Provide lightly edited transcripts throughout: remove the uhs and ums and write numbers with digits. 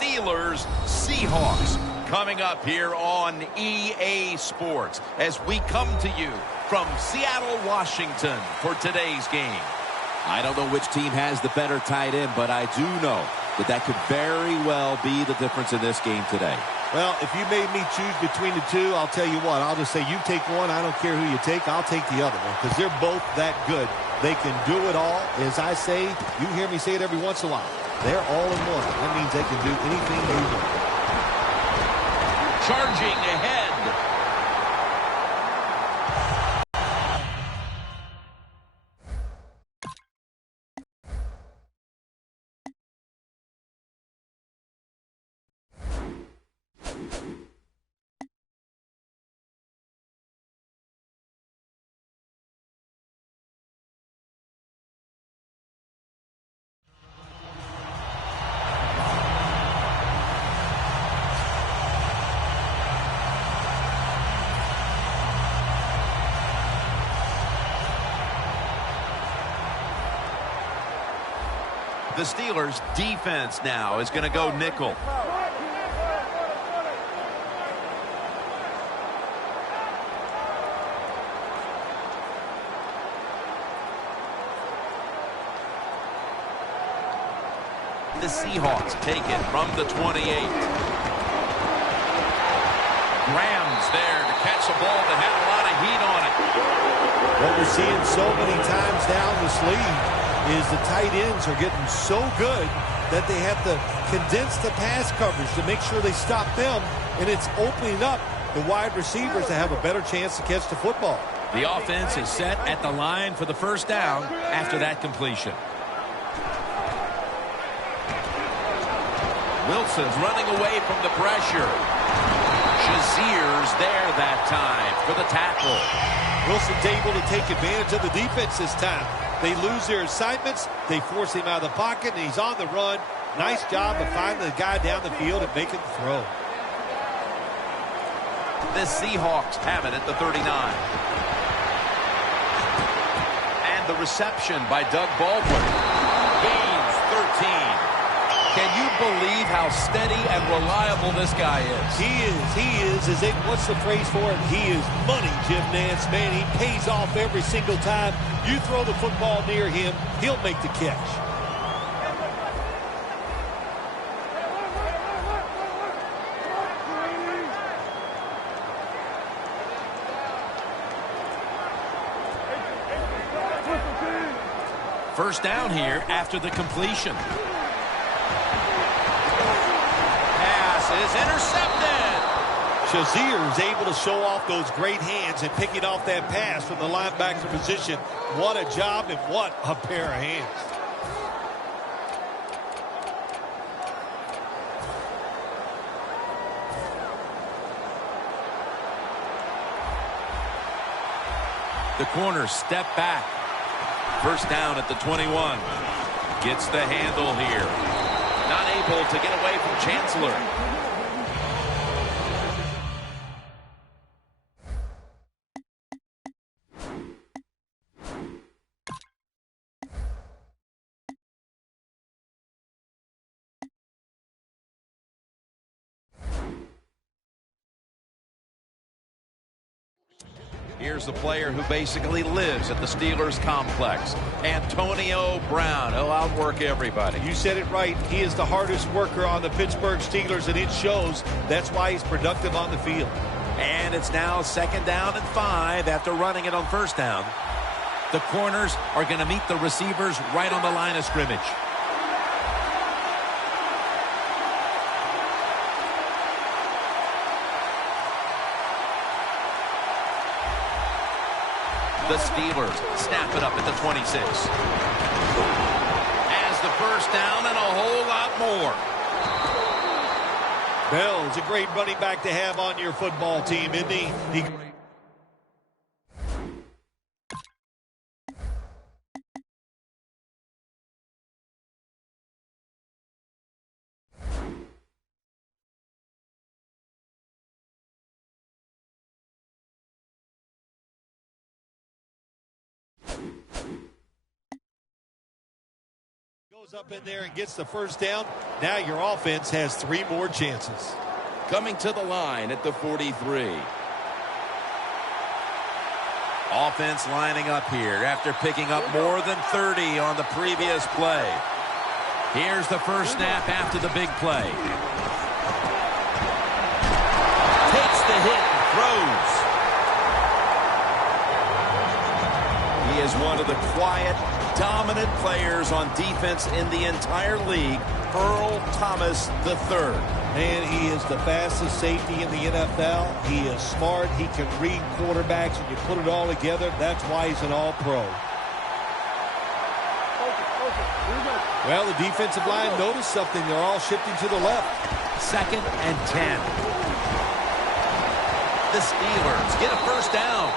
Steelers Seahawks coming up here on EA Sports as we come to you from Seattle, Washington for today's game. I don't know which team has the better tight end, but I do know that could very well be the difference in this game today. Well, if you made me choose between the two, I'll tell you what. I'll just say you take one. I don't care who you take. I'll take the other one because they're both that good. They can do it all. As I say, you hear me say it every once in a while. They're all in one. That means they can do anything you want. Charging ahead. The Steelers defense now is going to go nickel. The Seahawks take it from the 28. Graham's there to catch a ball that had a lot of heat on it. What we're seeing so many times down this league is the tight ends are getting so good that they have to condense the pass coverage to make sure they stop them, and it's opening up the wide receivers to have a better chance to catch the football. The offense is set at the line for the first down after that completion. Wilson's running away from the pressure. Shazier's there that time for the tackle. Wilson's able to take advantage of the defense this time. They lose their assignments. They force him out of the pocket, and he's on the run. Nice job of finding the guy down the field and making the throw. The Seahawks have it at the 39. And the reception by Doug Baldwin. Gains 13. Can you believe how steady and reliable this guy is? He is. What's the phrase for it? He is money, Jim Nance. Man, he pays off every single time. You throw the football near him, he'll make the catch. First down here after the completion. Is intercepted. Shazier is able to show off those great hands and picking off that pass from the linebacker position. What a job and what a pair of hands. The corners step back. First down at the 21. Gets the handle here. Not able to get away from Chancellor. Here's the player who basically lives at the Steelers complex, Antonio Brown. He'll outwork everybody. You said it right. He is the hardest worker on the Pittsburgh Steelers, and it shows. That's why he's productive on the field. And it's now second down and 5 after running it on first down. The corners are going to meet the receivers right on the line of scrimmage. The Steelers snap it up at the 26. As the first down and a whole lot more. Bell's a great running back to have on your football team, isn't he? Goes up in there and gets the first down. Now your offense has 3 more chances. Coming to the line at the 43. Offense lining up here after picking up more than 30 on the previous play. Here's the first snap after the big play. Takes the hit and throws. He is one of the quiet, dominant players on defense in the entire league, Earl Thomas III. And he is the fastest safety in the NFL. He is smart. He can read quarterbacks. And you put it all together, that's why he's an all-pro. Well, the defensive line noticed something. They're all shifting to the left. 2nd and 10. The Steelers get a first down.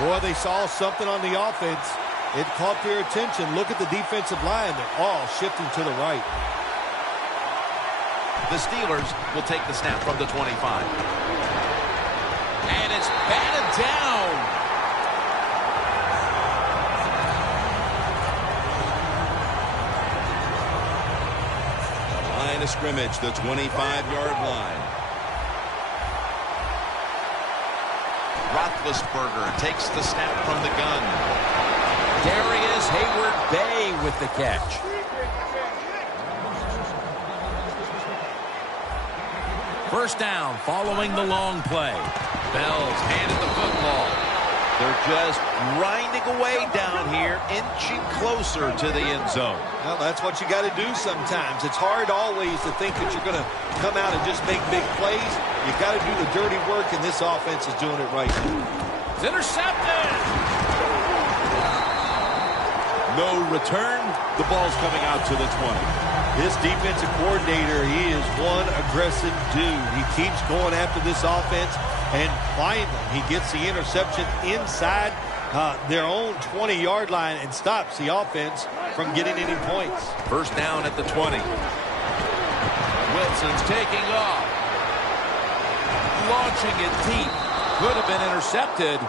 Boy, they saw something on the offense. It caught their attention. Look at the defensive line. They're all shifting to the right. The Steelers will take the snap from the 25. And it's batted down. The line of scrimmage, the 25-yard line. Roethlisberger takes the snap from the gun. Darius Hayward-Bay with the catch. First down following the long play. Bell's handed the football. They're just grinding away down here, inching closer to the end zone. Well, that's what you got to do sometimes. It's hard always to think that you're going to come out and just make big plays. You got to do the dirty work, and this offense is doing it right now. It's intercepted. No return. The ball's coming out to the 20. This defensive coordinator, he is one aggressive dude. He keeps going after this offense, and finally he gets the interception inside their own 20-yard line and stops the offense from getting any points. First down at the 20. Wilson's taking off. Launching it deep. Could have been intercepted.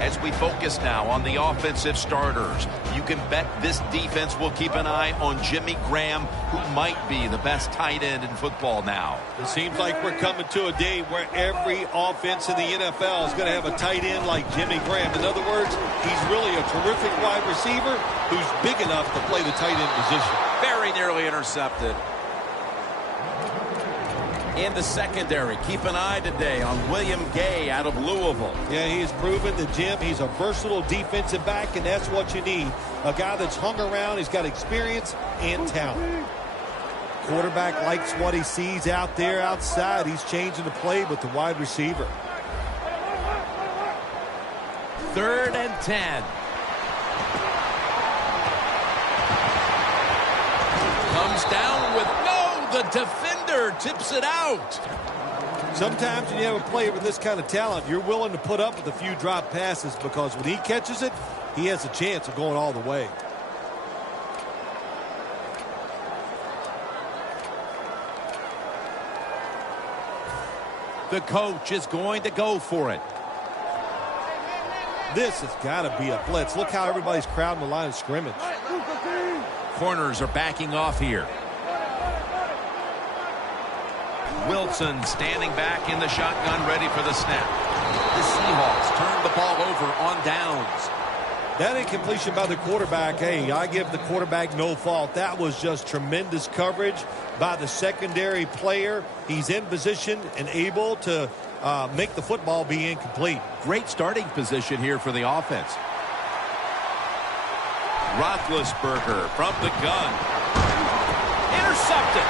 As we focus now on the offensive starters, you can bet this defense will keep an eye on Jimmy Graham, who might be the best tight end in football now. It seems like we're coming to a day where every offense in the NFL is going to have a tight end like Jimmy Graham. In other words, he's really a terrific wide receiver who's big enough to play the tight end position. Very nearly intercepted. In the secondary, keep an eye today on William Gay out of Louisville. Yeah, he's proven that, Jim, he's a versatile defensive back, and that's what you need. A guy that's hung around, he's got experience and talent. Quarterback likes what he sees out there outside. He's changing the play with the wide receiver. 3rd and 10. Comes down with the defender tips it out. Sometimes when you have a player with this kind of talent, you're willing to put up with a few drop passes because when he catches it, he has a chance of going all the way. The coach is going to go for it. This has got to be a blitz. Look how everybody's crowding the line of scrimmage. Corners are backing off here. Wilson standing back in the shotgun, ready for the snap. The Seahawks turn the ball over on downs. That incompletion by the quarterback, hey, I give the quarterback no fault. That was just tremendous coverage by the secondary player. He's in position and able to make the football be incomplete. Great starting position here for the offense. Roethlisberger from the gun. Intercepted.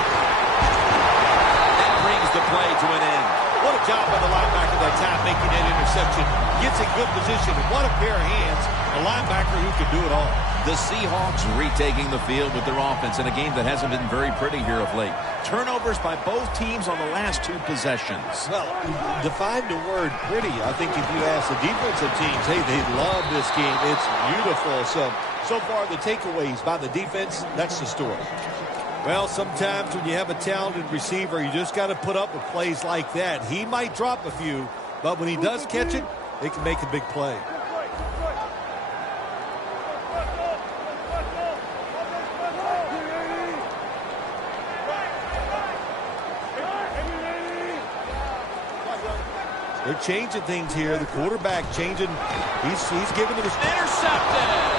Brings the play to an end. What a job by the linebacker that time making that interception. Gets in good position. And what a pair of hands. A linebacker who can do it all. The Seahawks retaking the field with their offense in a game that hasn't been very pretty here of late. Turnovers by both teams on the last 2 possessions. Well, define the word pretty. I think if you ask the defensive teams, hey, they love this game. It's beautiful. So far the takeaways by the defense, that's the story. Well, sometimes when you have a talented receiver, you just got to put up with plays like that. He might drop a few, but when he does catch it, it can make a big play. They're changing things here. The quarterback changing. He's giving them Intercepted!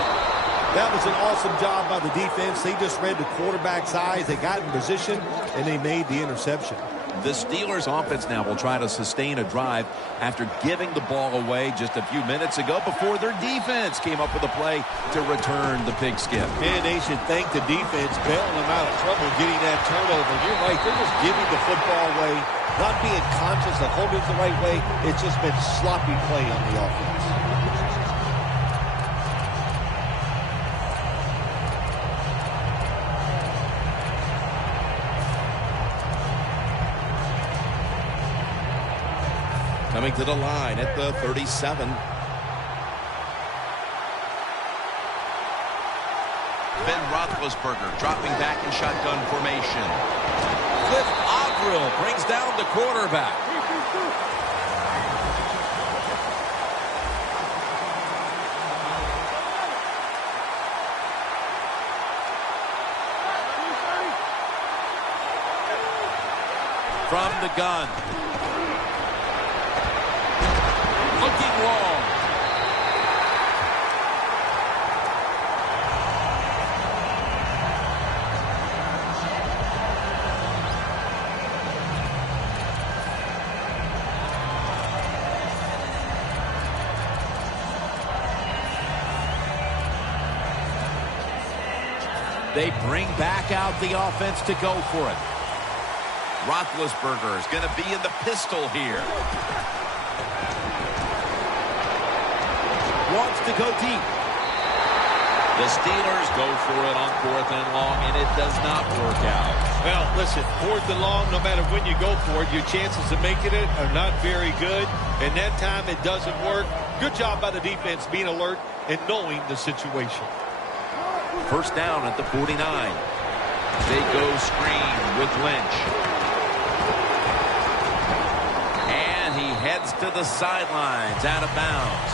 That was an awesome job by the defense. They just read the quarterback's eyes. They got in position, and they made the interception. The Steelers offense now will try to sustain a drive after giving the ball away just a few minutes ago before their defense came up with a play to return the pigskin. And they should thank the defense bailing them out of trouble getting that turnover. You're right. They're just giving the football away, not being conscious of holding it the right way. It's just been sloppy play on the offense. Coming to the line at the 37. Ben Roethlisberger dropping back in shotgun formation. Cliff Avril brings down the quarterback. From the gun. Looking long. They bring back out the offense to go for it. Roethlisberger is going to be in the pistol here. Wants to go deep. The Steelers go for it on 4th and long, and it does not work out. Well, listen, 4th and long, no matter when you go for it, your chances of making it are not very good. And that time it doesn't work. Good job by the defense being alert and knowing the situation. First down at the 49. They go screen with Lynch. And he heads to the sidelines, out of bounds.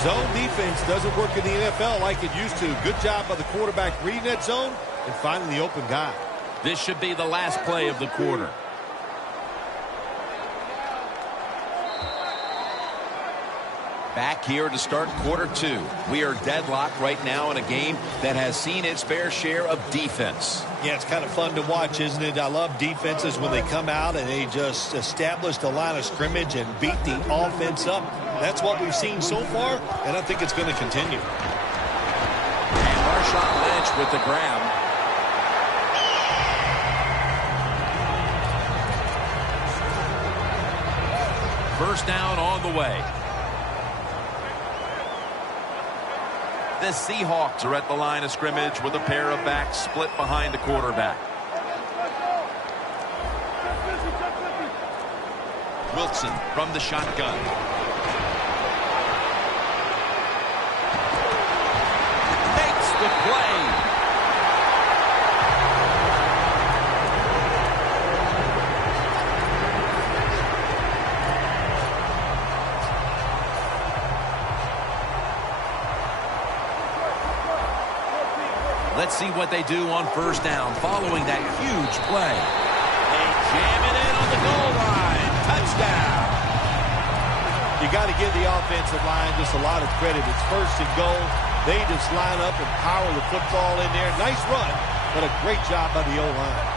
Zone defense doesn't work in the NFL like it used to. Good job by the quarterback reading that zone and finding the open guy. This should be the last play of the quarter. Back here to start quarter 2. We are deadlocked right now in a game that has seen its fair share of defense. Yeah, it's kind of fun to watch, isn't it? I love defenses when they come out and they just establish the line of scrimmage and beat the offense up. That's what we've seen so far, and I think it's going to continue. And Marshawn Lynch with the grab. First down on the way. The Seahawks are at the line of scrimmage with a pair of backs split behind the quarterback. Wilson from the shotgun. Makes the play. Let's see what they do on first down following that huge play. They jam it in on the goal line. Touchdown. You got to give the offensive line just a lot of credit. It's first and goal. They just line up and power the football in there. Nice run, but a great job by the O-line.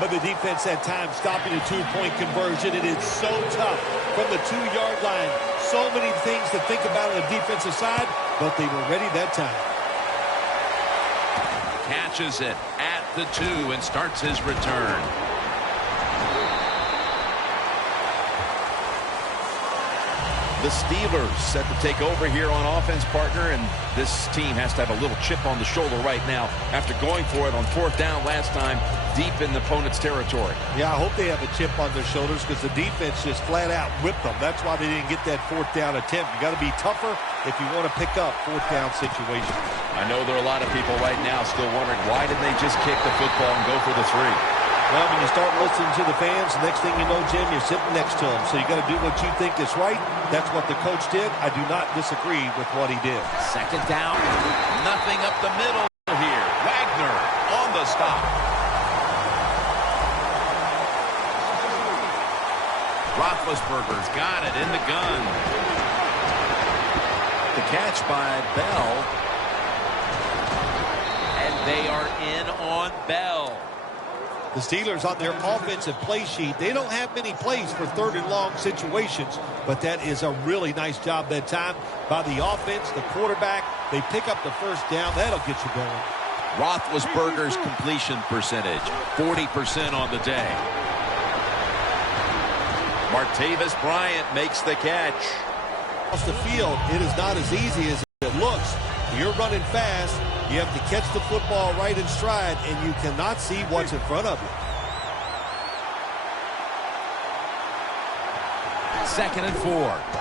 By the defense that time, stopping a two-point conversion. It is so tough from the 2-yard line. So many things to think about on the defensive side, but they were ready that time. Catches it at the 2 and starts his return. The Steelers set to take over here on offense, partner, and this team has to have a little chip on the shoulder right now after going for it on 4th down last time deep in the opponent's territory. Yeah, I hope they have a chip on their shoulders because the defense just flat out whipped them. That's why they didn't get that 4th down attempt. You got to be tougher if you want to pick up 4th down situations. I know there are a lot of people right now still wondering why didn't they just kick the football and go for the 3? Well, when you start listening to the fans, the next thing you know, Jim, you're sitting next to them. So you got to do what you think is right. That's what the coach did. I do not disagree with what he did. 2nd down. Nothing up the middle here. Wagner on the stop. Roethlisberger's got it in the gun. The catch by Bell. And they are in on Bell. The Steelers on their offensive play sheet, they don't have many plays for 3rd and long situations, but that is a really nice job that time by the offense, the quarterback. They pick up the 1st down. That'll get you going. Roethlisberger's completion percentage, 40% on the day. Martavis Bryant makes the catch. Across the field, it is not as easy as it looks. You're running fast. You have to catch the football right in stride, and you cannot see what's in front of you. 2nd and 4.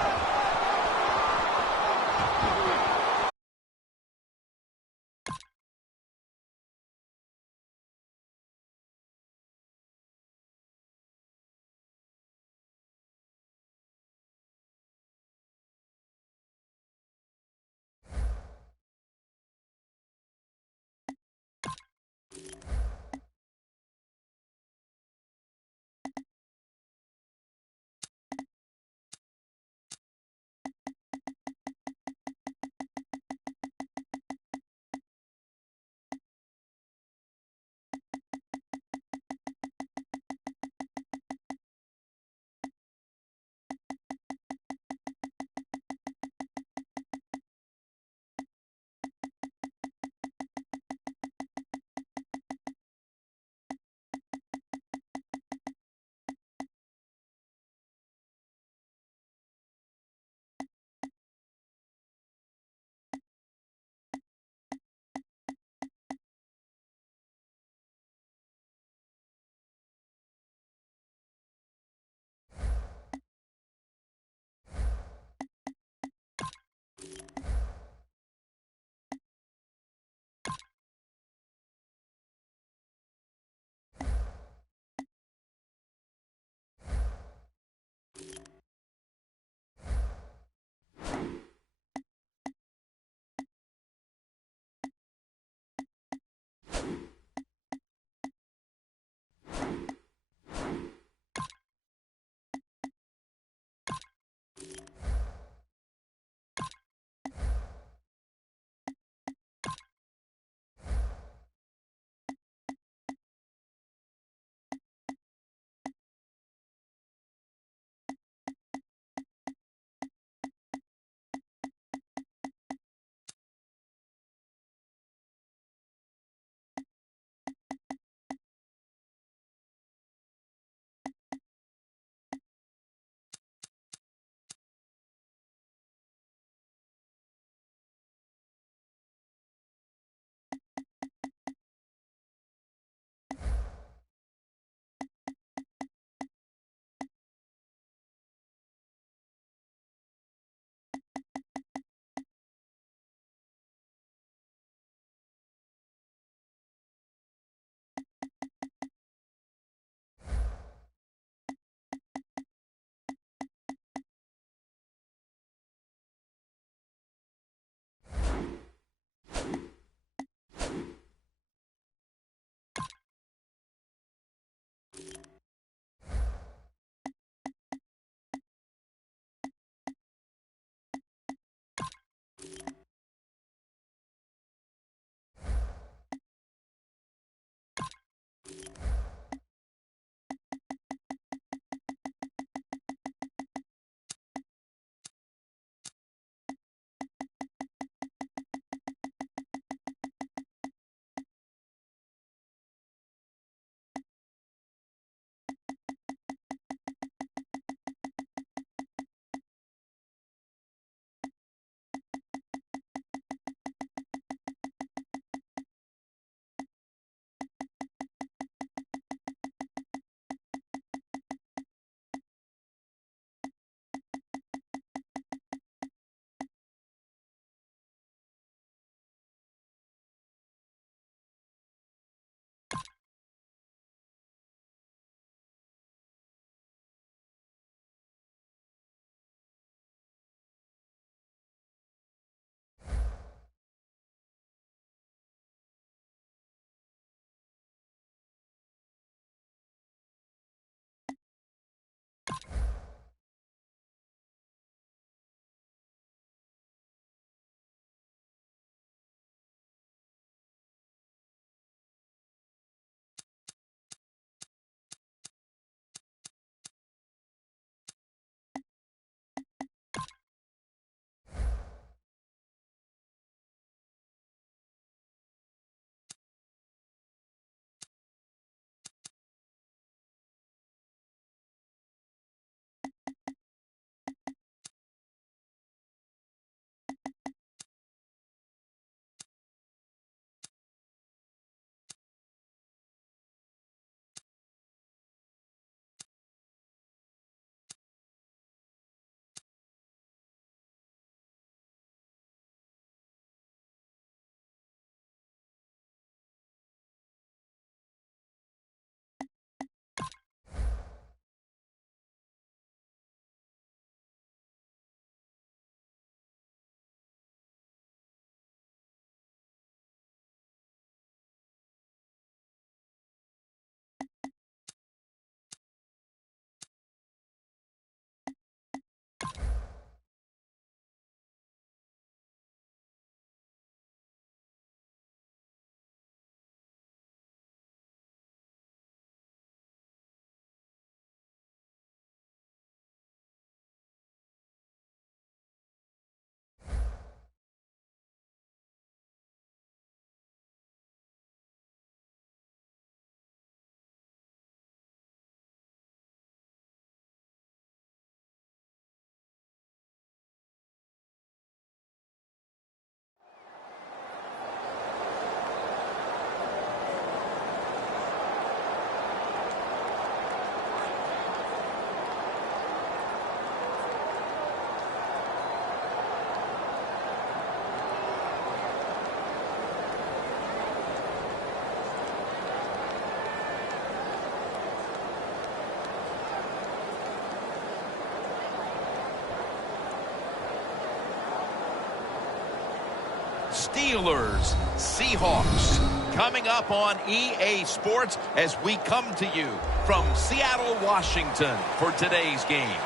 Steelers, Seahawks. Coming up on EA Sports as we come to you from Seattle, Washington for today's game.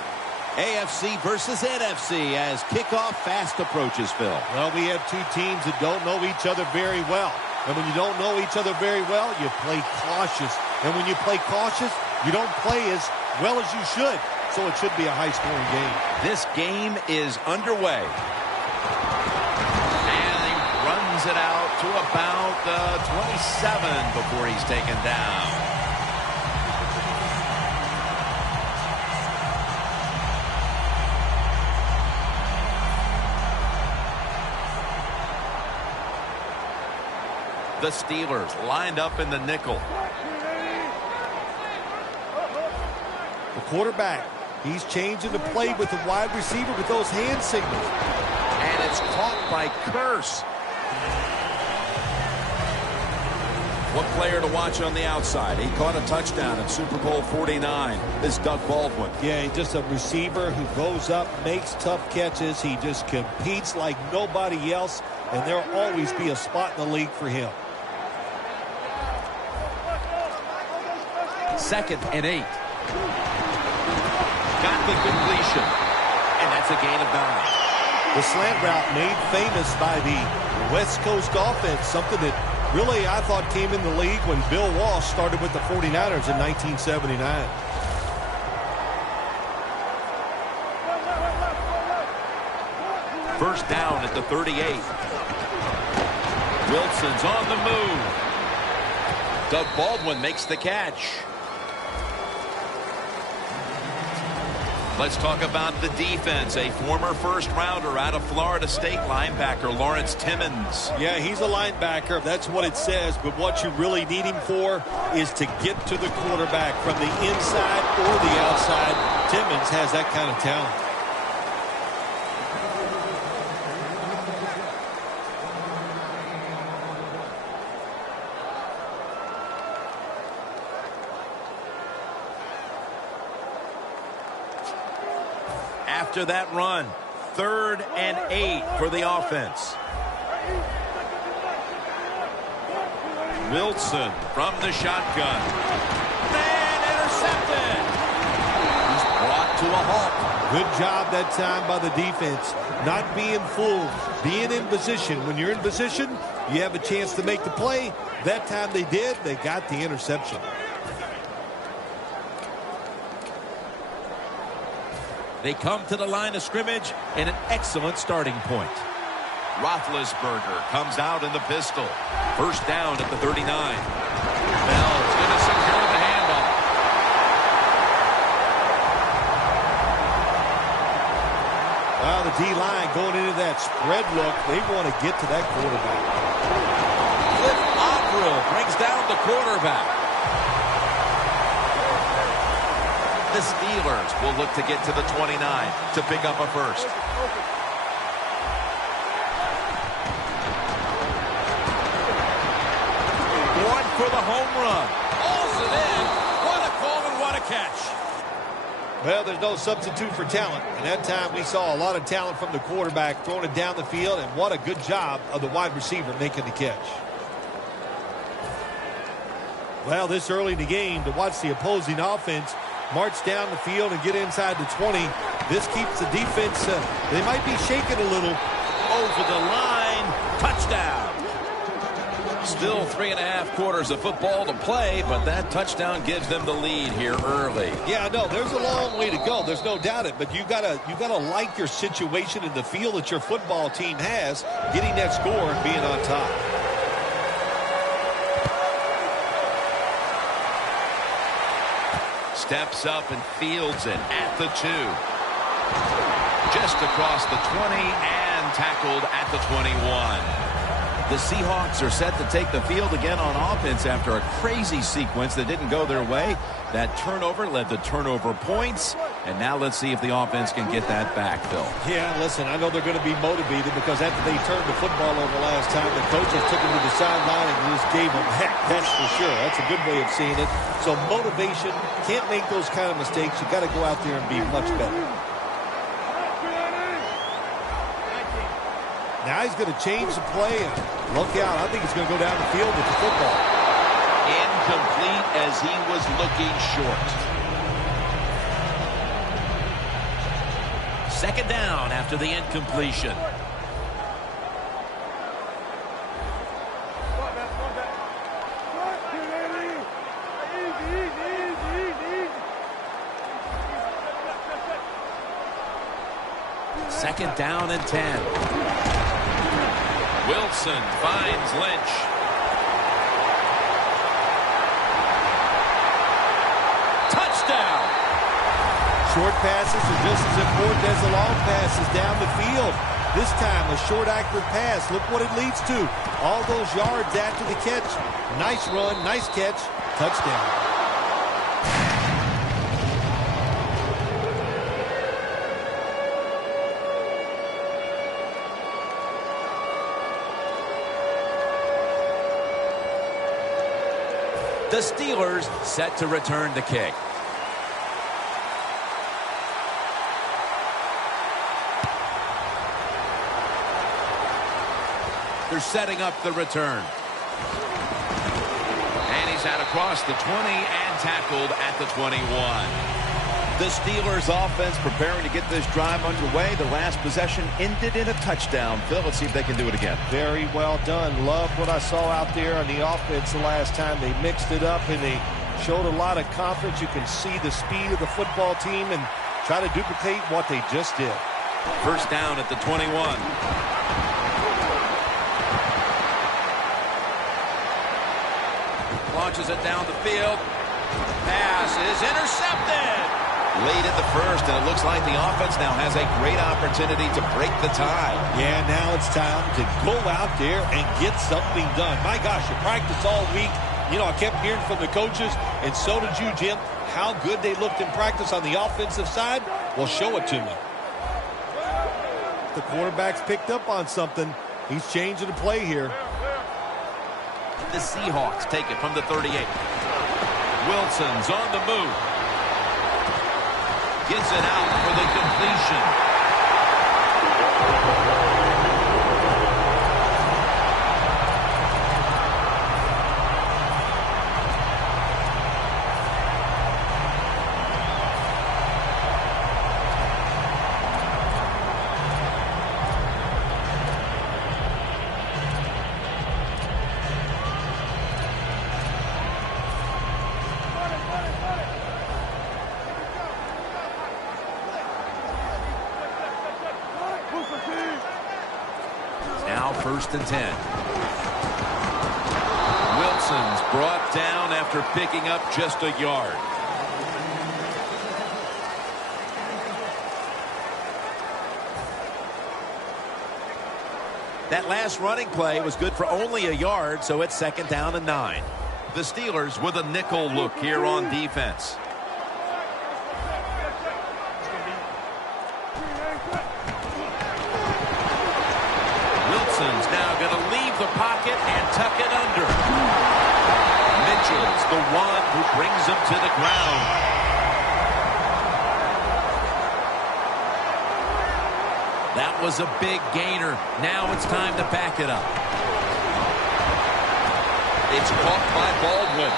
AFC versus NFC as kickoff fast approaches, Phil. Well, we have two teams that don't know each other very well. And when you don't know each other very well, you play cautious. And when you play cautious, you don't play as well as you should. So it should be a high-scoring game. This game is underway. And he runs it out to about 27 before he's taken down. The Steelers lined up in the nickel. The quarterback, he's changing the play with the wide receiver with those hand signals. And it's caught by Kearse. What player to watch on the outside? He caught a touchdown in Super Bowl 49. This is Doug Baldwin. Yeah, he's just a receiver who goes up, makes tough catches. He just competes like nobody else, and there'll always be a spot in the league for him. 2nd and 8. Got the completion. And that's a gain of 9. The slant route made famous by the West Coast offense, something that really I thought came in the league when Bill Walsh started with the 49ers in 1979. First down at the 38. Wilson's on the move. Doug Baldwin makes the catch. Let's talk about the defense. A former first-rounder out of Florida State linebacker, Lawrence Timmons. Yeah, he's a linebacker. That's what it says. But what you really need him for is to get to the quarterback from the inside or the outside. Timmons has that kind of talent. After that run, 3rd and 8 for the offense. Wilson from the shotgun. And intercepted. He's brought to a halt. Good job that time by the defense. Not being fooled, being in position. When you're in position, you have a chance to make the play. That time they did. They got the interception. They come to the line of scrimmage in an excellent starting point. Roethlisberger comes out in the pistol. First down at the 39. Bell's going to secure the handoff. Well, the D-line going into that spread look. They want to get to that quarterback. Cliff Avril brings down the quarterback. The Steelers will look to get to the 29 to pick up a first. Going for the home run. Hauls it in. What a call and what a catch. Well, there's no substitute for talent. And that time we saw a lot of talent from the quarterback throwing it down the field. And what a good job of the wide receiver making the catch. Well, this early in the game to watch the opposing offense march down the field and get inside the 20. This keeps the defense, they might be shaking a little. Over the line. Touchdown. Still 3.5 quarters of football to play, but that touchdown gives them the lead here early. Yeah, no, there's a long way to go. There's no doubt it, but you gotta like your situation and the feel that your football team has, getting that score and being on top. Steps up and fields it at the 2. Just across the 20 and tackled at the 21. The Seahawks are set to take the field again on offense after a crazy sequence that didn't go their way. That turnover led to turnover points. And now let's see if the offense can get that back, Phil. Yeah, listen, I know they're going to be motivated because after they turned the football over last time, the coaches took them to the sideline and just gave them heck. That's for sure. That's a good way of seeing it. So motivation, can't make those kind of mistakes. You got to go out there and be much better. Now he's going to change the play. Look out. I think he's going to go down the field with the football. Incomplete as he was looking short. Second down after the incompletion. Second down and 10. Wilson finds Lynch. Touchdown. Short passes are just as important as the long passes down the field. This time, a short, accurate pass. Look what it leads to. All those yards after the catch. Nice run, nice catch, touchdown. The Steelers set to return the kick. They're setting up the return. And he's out across the 20 and tackled at the 21. The Steelers offense preparing to get this drive underway. The last possession ended in a touchdown. Phil, let's see if they can do it again. Very well done. Love what I saw out there on the offense the last time. They mixed it up and they showed a lot of confidence. You can see the speed of the football team and try to duplicate what they just did. First down at the 21. Launches it down the field. Pass is intercepted. Late in the first, and it looks like the offense now has a great opportunity to break the tie. Yeah, now it's time to go out there and get something done. My gosh, you practiced all week. You know, I kept hearing from the coaches, and so did you, Jim, how good they looked in practice on the offensive side. Well, show it to me. The quarterback's picked up on something. He's changing the play here. The Seahawks take it from the 38. Wilson's on the move. Gets it out for the completion. First and 10. Wilson's brought down after picking up just a yard. That last running play was good for only a yard, so it's second down and 9. The Steelers with a nickel look here on defense. Wilson's now going to leave the pocket and tuck it under. Mitchell's the one who brings him to the ground. That was a big gainer. Now it's time to back it up. It's caught by Baldwin.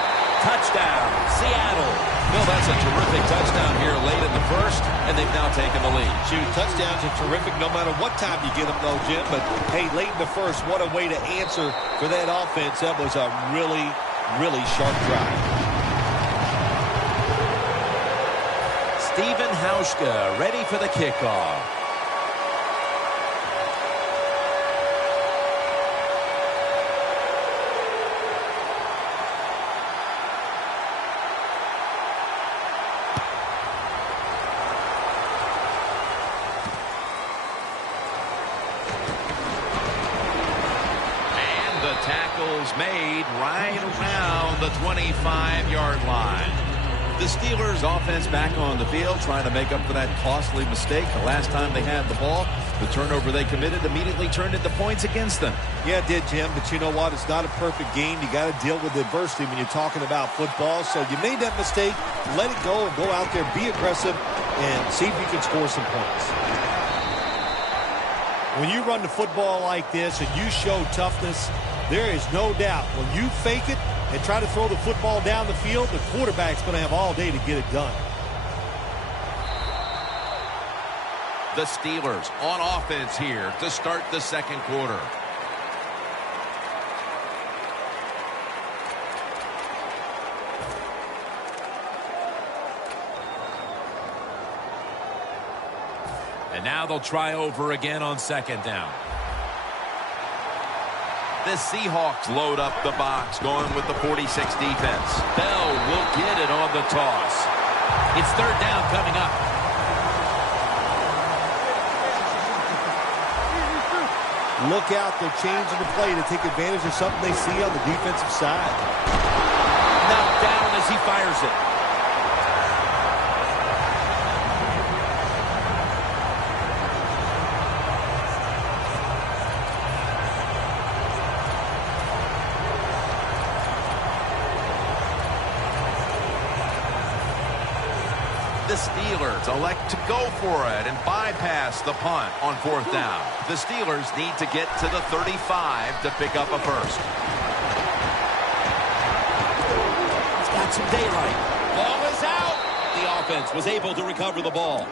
Touchdown, Seattle. Well, that's a terrific touchdown here late in the first, and they've now taken the lead. Shoot, touchdowns are terrific no matter what time you get them, though, Jim. But, hey, late in the first, what a way to answer for that offense. That was a really, really sharp drive. Stephen Hauschka ready for the kickoff. Tackles made right around the 25-yard line. The Steelers offense back on the field trying to make up for that costly mistake. The last time they had the ball, the turnover they committed immediately turned into points against them. Yeah, it did, Jim, but you know what? It's not a perfect game. You got to deal with adversity when you're talking about football. So you made that mistake, let it go, and go out there, be aggressive, and see if you can score some points. When you run the football like this and you show toughness, there is no doubt when you fake it and try to throw the football down the field, the quarterback's going to have all day to get it done. The Steelers on offense here to start the second quarter. And now they'll try over again on second down. The Seahawks load up the box, going with the 46 defense. Bell will get it on the toss. It's third down coming up. Look out, they're changing the play to take advantage of something they see on the defensive side. Knocked down as he fires it. The Steelers elect to go for it and bypass the punt on fourth down. The Steelers need to get to the 35 to pick up a first. It's got some daylight. Ball is out. The offense was able to recover the ball.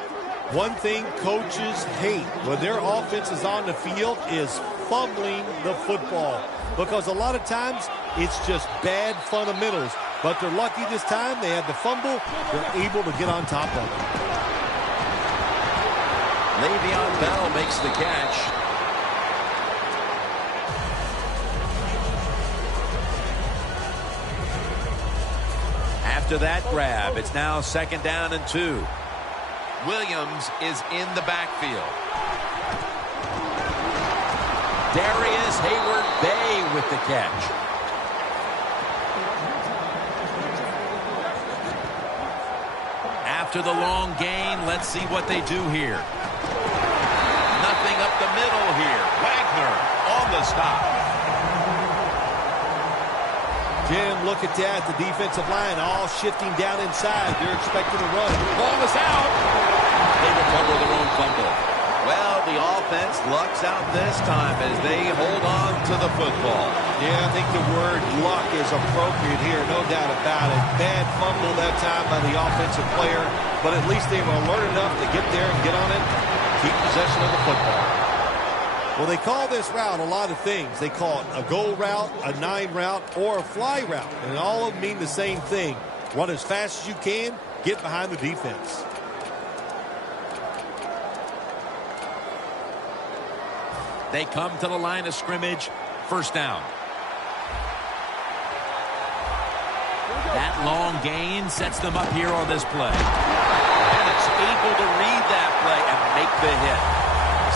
One thing coaches hate when their offense is on the field is fumbling the football, because a lot of times it's just bad fundamentals. But they're lucky this time. They had the fumble. They're able to get on top of it. Le'Veon Bell makes the catch. After that grab, it's now second down and 2. Williams is in the backfield. Darius Hayward-Bay with the catch. After the long gain, let's see what they do here. Nothing up the middle here. Wagner on the stop. Jim, look at that. The defensive line all shifting down inside. They're expecting to run. Ball is out. They recover their own fumble. Well, the offense lucks out this time as they hold on to the football. Yeah, I think the word luck is appropriate here, no doubt about it. Bad fumble that time by the offensive player, but at least they were alert enough to get there and get on it, keep possession of the football. Well, they call this route a lot of things. They call it a go route, a 9 route, or a fly route, and all of them mean the same thing. Run as fast as you can, get behind the defense. They come to the line of scrimmage, first down. That long gain sets them up here on this play. And it's able to read that play and make the hit.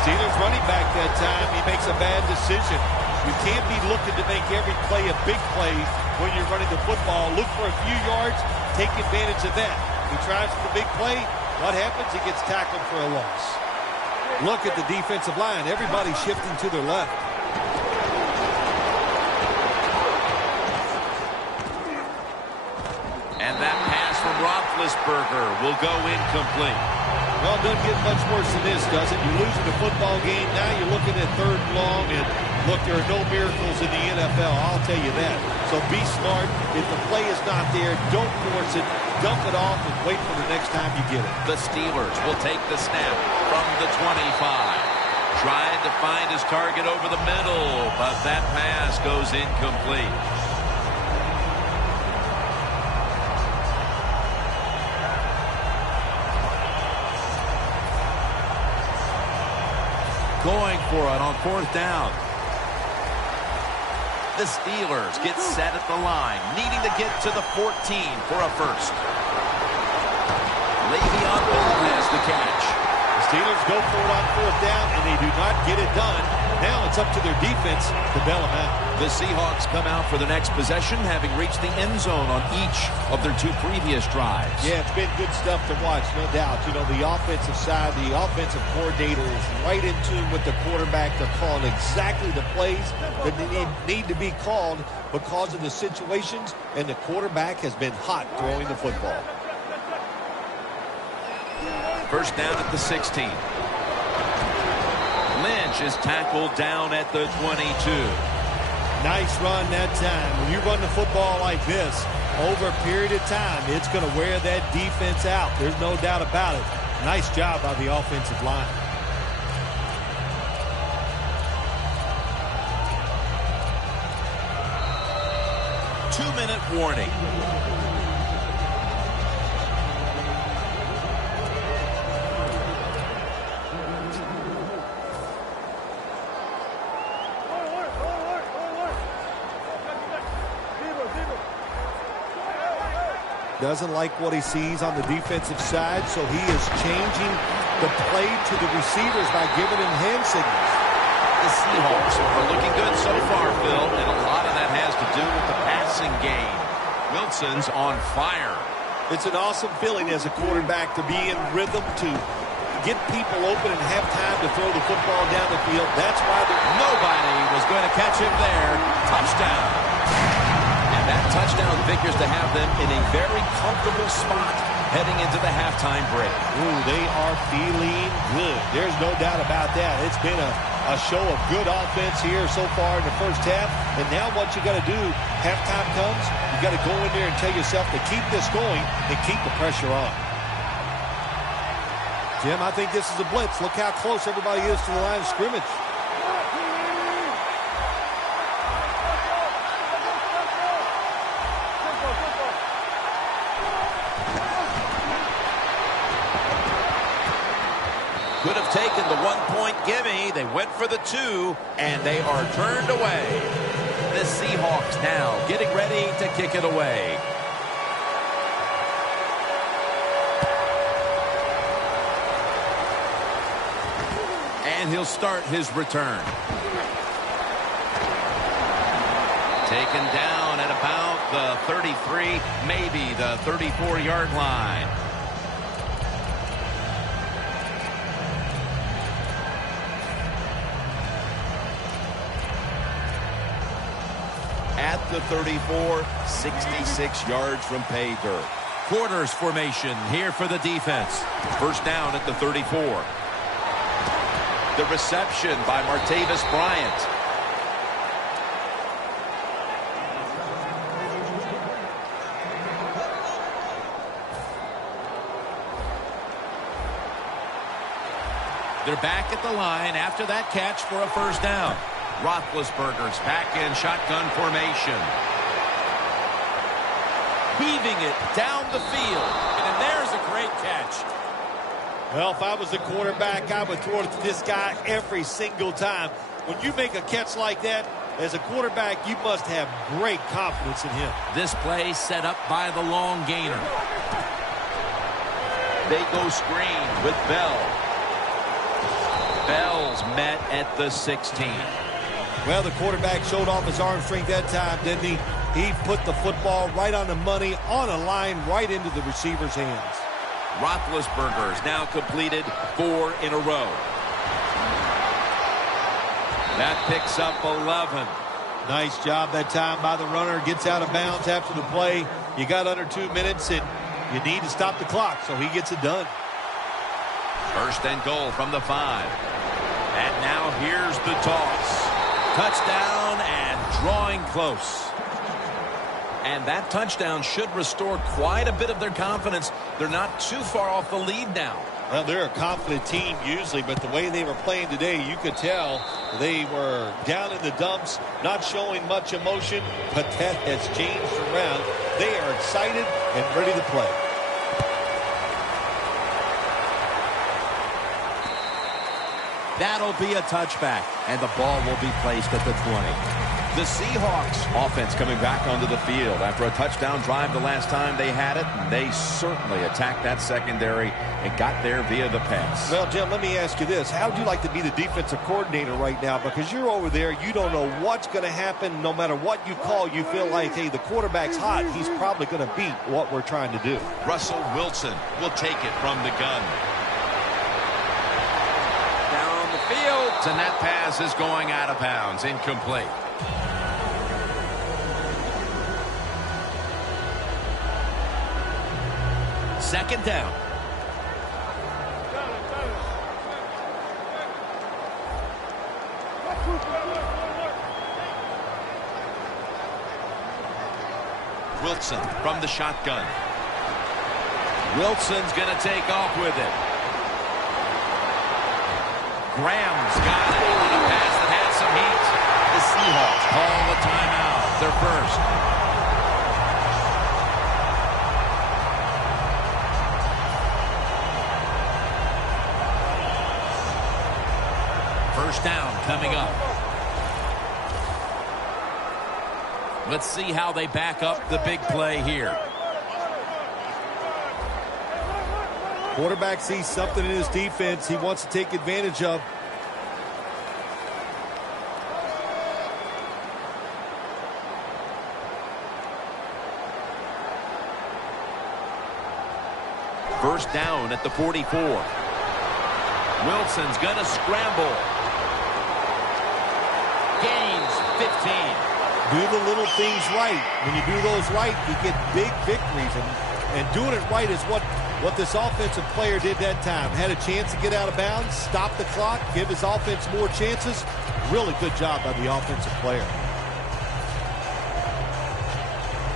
Steelers running back that time, he makes a bad decision. You can't be looking to make every play a big play when you're running the football. Look for a few yards, take advantage of that. He tries for the big play. What happens? He gets tackled for a loss. Look at the defensive line. Everybody shifting to their left. And that pass from Roethlisberger will go incomplete. Well, it doesn't get much worse than this, does it? You're losing the football game. Now you're looking at third and long, and look, there are no miracles in the NFL. I'll tell you that. So be smart. If the play is not there, don't force it. Dump it off and wait for the next time you get it. The Steelers will take the snap from the 25. Trying to find his target over the middle, but that pass goes incomplete. Going for it on fourth down. The Steelers get set at the line, needing to get to the 14 for a first. Le'Veon Bell has the catch. The Steelers go for it on fourth down, and they do not get it done. Now it's up to their defense to bail them out. The Seahawks come out for the next possession, having reached the end zone on each of their 2 previous drives. Yeah, it's been good stuff to watch, no doubt. You know, the offensive side, the offensive coordinator is right in tune with the quarterback. They're calling exactly the plays that they need to be called because of the situations, and the quarterback has been hot throwing the football. First down at the 16. Lynch is tackled down at the 22. Nice run that time. When you run the football like this, over a period of time, it's going to wear that defense out. There's no doubt about it. Nice job by the offensive line. Two-minute warning. Doesn't like what he sees on the defensive side, so he is changing the play to the receivers by giving him hand signals. The Seahawks are looking good so far, Phil, and a lot of that has to do with the passing game. Wilson's on fire. It's an awesome feeling as a quarterback to be in rhythm, to get people open and have time to throw the football down the field. That's why nobody was going to catch him there. Touchdown. That touchdown figures to have them in a very comfortable spot heading into the halftime break. Ooh, they are feeling good. There's no doubt about that. It's been a show of good offense here so far in the first half. And now what you got to do, halftime comes, you got to go in there and tell yourself to keep this going and keep the pressure on. Jim, I think this is a blitz. Look how close everybody is to the line of scrimmage. Could have taken the 1-point gimme. They went for the 2, and they are turned away. The Seahawks now getting ready to kick it away. And he'll start his return. Taken down at about the 33, maybe the 34-yard line. At the 34, 66 yards from pay dirt. Quarters formation here for the defense. First down at the 34. The reception by Martavis Bryant. They're back at the line after that catch for a first down. Roethlisberger's back in shotgun formation. Weaving it down the field. And there's a great catch. Well, if I was the quarterback, I would throw it to this guy every single time. When you make a catch like that, as a quarterback, you must have great confidence in him. This play set up by the long gainer. They go screen with Bell. Bell's met at the 16. Well, the quarterback showed off his arm strength that time, didn't he? He put the football right on the money, on a line, right into the receiver's hands. Roethlisberger's now completed 4 in a row. That picks up 11. Nice job that time by the runner. Gets out of bounds after the play. You got under 2 minutes, and you need to stop the clock, so he gets it done. First and goal from the 5. And now here's the toss. Touchdown and drawing close. And that touchdown should restore quite a bit of their confidence. They're not too far off the lead now. Well, they're a confident team usually, but the way they were playing today, you could tell they were down in the dumps, not showing much emotion, but that has changed around. They are excited and ready to play. That'll be a touchback, and the ball will be placed at the 20. The Seahawks offense coming back onto the field after a touchdown drive the last time they had it. And they certainly attacked that secondary and got there via the pass. Well, Jim, let me ask you this. How would you like to be the defensive coordinator right now? Because you're over there, you don't know what's going to happen. No matter what you call, you feel like, hey, the quarterback's hot. He's probably going to beat what we're trying to do. Russell Wilson will take it from the gun. Down the field, and that pass is going out of bounds, incomplete. Second down. Wilson from the shotgun. Wilson's going to take off with it. Graham's got it on a pass that had some heat. The Seahawks call a timeout. Their first. First down coming up. Let's see how they back up the big play here. Quarterback sees something in his defense he wants to take advantage of. First down at the 44. Wilson's going to scramble. Gains 15. Do the little things right. When you do those right, you get big victories. And doing it right is what this offensive player did that time. Had a chance to get out of bounds, stop the clock, give his offense more chances. Really good job by the offensive player.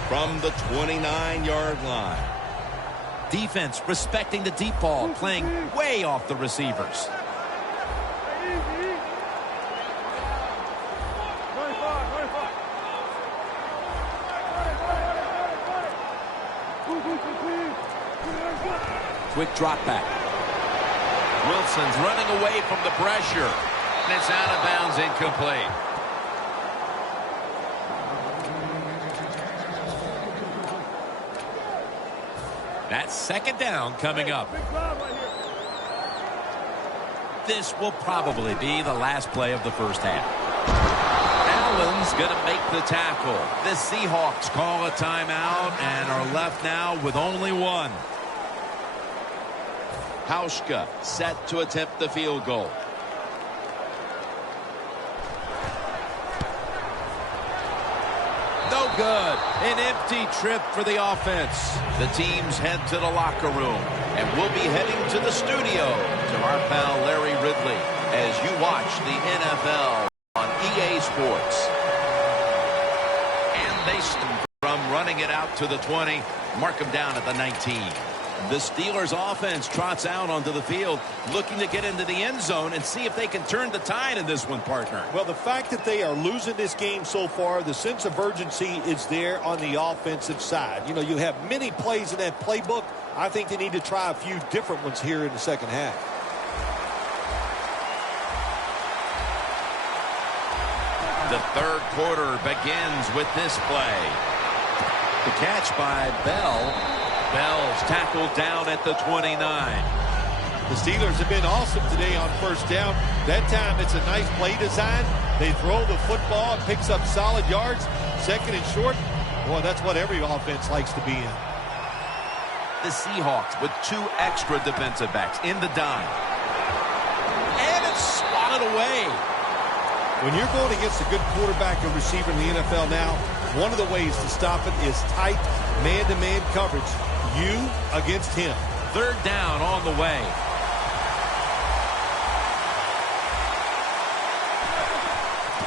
From the 29-yard line. Defense respecting the deep ball, playing way off the receivers. Quick drop back. Wilson's running away from the pressure. And it's out of bounds, incomplete. That's second down coming up. This will probably be the last play of the first half. Allen's going to make the tackle. The Seahawks call a timeout and are left now with only one. Hauschka set to attempt the field goal. No good. An empty trip for the offense. The teams head to the locker room, and we'll be heading to the studio to our pal Larry Ridley as you watch the NFL on EA Sports. And they from running it out to the 20, mark them down at the 19. The Steelers offense trots out onto the field, looking to get into the end zone and see if they can turn the tide in this one, partner. Well, the fact that they are losing this game so far, the sense of urgency is there on the offensive side. You know, you have many plays in that playbook. I think they need to try a few different ones here in the second half. The third quarter begins with this play. The catch by Bell. Bell's tackled down at the 29. The Steelers have been awesome today on first down. That time it's a nice play design. They throw the football, picks up solid yards. Second and short. Boy, that's what every offense likes to be in. The Seahawks with two extra defensive backs in the dime. And it's swatted away. When you're going against a good quarterback and receiver in the NFL now, one of the ways to stop it is tight man-to-man coverage. You against him. Third down on the way.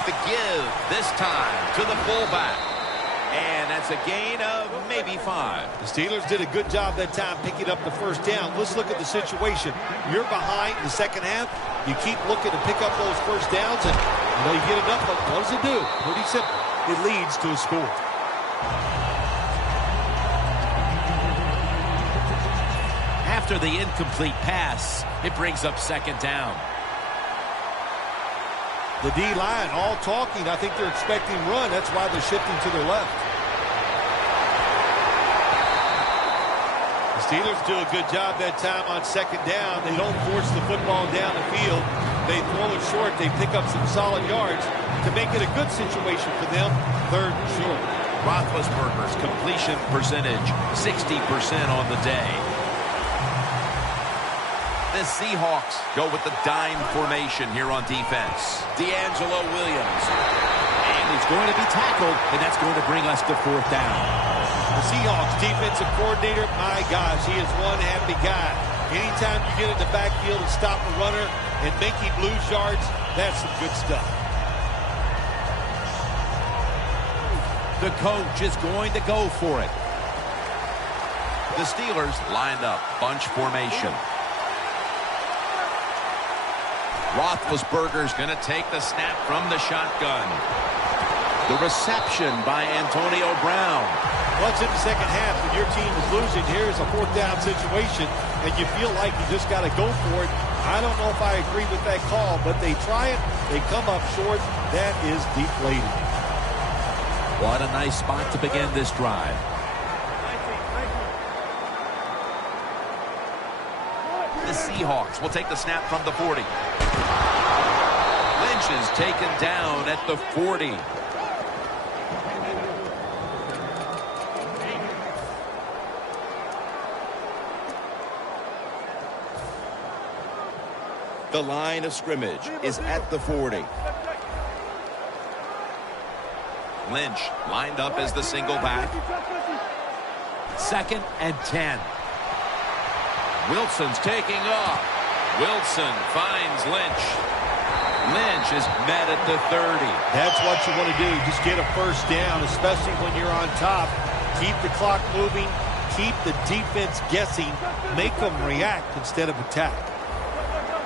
The give this time to the fullback. And that's a gain of maybe 5. The Steelers did a good job that time picking up the first down. Let's look at the situation. You're behind in the second half. You keep looking to pick up those first downs, and you get it up, but what does it do? Pretty simple. It leads to a score. After the incomplete pass, it brings up second down. The D-line all talking. I think they're expecting run. That's why they're shifting to their left. The Steelers do a good job that time on second down. They don't force the football down the field. They throw it short. They pick up some solid yards to make it a good situation for them. Third and short. Roethlisberger's completion percentage, 60% on the day. The Seahawks go with the dime formation here on defense. DeAngelo Williams. And he's going to be tackled, and that's going to bring us to fourth down. The Seahawks defensive coordinator, my gosh, he is one happy guy. Anytime you get in the backfield and stop a runner and make him lose yards, that's some good stuff. The coach is going to go for it. The Steelers lined up, bunch formation. Roethlisberger's going to take the snap from the shotgun. The reception by Antonio Brown. Once in the second half, when your team is losing, here's a fourth down situation, and you feel like you just got to go for it. I don't know if I agree with that call, but they try it. They come up short. That is deflating. What a nice spot to begin this drive. The Seahawks will take the snap from the 40. Lynch is taken down at the 40. The line of scrimmage is at the 40. Lynch lined up as the single back. 2nd and 10. Wilson's taking off. Wilson finds Lynch. Lynch is met at the 30. That's what you want to do. Just get a first down, especially when you're on top. Keep the clock moving. Keep the defense guessing. Make them react instead of attack.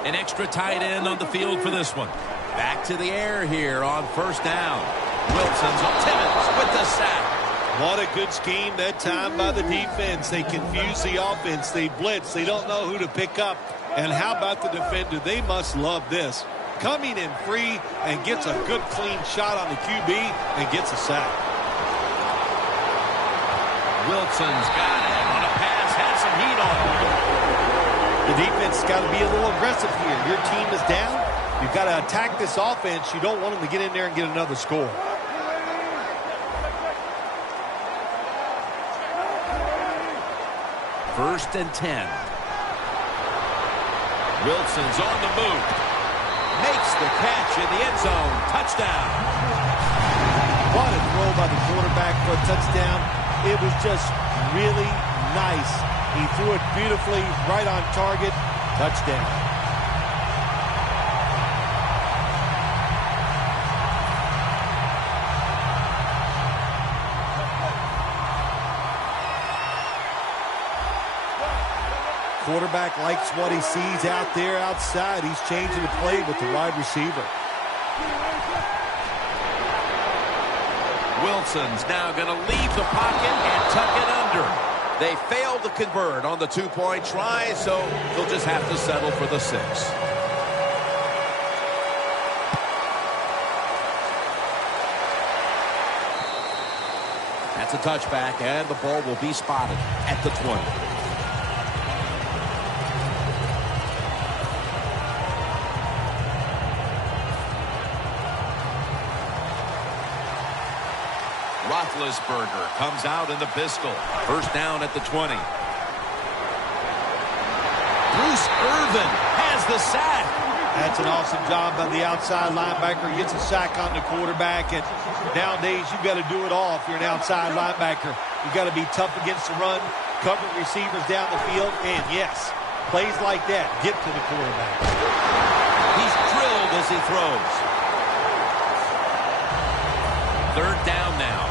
An extra tight end on the field for this one. Back to the air here on first down. Wilson's on Timmons with the sack. What a good scheme that time by the defense. They confuse the offense. They blitz. They don't know who to pick up. And how about the defender? They must love this. Coming in free and gets a good clean shot on the QB and gets a sack. Wilson's got it on a pass. Has some heat on him. The defense has got to be a little aggressive here. Your team is down. You've got to attack this offense. You don't want them to get in there and get another score. First and 10. Wilson's on the move. Makes the catch in the end zone. Touchdown. What a throw by the quarterback for a touchdown. It was just really nice. He threw it beautifully, right on target. Touchdown. Quarterback likes what he sees out there outside. He's changing the play with the wide receiver. Wilson's now going to leave the pocket and tuck it under. They failed to convert on the two-point try, so they'll just have to settle for the 6. That's a touchback, and the ball will be spotted at the 20. Roethlisberger comes out in the pistol. First down at the 20. Bruce Irvin has the sack. That's an awesome job by the outside linebacker. He gets a sack on the quarterback. And nowadays, you've got to do it all if you're an outside linebacker. You've got to be tough against the run, cover receivers down the field, and yes, plays like that get to the quarterback. He's drilled as he throws. Third down now.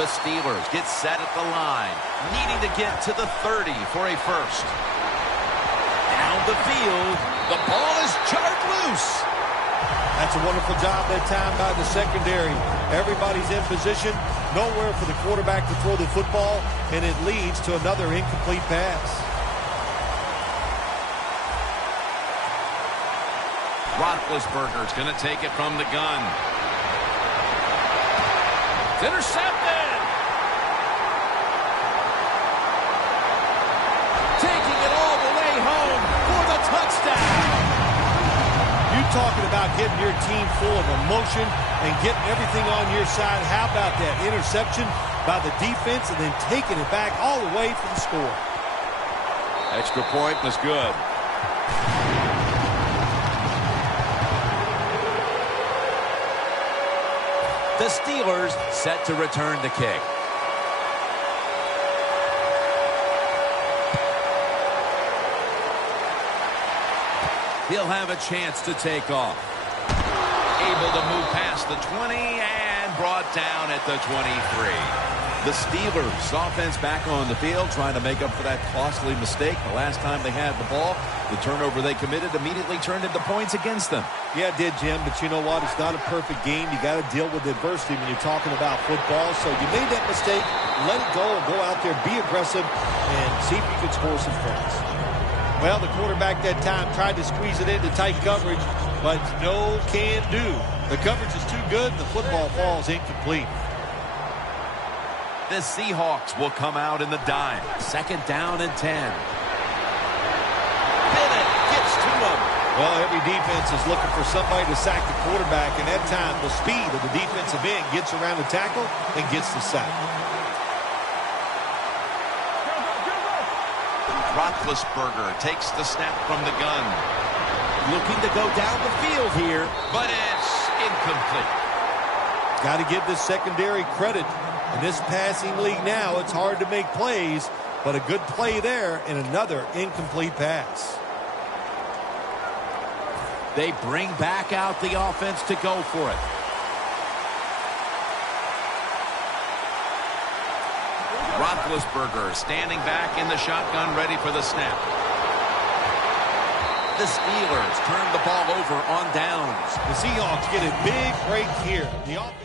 The Steelers get set at the line, needing to get to the 30 for a first. Down the field, the ball is jarred loose. That's a wonderful job that time by the secondary. Everybody's in position, nowhere for the quarterback to throw the football, and it leads to another incomplete pass. Roethlisberger's going to take it from the gun. It's intercepted. Taking it all the way home for the touchdown. You talking about getting your team full of emotion and getting everything on your side. How about that interception by the defense and then taking it back all the way for the score? Extra point was good. The Steelers set to return the kick. He'll have a chance to take off. Able to move past the 20 and brought down at the 23. The Steelers offense back on the field trying to make up for that costly mistake the last time they had the ball. The turnover they committed immediately turned into points against them. Yeah, it did, Jim, but you know what? It's not a perfect game. You got to deal with adversity when you're talking about football. So you made that mistake, let it go, and go out there, be aggressive, and see if you can score some points. Well, the quarterback that time tried to squeeze it into tight coverage, but no can do. The coverage is too good, and the football falls incomplete. The Seahawks will come out in the dime. 2nd down and 10. Bennett gets to him. Well, every defense is looking for somebody to sack the quarterback, and that time the speed of the defensive end gets around the tackle and gets the sack. Roethlisberger takes the snap from the gun. Looking to go down the field here, but it's incomplete. Got to give this secondary credit. In this passing league now, it's hard to make plays, but a good play there and another incomplete pass. They bring back out the offense to go for it. Roethlisberger standing back in the shotgun, ready for the snap. The Steelers turn the ball over on downs. The Seahawks get a big break here. The offense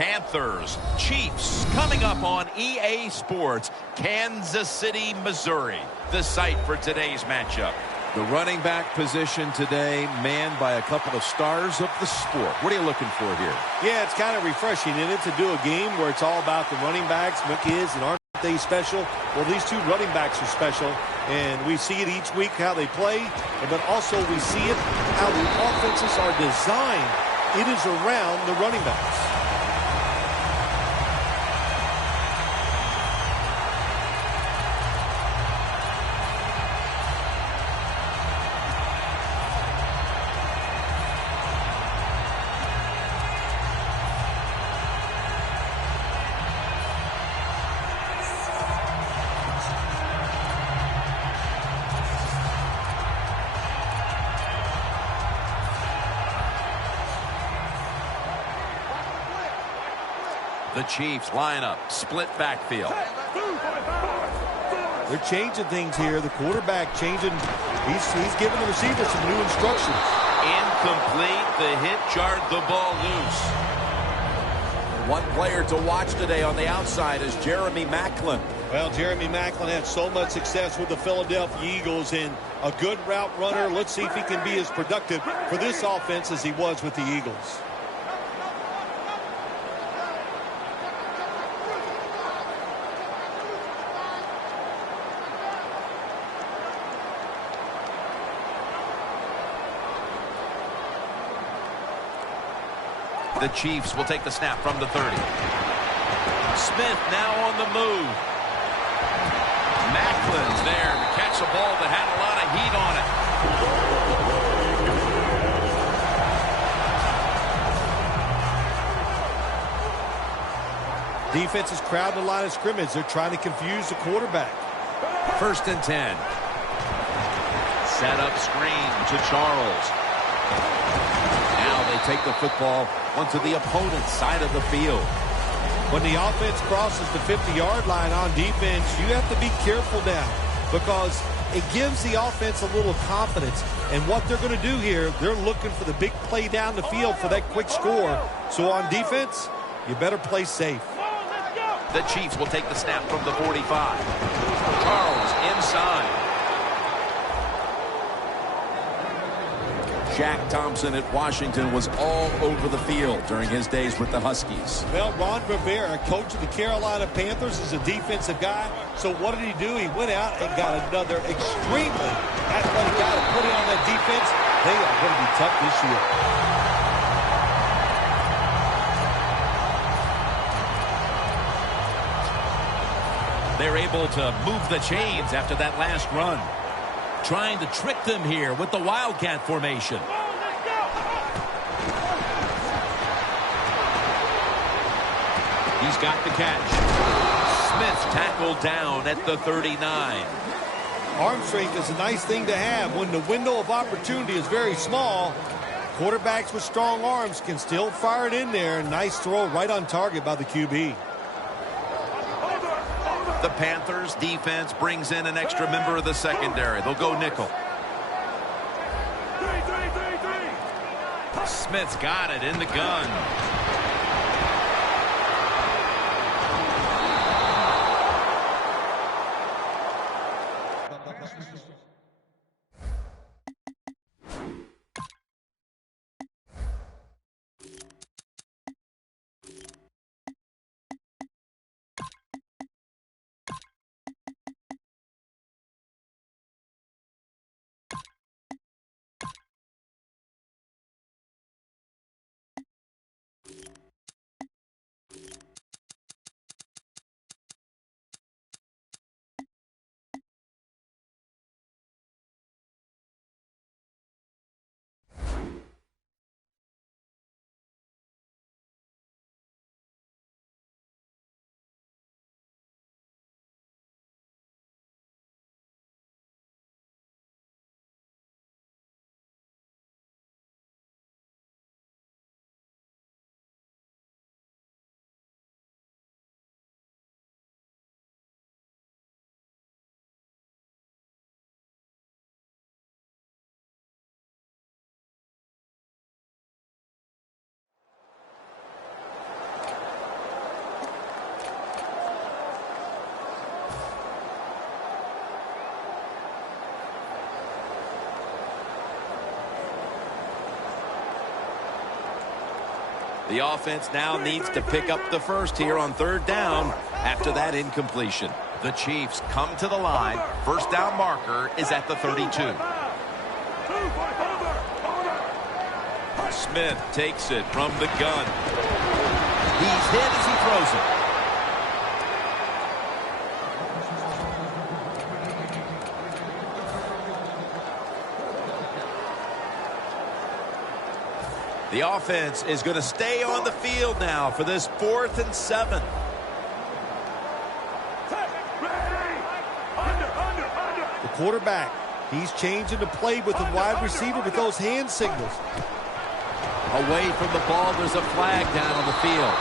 Panthers, Chiefs, coming up on EA Sports, Kansas City, Missouri, the site for today's matchup. The running back position today manned by a couple of stars of the sport. What are you looking for here? Yeah, it's kind of refreshing, isn't it, to do a game where it's all about the running backs, my kids, and aren't they special? Well, these two running backs are special, and we see it each week how they play, but also we see it how the offenses are designed. It is around the running backs. The Chiefs line up, split backfield. They're changing things here. The quarterback changing. He's giving the receiver some new instructions. Incomplete. The hit jarred the ball loose. One player to watch today on the outside is Jeremy Maclin. Well, Jeremy Maclin had so much success with the Philadelphia Eagles and a good route runner. Let's see if he can be as productive for this offense as he was with the Eagles. The Chiefs will take the snap from the 30. Smith now on the move. Macklin's there to catch a ball that had a lot of heat on it. Defense is crowding the line of scrimmage. They're trying to confuse the quarterback. 1st and 10. Set up screen to Charles. Now they take the football onto the opponent's side of the field. When the offense crosses the 50-yard line on defense, you have to be careful now because it gives the offense a little confidence. And what they're going to do here, they're looking for the big play down the field for that quick score. So on defense, you better play safe. The Chiefs will take the snap from the 45. Charles inside. Shaq Thompson at Washington was all over the field during his days with the Huskies. Well, Ron Rivera, coach of the Carolina Panthers, is a defensive guy. So what did he do? He went out and got another extremely athletic guy to put it on that defense. They are going to be tough this year. They're able to move the chains after that last run. Trying to trick them here with the Wildcat formation. He's got the catch. Smith tackled down at the 39. Arm strength is a nice thing to have when the window of opportunity is very small. Quarterbacks with strong arms can still fire it in there. Nice throw right on target by the QB. The Panthers defense brings in an extra member of the secondary. They'll go nickel. Smith's got it in the gun. The offense now needs to pick up the first here on third down after that incompletion. The Chiefs come to the line. First down marker is at the 32. Smith takes it from the gun. He's hit as he throws it. The offense is going to stay on the field now for this 4th and 7. The quarterback, he's changing the play with the wide receiver with those hand signals. Away from the ball, there's a flag down on the field.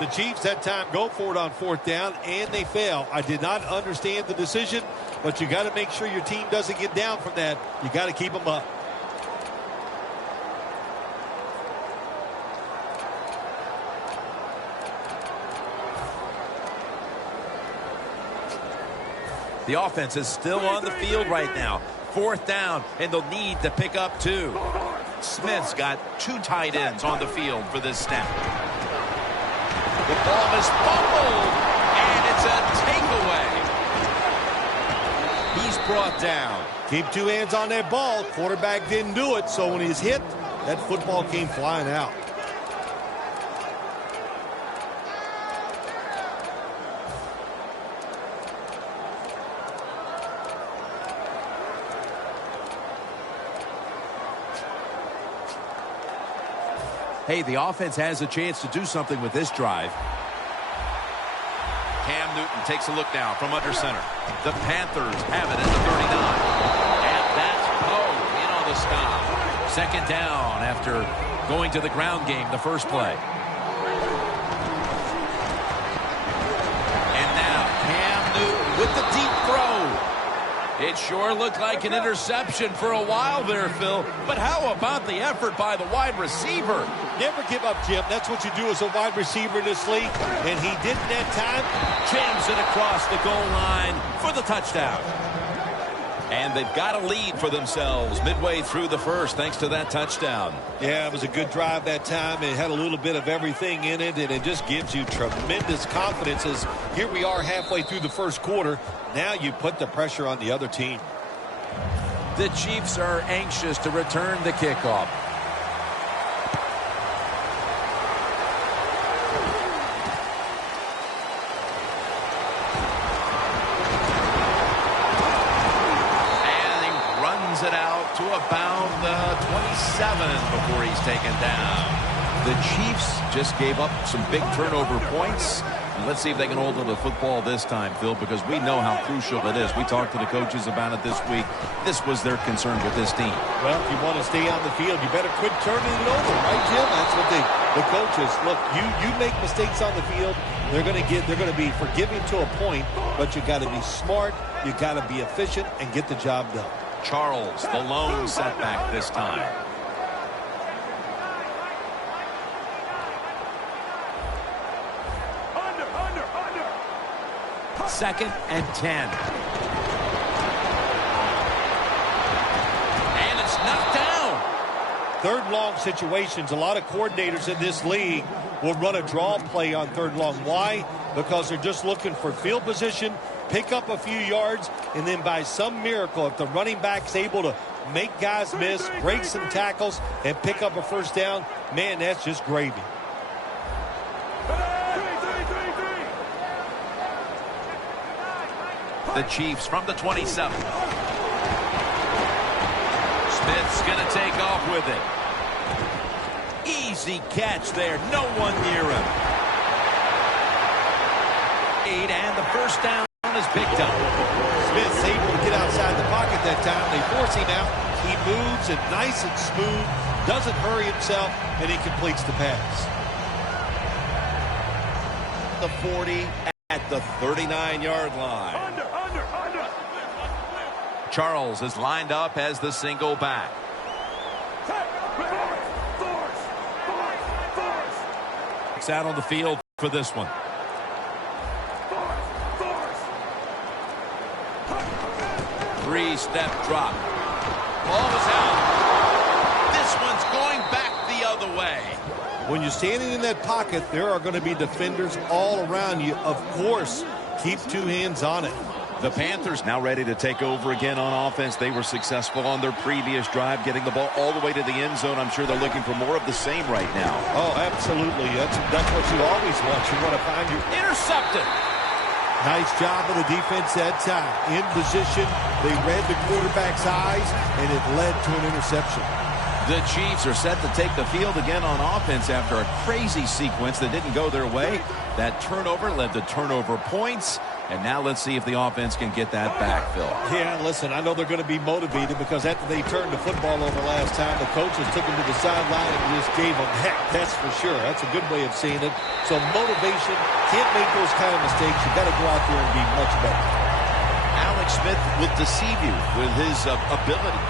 The Chiefs that time go for it on 4th down, and they fail. I did not understand the decision, but you got to make sure your team doesn't get down from that. You got to keep them up. The offense is still on the field right now. 4th down, and they'll need to pick up 2. Smith's got 2 tight ends on the field for this snap. The ball is fumbled, and it's a takeaway. He's brought down. Keep 2 hands on that ball. Quarterback didn't do it, so when he's hit, that football came flying out. Hey, the offense has a chance to do something with this drive. Cam Newton takes a look now from under center. The Panthers have it at the 39. And that's Poe in on the stop. 2nd down after going to the ground game the first play. And now Cam Newton with the deep throw. It sure looked like an interception for a while there, Phil. But how about the effort by the wide receiver? Never give up, Jim. That's what you do as a wide receiver in this league. And he didn't that time. Jams it across the goal line for the touchdown. And they've got a lead for themselves midway through the first thanks to that touchdown. Yeah, it was a good drive that time. It had a little bit of everything in it, and it just gives you tremendous confidence as here we are halfway through the first quarter. Now you put the pressure on the other team. The Chiefs are anxious to return the kickoff. It out to about the 27 before he's taken down. The Chiefs just gave up some big turnover points. And let's see if they can hold on to the football this time, Phil, because we know how crucial it is. We talked to the coaches about it this week. This was their concern with this team. Well, if you want to stay on the field, you better quit turning it over, right, Jim? That's what the coaches look. You make mistakes on the field, they're going to be forgiving to a point, but you got to be smart, you got to be efficient, and get the job done. Charles, the lone setback this time. Under. 2nd and 10. And it's knocked down. 3rd long situations. A lot of coordinators in this league will run a draw play on 3rd long. Why? Because they're just looking for field position, pick up a few yards, and then by some miracle, if the running back's able to make guys miss, break some tackles, and pick up a first down, man, that's just gravy. The Chiefs from the 27. Smith's going to take off with it. Easy catch there. No one near him. And the first down is picked up. Smith's able to get outside the pocket that time. They force him out. He moves it nice and smooth, doesn't hurry himself, and he completes the pass. The 40 at the 39-yard line. Under. Charles is lined up as the single back. It's out on the field for this one. Three-step drop. Ball is out. when you're standing in that pocket, there are going to be defenders all around you. Of course, keep two hands on it. The Panthers now ready to take over again on offense. They were successful on their previous drive, getting the ball all the way to the end zone. I'm sure they're looking for more of the same right now. Oh, absolutely. That's what you always want. You want to find your... Intercepted. Nice job of the defense that time. In position, they read the quarterback's eyes, and it led to an interception. The Chiefs are set to take the field again on offense after a crazy sequence that didn't go their way. That turnover led to turnover points. And now let's see if the offense can get that back, Phil. Yeah, listen, I know they're going to be motivated because after they turned the football over last time, the coaches took them to the sideline and just gave them heck, that's for sure. That's a good way of seeing it. So motivation, can't make those kind of mistakes. You got to go out there and be much better. Alex Smith will deceive you with his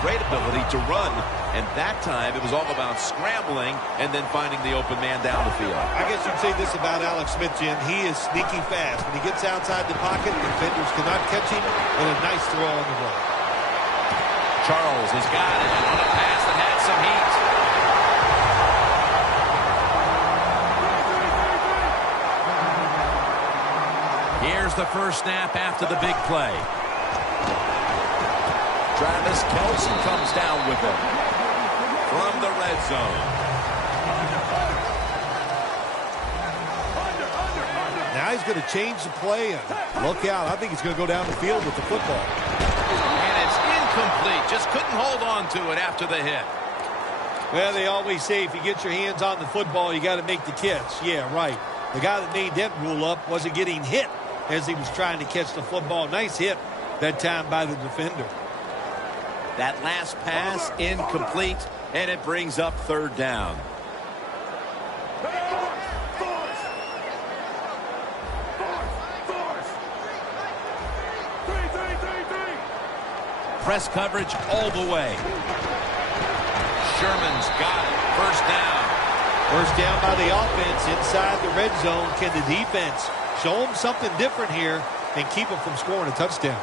great ability to run. And that time, it was all about scrambling and then finding the open man down the field. I guess you'd say this about Alex Smith, Jim. He is sneaky fast. When he gets outside the pocket, defenders cannot catch him, and a nice throw on the run. Charles has got it on a pass that had some heat. Here's the first snap after the big play. Travis Kelce comes down with it from the red zone. Now he's going to change the play, and look out. I think he's going to go down the field with the football. And it's incomplete. Just couldn't hold on to it after the hit. Well, they always say if you get your hands on the football, you got to make the catch. Yeah, right. The guy that made that rule up wasn't getting hit as he was trying to catch the football. Nice hit that time by the defender. That last pass incomplete, and it brings up third down. Press coverage all the way. Sherman's got it. First down. First down by the offense inside the red zone. Can the defense show them something different here and keep them from scoring a touchdown?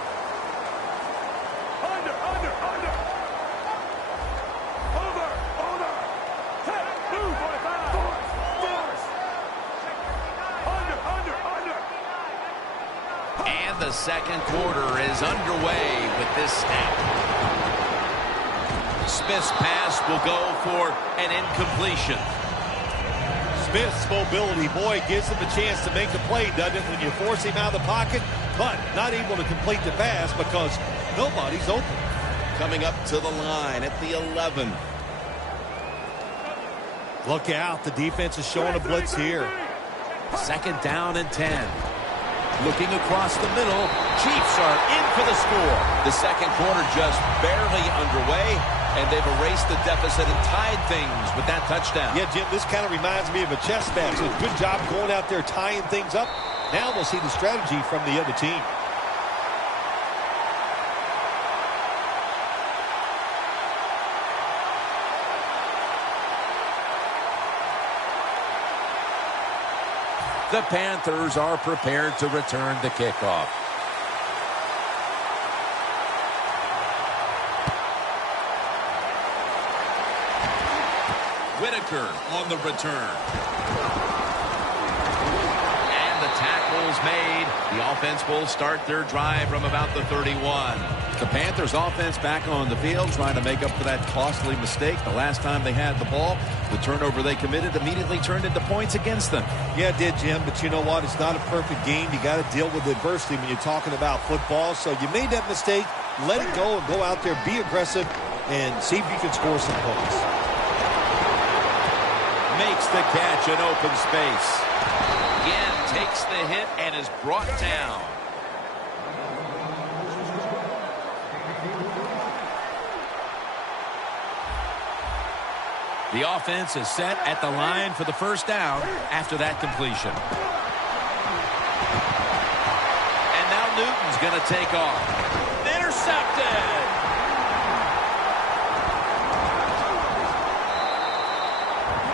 And the second quarter is underway with this snap. Smith's pass will go for an incompletion. Smith's mobility, boy, gives him a chance to make the play, doesn't it, when you force him out of the pocket, but not able to complete the pass because nobody's open. Coming up to the line at the 11. Look out, the defense is showing a blitz here. Second down and 10. Looking across the middle, Chiefs are in for the score. The second quarter just barely underway, and they've erased the deficit and tied things with that touchdown. Yeah, Jim, this kind of reminds me of a chess match. So good job going out there tying things up. Now we'll see the strategy from the other team. The Panthers are prepared to return the kickoff. Whitaker on the return. And the tackle's made. The offense will start their drive from about the 31. The Panthers offense back on the field trying to make up for that costly mistake. The last time they had the ball, the turnover they committed immediately turned into points against them. Yeah, it did, Jim, but you know what? It's not a perfect game. You got to deal with adversity when you're talking about football. So you made that mistake, let it go, and go out there, be aggressive, and see if you can score some points. Makes the catch in open space. Again, takes the hit and is brought down. The offense is set at the line for the first down after that completion. And now Newton's going to take off. Intercepted!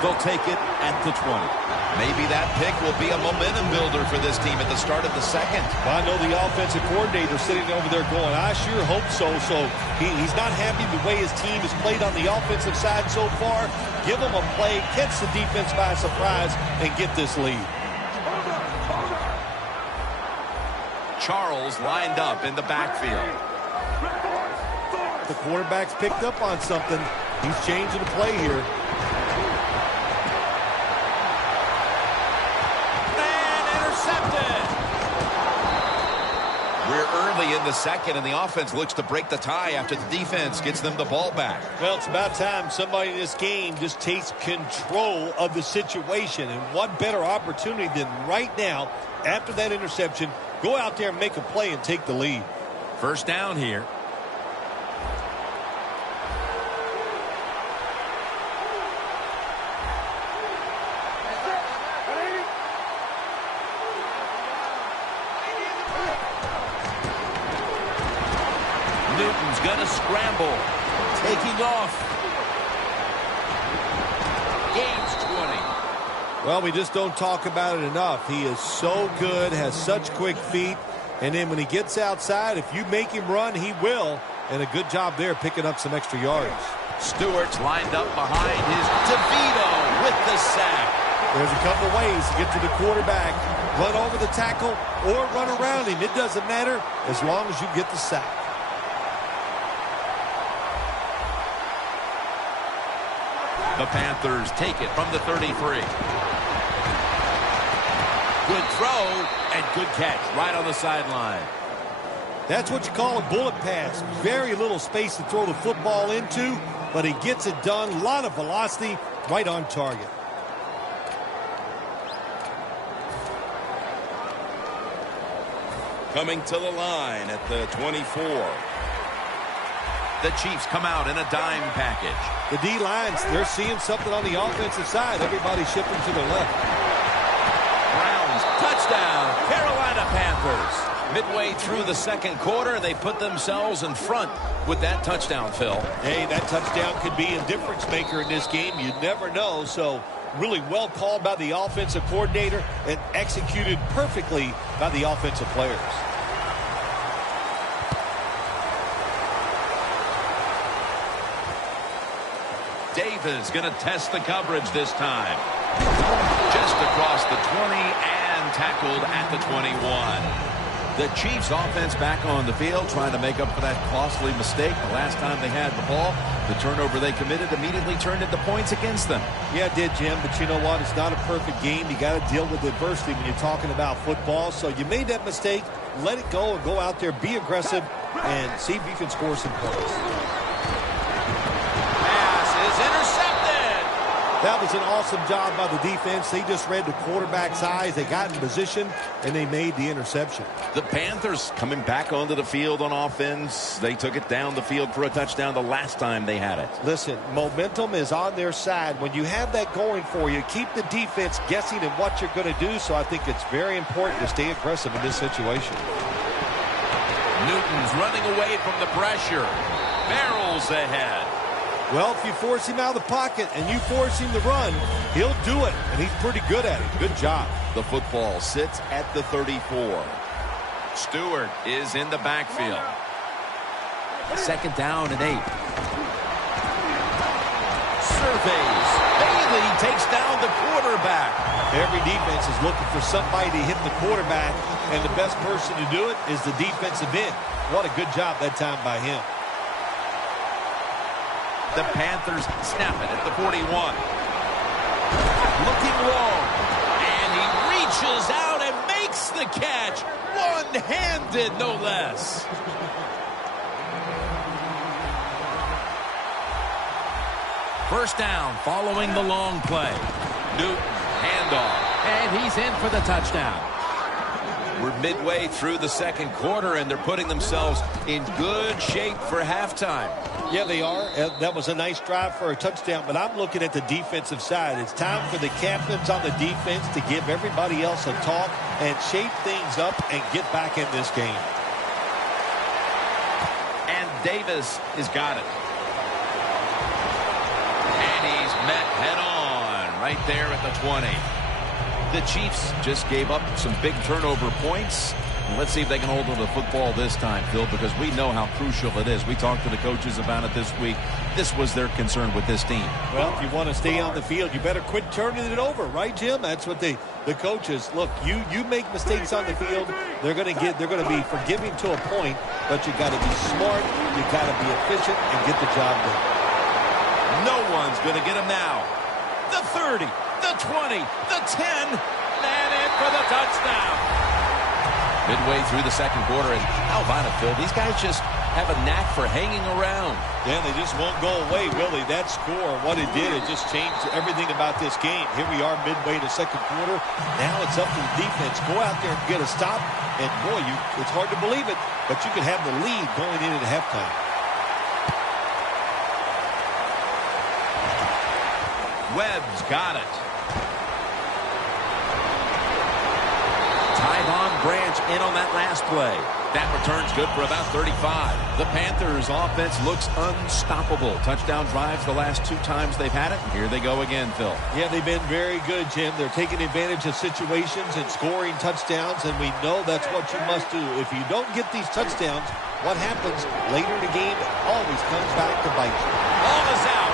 They'll take it at the 20. Maybe that pick will be a momentum builder for this team at the start of the second. Well, I know the offensive coordinator sitting over there going, I sure hope so. So he's not happy the way his team has played on the offensive side so far. Give them a play, catch the defense by surprise, and get this lead. Charles lined up in the backfield. The quarterback's picked up on something. He's changing the play here. And intercepted. We're early in the second, and the offense looks to break the tie after the defense gets them the ball back. Well, it's about time somebody in this game just takes control of the situation. And what better opportunity than right now, after that interception, go out there and make a play and take the lead. First down here. Newton's going to scramble. Taking off. Gains 20. Well, we just don't talk about it enough. He is so good, has such quick feet. And then when he gets outside, if you make him run, he will. And a good job there picking up some extra yards. Stewart's lined up behind his DeVito with the sack. There's a couple ways to get to the quarterback. Run over the tackle or run around him. It doesn't matter as long as you get the sack. The Panthers take it from the 33. Good throw and good catch right on the sideline. That's what you call a bullet pass. Very little space to throw the football into, but he gets it done. A lot of velocity, right on target. Coming to the line at the 24. The Chiefs come out in a dime package. The D-lines, they're seeing something on the offensive side. Everybody's shifting to their left. Browns, touchdown, Carolina Panthers. Midway through the second quarter, they put themselves in front with that touchdown, Phil. Hey, that touchdown could be a difference maker in this game. You never know. So really well called by the offensive coordinator and executed perfectly by the offensive players. Davis going to test the coverage this time. Just across the 20 and tackled at the 21. The Chiefs offense back on the field trying to make up for that costly mistake the last time they had the ball. The turnover they committed immediately turned into points against them. Yeah, it did, Jim, but you know what? It's not a perfect game. You got to deal with adversity when you're talking about football. So you made that mistake, let it go and go out there, be aggressive, and see if you can score some points. That was an awesome job by the defense. They just read the quarterback's eyes. They got in position, and they made the interception. The Panthers coming back onto the field on offense. They took it down the field for a touchdown the last time they had it. Listen, momentum is on their side. When you have that going for you, keep the defense guessing at what you're going to do. So I think it's very important to stay aggressive in this situation. Newton's running away from the pressure. Barrels ahead. Well, if you force him out of the pocket and you force him to run, he'll do it, and he's pretty good at it. Good job. The football sits at the 34. Stewart is in the backfield. Second down and 8. Surveys. Bailey takes down the quarterback. Every defense is looking for somebody to hit the quarterback, and the best person to do it is the defensive end. What a good job that time by him. The Panthers snap it at the 41. Looking long. And he reaches out and makes the catch. One-handed, no less. First down following the long play. Newton, handoff. And he's in for the touchdown. We're midway through the second quarter, and they're putting themselves in good shape for halftime. Yeah, they are. That was a nice drive for a touchdown, but I'm looking at the defensive side. It's time for the captains on the defense to give everybody else a talk and shape things up and get back in this game. And Davis has got it. And he's met head on right there at the 20. The Chiefs just gave up some big turnover points. Let's see if they can hold on to the football this time, Phil, because we know how crucial it is. We talked to the coaches about it this week. This was their concern with this team. Well, if you want to stay on the field, you better quit turning it over, right, Jim? That's what the coaches look. You make mistakes on the field, they're going to be forgiving to a point, but you got to be smart, you got to be efficient, and get the job done. No one's going to get him now. The 30, the 20, the 10, and in for the touchdown. Midway through the second quarter, and how about it, Phil? These guys just have a knack for hanging around. Yeah, they just won't go away, Willie. That score, what it did, it just changed everything about this game. Here we are midway to second quarter. Now it's up to the defense. Go out there and get a stop, and boy, it's hard to believe it, but you could have the lead going into halftime. Webb's got it. Tyvon Branch in on that last play. That return's good for about 35. The Panthers offense looks unstoppable. Touchdown drives the last 2 times they've had it. And here they go again, Phil. Yeah, they've been very good, Jim. They're taking advantage of situations and scoring touchdowns, and we know that's what you must do. If you don't get these touchdowns, what happens later in the game always comes back to bite you. Ball is out.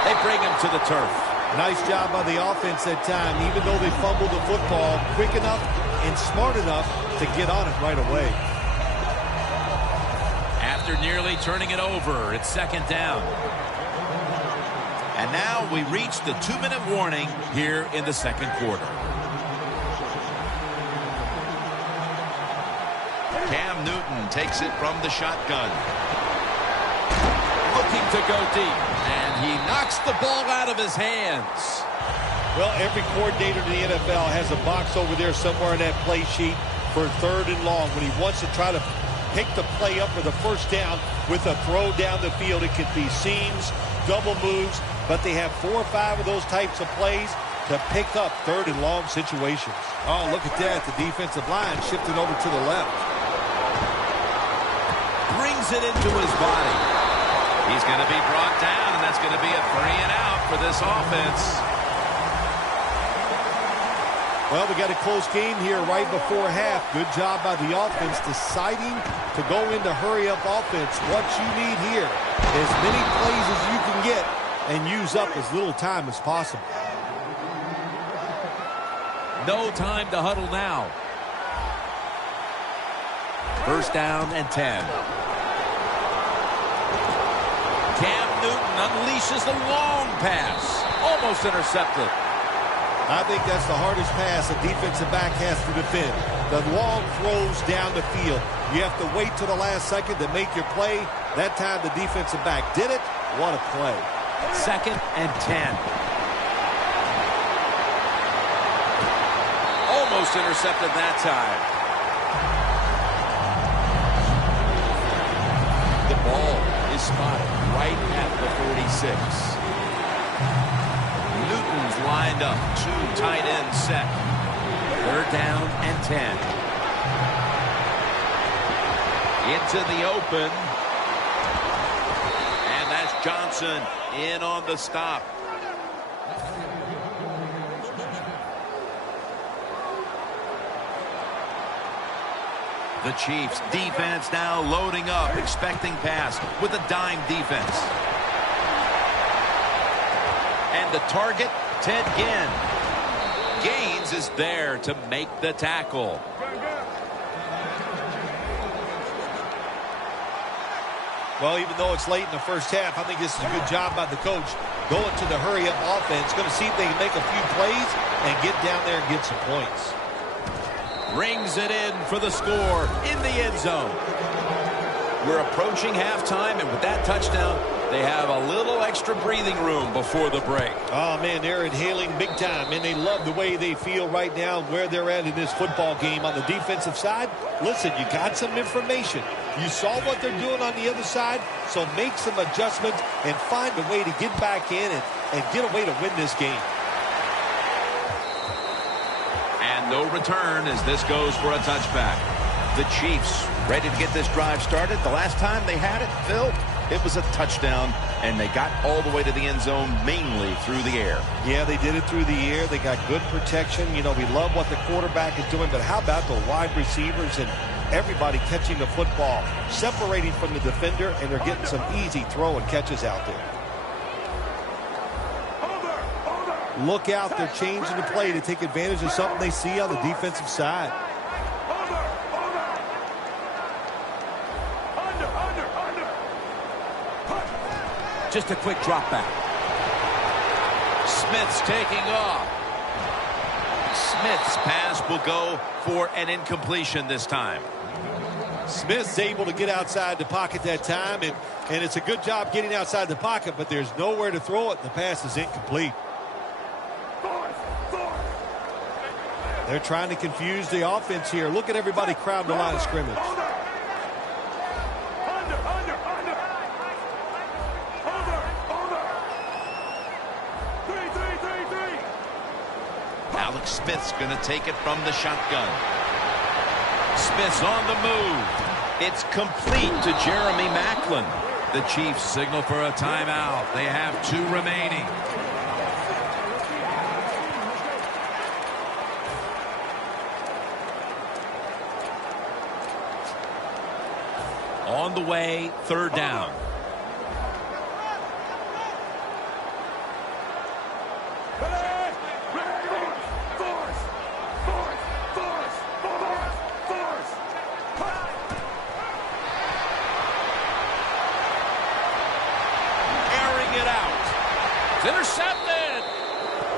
They bring him to the turf. Nice job by the offense that time, even though they fumbled the football quick enough and smart enough to get on it right away. After nearly turning it over, it's second down. And now we reach the 2-minute warning here in the second quarter. Cam Newton takes it from the shotgun. Looking to go deep. And he knocks the ball out of his hands. Well, every coordinator in the NFL has a box over there somewhere in that play sheet for 3rd and long when he wants to try to pick the play up for the first down with a throw down the field. It could be seams, double moves, but they have 4 or 5 of those types of plays to pick up 3rd and long situations. Oh, look at that. The defensive line shifted over to the left. Brings it into his body. He's going to be brought down, and that's going to be a 3 and out for this offense. Well, we got a close game here right before half. Good job by the offense deciding to go into hurry-up offense. What you need here, as many plays as you can get and use up as little time as possible. No time to huddle now. First down and 10. Cam Newton unleashes the long pass. Almost intercepted. I think that's the hardest pass a defensive back has to defend. The long throws down the field. You have to wait till the last second to make your play. That time the defensive back did it. What a play. Second and 10. Almost intercepted that time. The ball is spotted right at the 46. Newton's lined up. 2 tight ends set. 3rd down and 10. Into the open. And that's Johnson in on the stop. The Chiefs defense now loading up, expecting pass with a dime defense. And the target, Ted Ginn. Gaines is there to make the tackle. Well, even though it's late in the first half, I think this is a good job by the coach going to the hurry-up offense. Going to see if they can make a few plays and get down there and get some points. Rings it in for the score in the end zone. We're approaching halftime, and with that touchdown, they have a little extra breathing room before the break. Oh, man, they're inhaling big time, and they love the way they feel right now where they're at in this football game. On the defensive side, listen, you got some information. You saw what they're doing on the other side, so make some adjustments and find a way to get back in and get a way to win this game. And no return as this goes for a touchback. The Chiefs ready to get this drive started. The last time they had it, Phil, It was a touchdown, and they got all the way to the end zone mainly through the air. Yeah, they did it through the air. They got good protection. You know, we love what the quarterback is doing, but how about the wide receivers and everybody catching the football, separating from the defender, and they're getting some easy throw and catches out there. Look out, they're changing the play to take advantage of something they see on the defensive side. Just a quick drop back. Smith's taking off. Smith's pass will go for an incompletion this time. Smith's able to get outside the pocket that time, and it's a good job getting outside the pocket, but there's nowhere to throw it. The pass is incomplete. They're trying to confuse the offense here. Look at everybody crowding the line of scrimmage. Alex Smith's going to take it from the shotgun. Smith's on the move. It's complete to Jeremy Maclin. The Chiefs signal for a timeout. They have 2 remaining. On the way, 3rd down. Intercepted.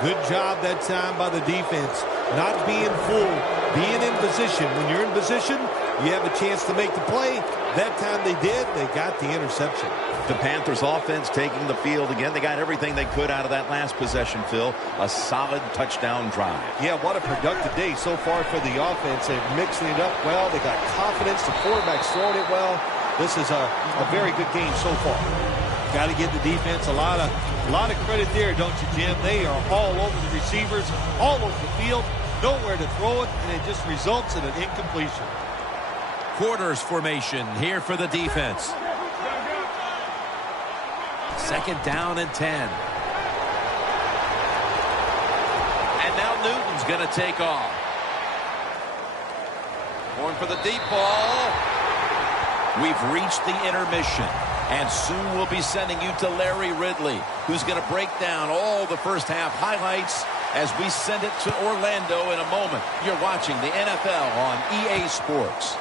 Good job that time by the defense. Not being full, being in position. When you're in position, you have a chance to make the play. That time they did. They got the interception. The Panthers offense taking the field again. They got everything they could out of that last possession, Phil. A solid touchdown drive. Yeah, what a productive day so far for the offense. They're mixing it up well. They got confidence. The quarterback's throwing it well. This is a very good game so far. Got to give the defense a lot of credit there, don't you, Jim? They are all over the receivers, all over the field, nowhere to throw it, and it just results in an incompletion. Quarters formation here for the defense. 2nd down and 10. And now Newton's going to take off. Going for the deep ball. We've reached the intermission. And soon we'll be sending you to Larry Ridley, who's going to break down all the first half highlights as we send it to Orlando in a moment. You're watching the NFL on EA Sports.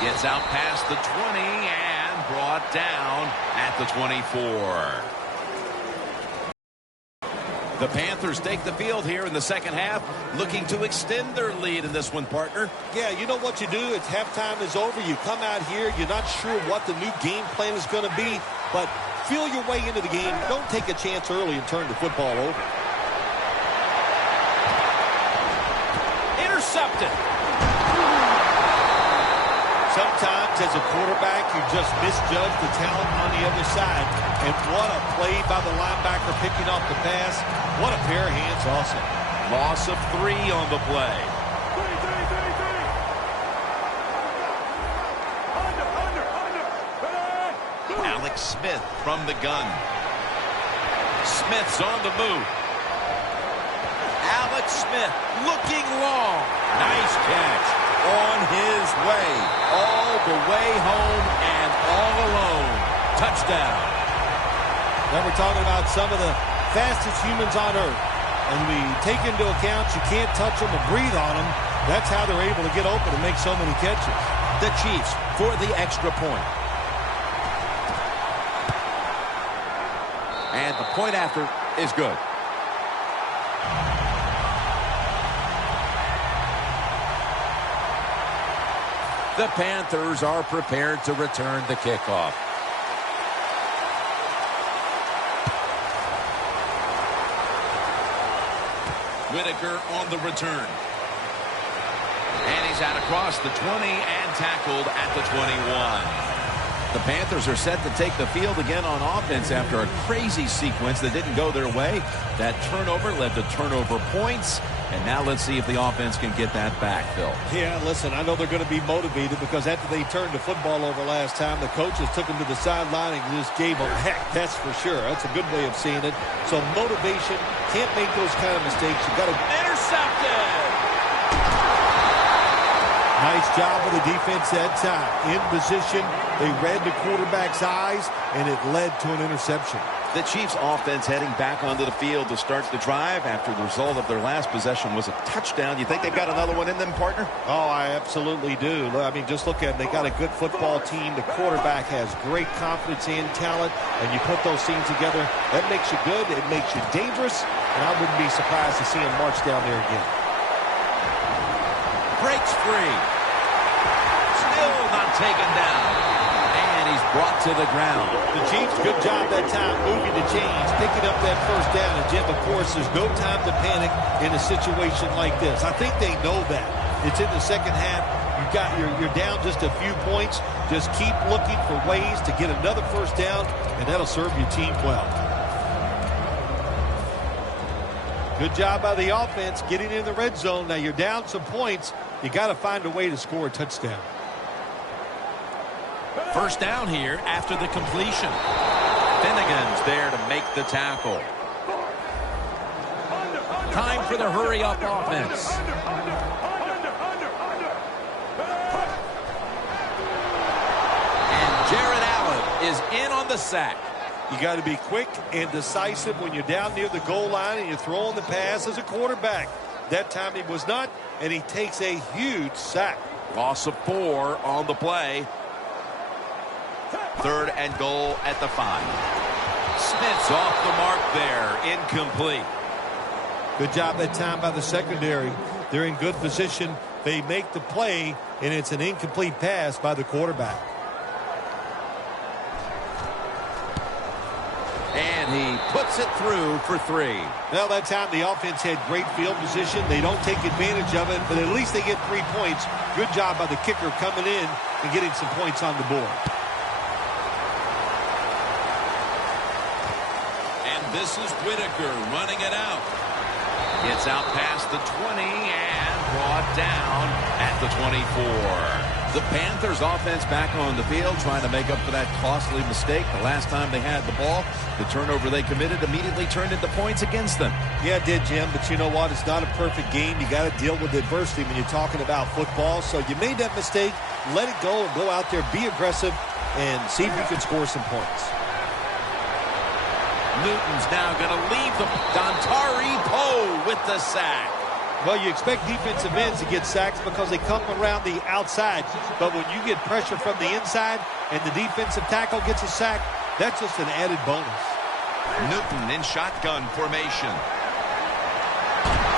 Gets out past the 20 and brought down at the 24. The Panthers take the field here in the second half, looking to extend their lead in this one, partner. Yeah, you know what you do? It's halftime is over. You come out here. You're not sure what the new game plan is going to be, but feel your way into the game. Don't take a chance early and turn the football over. Intercepted. Sometimes as a quarterback, you just misjudge the talent on the other side. And what a play by the linebacker picking off the pass. What a pair of hands also. Loss of 3 on the play. Alex Smith from the gun. Smith's on the move. Alex Smith looking long. Nice catch. On his way. All the way home and all alone. Touchdown. Now we're talking about some of the fastest humans on earth. And we take into account you can't touch them or breathe on them. That's how they're able to get open and make so many catches. The Chiefs for the extra point. And the point after is good. The Panthers are prepared to return the kickoff. Whitaker on the return. And he's out across the 20 and tackled at the 21. The Panthers are set to take the field again on offense after a crazy sequence that didn't go their way. That turnover led to turnover points, And now let's see if the offense can get that back, Phil. Yeah, listen, I know they're going to be motivated because after they turned the football over last time, the coaches took them to the sideline and just gave them heck. That's for sure. That's a good way of seeing it. So motivation, can't make those kind of mistakes. You got to intercepted. Nice job of the defense that time. In position, they read the quarterback's eyes, and it led to an interception. The Chiefs offense heading back onto the field to start the drive after the result of their last possession was a touchdown. You think they've got another one in them, partner? Oh, I absolutely do. I mean, just look at it. They got a good football team. The quarterback has great confidence and talent, and you put those teams together, that makes you good. It makes you dangerous, and I wouldn't be surprised to see him march down there again. Breaks free. Still not taken down. And he's brought to the ground. The Chiefs, good job that time moving the chains, picking up that first down. And Jim, of course, there's no time to panic in a situation like this. I think they know that. It's in the second half. You're down just a few points. Just keep looking for ways to get another first down, and that'll serve your team well. Good job by the offense getting in the red zone. Now you're down some points. You got to find a way to score a touchdown. First down here after the completion. Finnegan's there to make the tackle. Time for the hurry-up offense. And Jared Allen is in on the sack. You got to be quick and decisive when you're down near the goal line and you're throwing the pass as a quarterback. That time he was not, and he takes a huge sack. Loss of 4 on the play. 3rd and goal at the 5. Smith's off the mark there. Incomplete. Good job that time by the secondary. They're in good position. They make the play, and it's an incomplete pass by the quarterback. And he puts it through for 3. Well, that time the offense had great field position. They don't take advantage of it, but at least they get 3 points. Good job by the kicker coming in and getting some points on the board. And this is Whitaker running it out. Gets out past the 20 and brought down at the 24. The Panthers offense back on the field trying to make up for that costly mistake. The last time they had the ball, the turnover they committed immediately turned into points against them. Yeah, it did, Jim, but you know what? It's not a perfect game. You got to deal with adversity when you're talking about football. So you made that mistake, let it go, and go out there, be aggressive, and see if you can score some points. Newton's now going to leave the Dontari Poe with the sack. Well, you expect defensive ends to get sacks because they come around the outside. But when you get pressure from the inside and the defensive tackle gets a sack, that's just an added bonus. Newton in shotgun formation.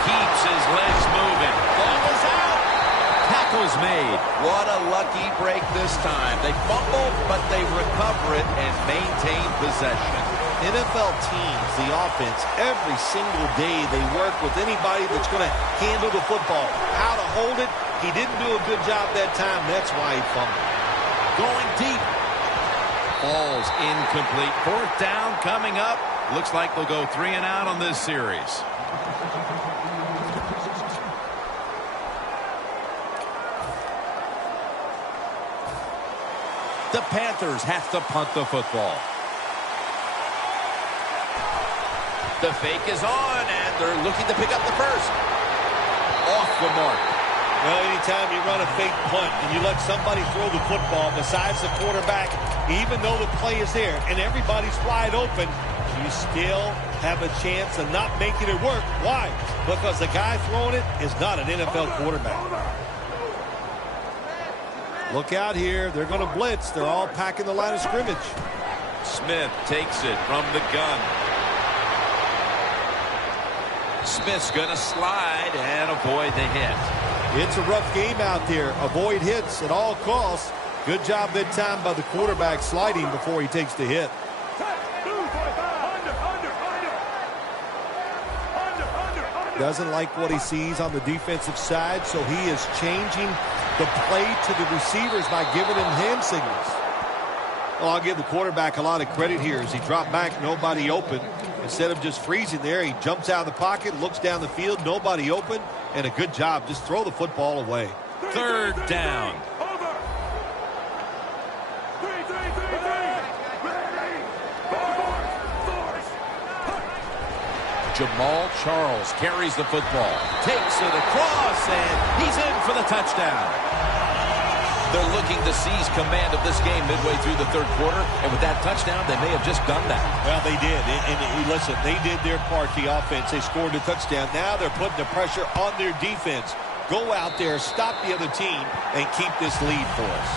Keeps his legs moving. Ball is out. Tackle's made. What a lucky break this time. They fumble, but they recover it and maintain possession. NFL teams, the offense, every single day they work with anybody that's going to handle the football. How to hold it, he didn't do a good job that time. That's why he fumbled. Going deep. Ball's incomplete. 4th down coming up. Looks like they'll go 3 and out on this series. The Panthers have to punt the football. The fake is on, and they're looking to pick up the first. Off the mark. Well, anytime you run a fake punt and you let somebody throw the football besides the quarterback, even though the play is there and everybody's wide open, you still have a chance of not making it work. Why? Because the guy throwing it is not an NFL quarterback. Look out here. They're going to blitz. They're all packing the line of scrimmage. Smith takes it from the gun. Smith's going to slide and avoid the hit. It's a rough game out there. Avoid hits at all costs. Good job that time by the quarterback sliding before he takes the hit. Doesn't like what he sees on the defensive side, so he is changing the play to the receivers by giving them hand signals. Well, I'll give the quarterback a lot of credit here as he dropped back, nobody open. Instead of just freezing there, he jumps out of the pocket, looks down the field, nobody open, and a good job. Just throw the football away. Third down. Jamal Charles carries the football, takes it across, and he's in for the touchdown. They're looking to seize command of this game midway through the third quarter, and with that touchdown, they may have just done that. Well, they did, and listen, they did their part, the offense. They scored a touchdown. Now they're putting the pressure on their defense. Go out there, stop the other team, and keep this lead for us.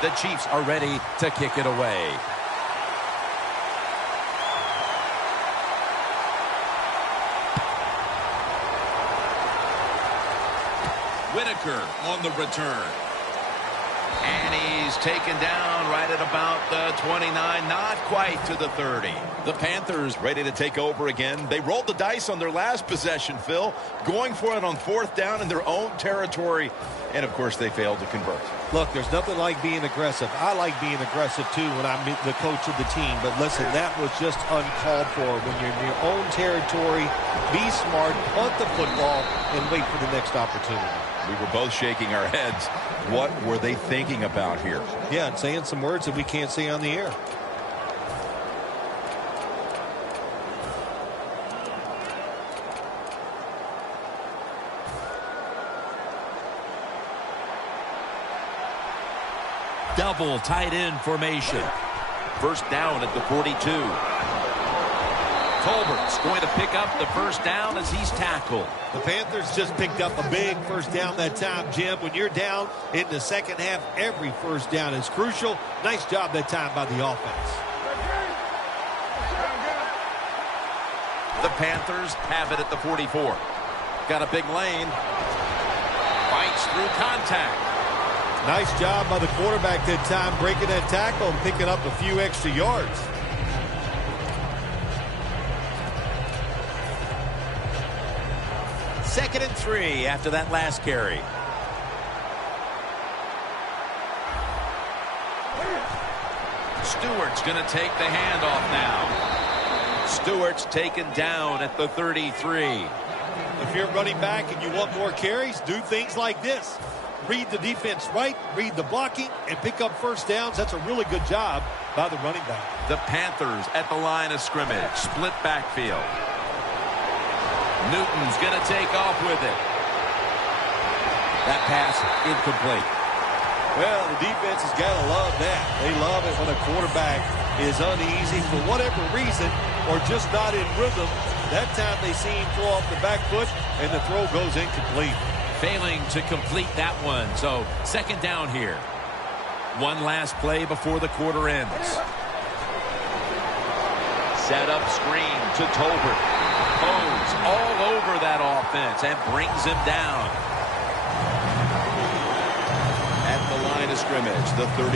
The Chiefs are ready to kick it away. Whitaker on the return. And he's taken down right at about the 29, not quite to the 30. The Panthers ready to take over again. They rolled the dice on their last possession, Phil, going for it on fourth down in their own territory. And, of course, they failed to convert. Look, there's nothing like being aggressive. I like being aggressive, too, when I'm the coach of the team. But, listen, that was just uncalled for. When you're in your own territory, be smart, punt the football, and wait for the next opportunity. We were both shaking our heads. What were they thinking about here? Yeah, and saying some words that we can't say on the air. Double tight end formation. First down at the 42. Tolbert's going to pick up the first down as he's tackled. The Panthers just picked up a big first down that time, Jim. When you're down in the second half, every first down is crucial. Nice job that time by the offense. The Panthers have it at the 44. Got a big lane. Fights through contact. Nice job by the quarterback that time, breaking that tackle and picking up a few extra yards. Second and 3 after that last carry. Stewart's going to take the handoff now. Stewart's taken down at the 33. If you're running back and you want more carries, do things like this. Read the defense right, read the blocking, and pick up first downs. That's a really good job by the running back. The Panthers at the line of scrimmage. Split backfield. Newton's going to take off with it. That pass incomplete. Well, the defense has got to love that. They love it when a quarterback is uneasy for whatever reason or just not in rhythm. That time they see him throw off the back foot, and the throw goes incomplete. Failing to complete that one, so second down here. One last play before the quarter ends. Set up screen to Tolbert. Pose all over that offense and brings him down. At the line of scrimmage, the 34.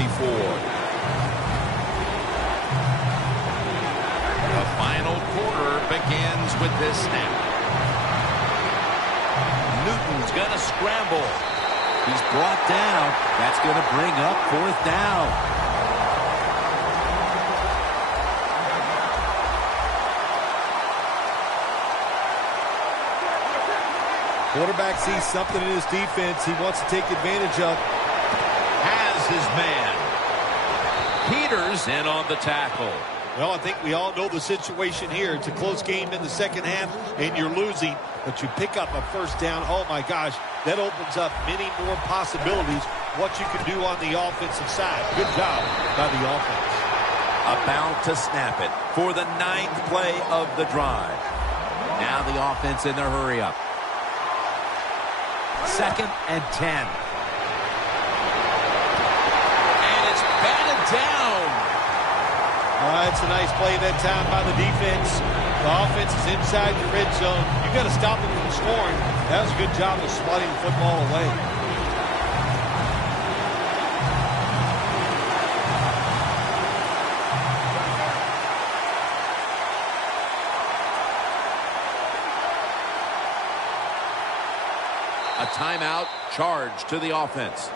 The final quarter begins with this snap. Newton's going to scramble. He's brought down. That's going to bring up fourth down. Quarterback sees something in his defense he wants to take advantage of. Has his man. Peters in on the tackle. Well, I think we all know the situation here. It's a close game in the second half, and you're losing. But you pick up a first down. Oh, my gosh, that opens up many more possibilities what you can do on the offensive side. Good job by the offense. About to snap it for the 9th play of the drive. Now the offense in their hurry up. Second and 10. And it's batted down. It's a nice play that time by the defense. The offense is inside your red zone. You've got to stop them from scoring. That was a good job of swatting the football away. A timeout charge to the offense.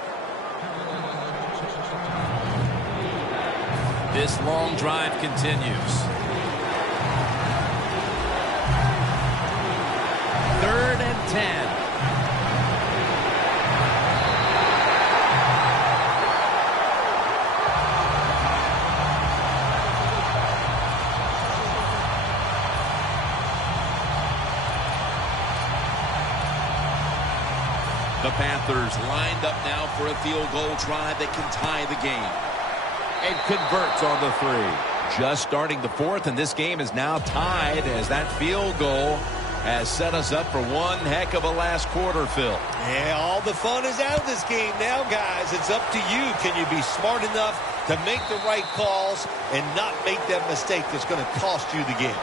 This long drive continues. 3rd and 10. The Panthers lined up now for a field goal try that can tie the game. And converts on the 3. Just starting the 4th, and this game is now tied as that field goal has set us up for one heck of a last quarter, Phil. Yeah, all the fun is out of this game now, guys. It's up to you. Can you be smart enough to make the right calls and not make that mistake that's going to cost you the game?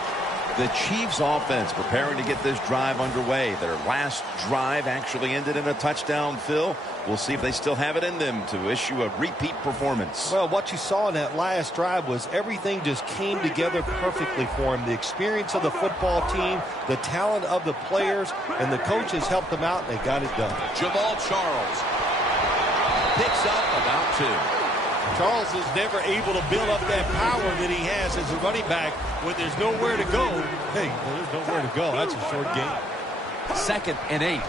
The Chiefs offense preparing to get this drive underway. Their last drive actually ended in a touchdown, Phil. We'll see if they still have it in them to issue a repeat performance. Well, what you saw in that last drive was everything just came together perfectly for him. The experience of the football team, the talent of the players, and the coaches helped them out, and they got it done. Jamaal Charles picks up about 2. Charles is never able to build up that power that he has as a running back when there's nowhere to go. Hey, there's nowhere to go. That's a short game. 2nd and 8.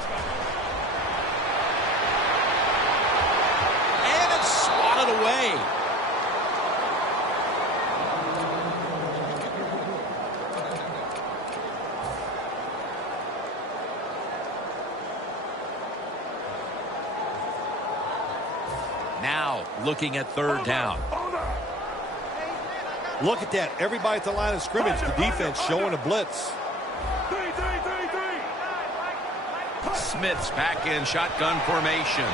And it's swatted away. Now looking at 3rd down. Look at that. Everybody at the line of scrimmage. The defense showing a blitz. Smith's back in shotgun formation.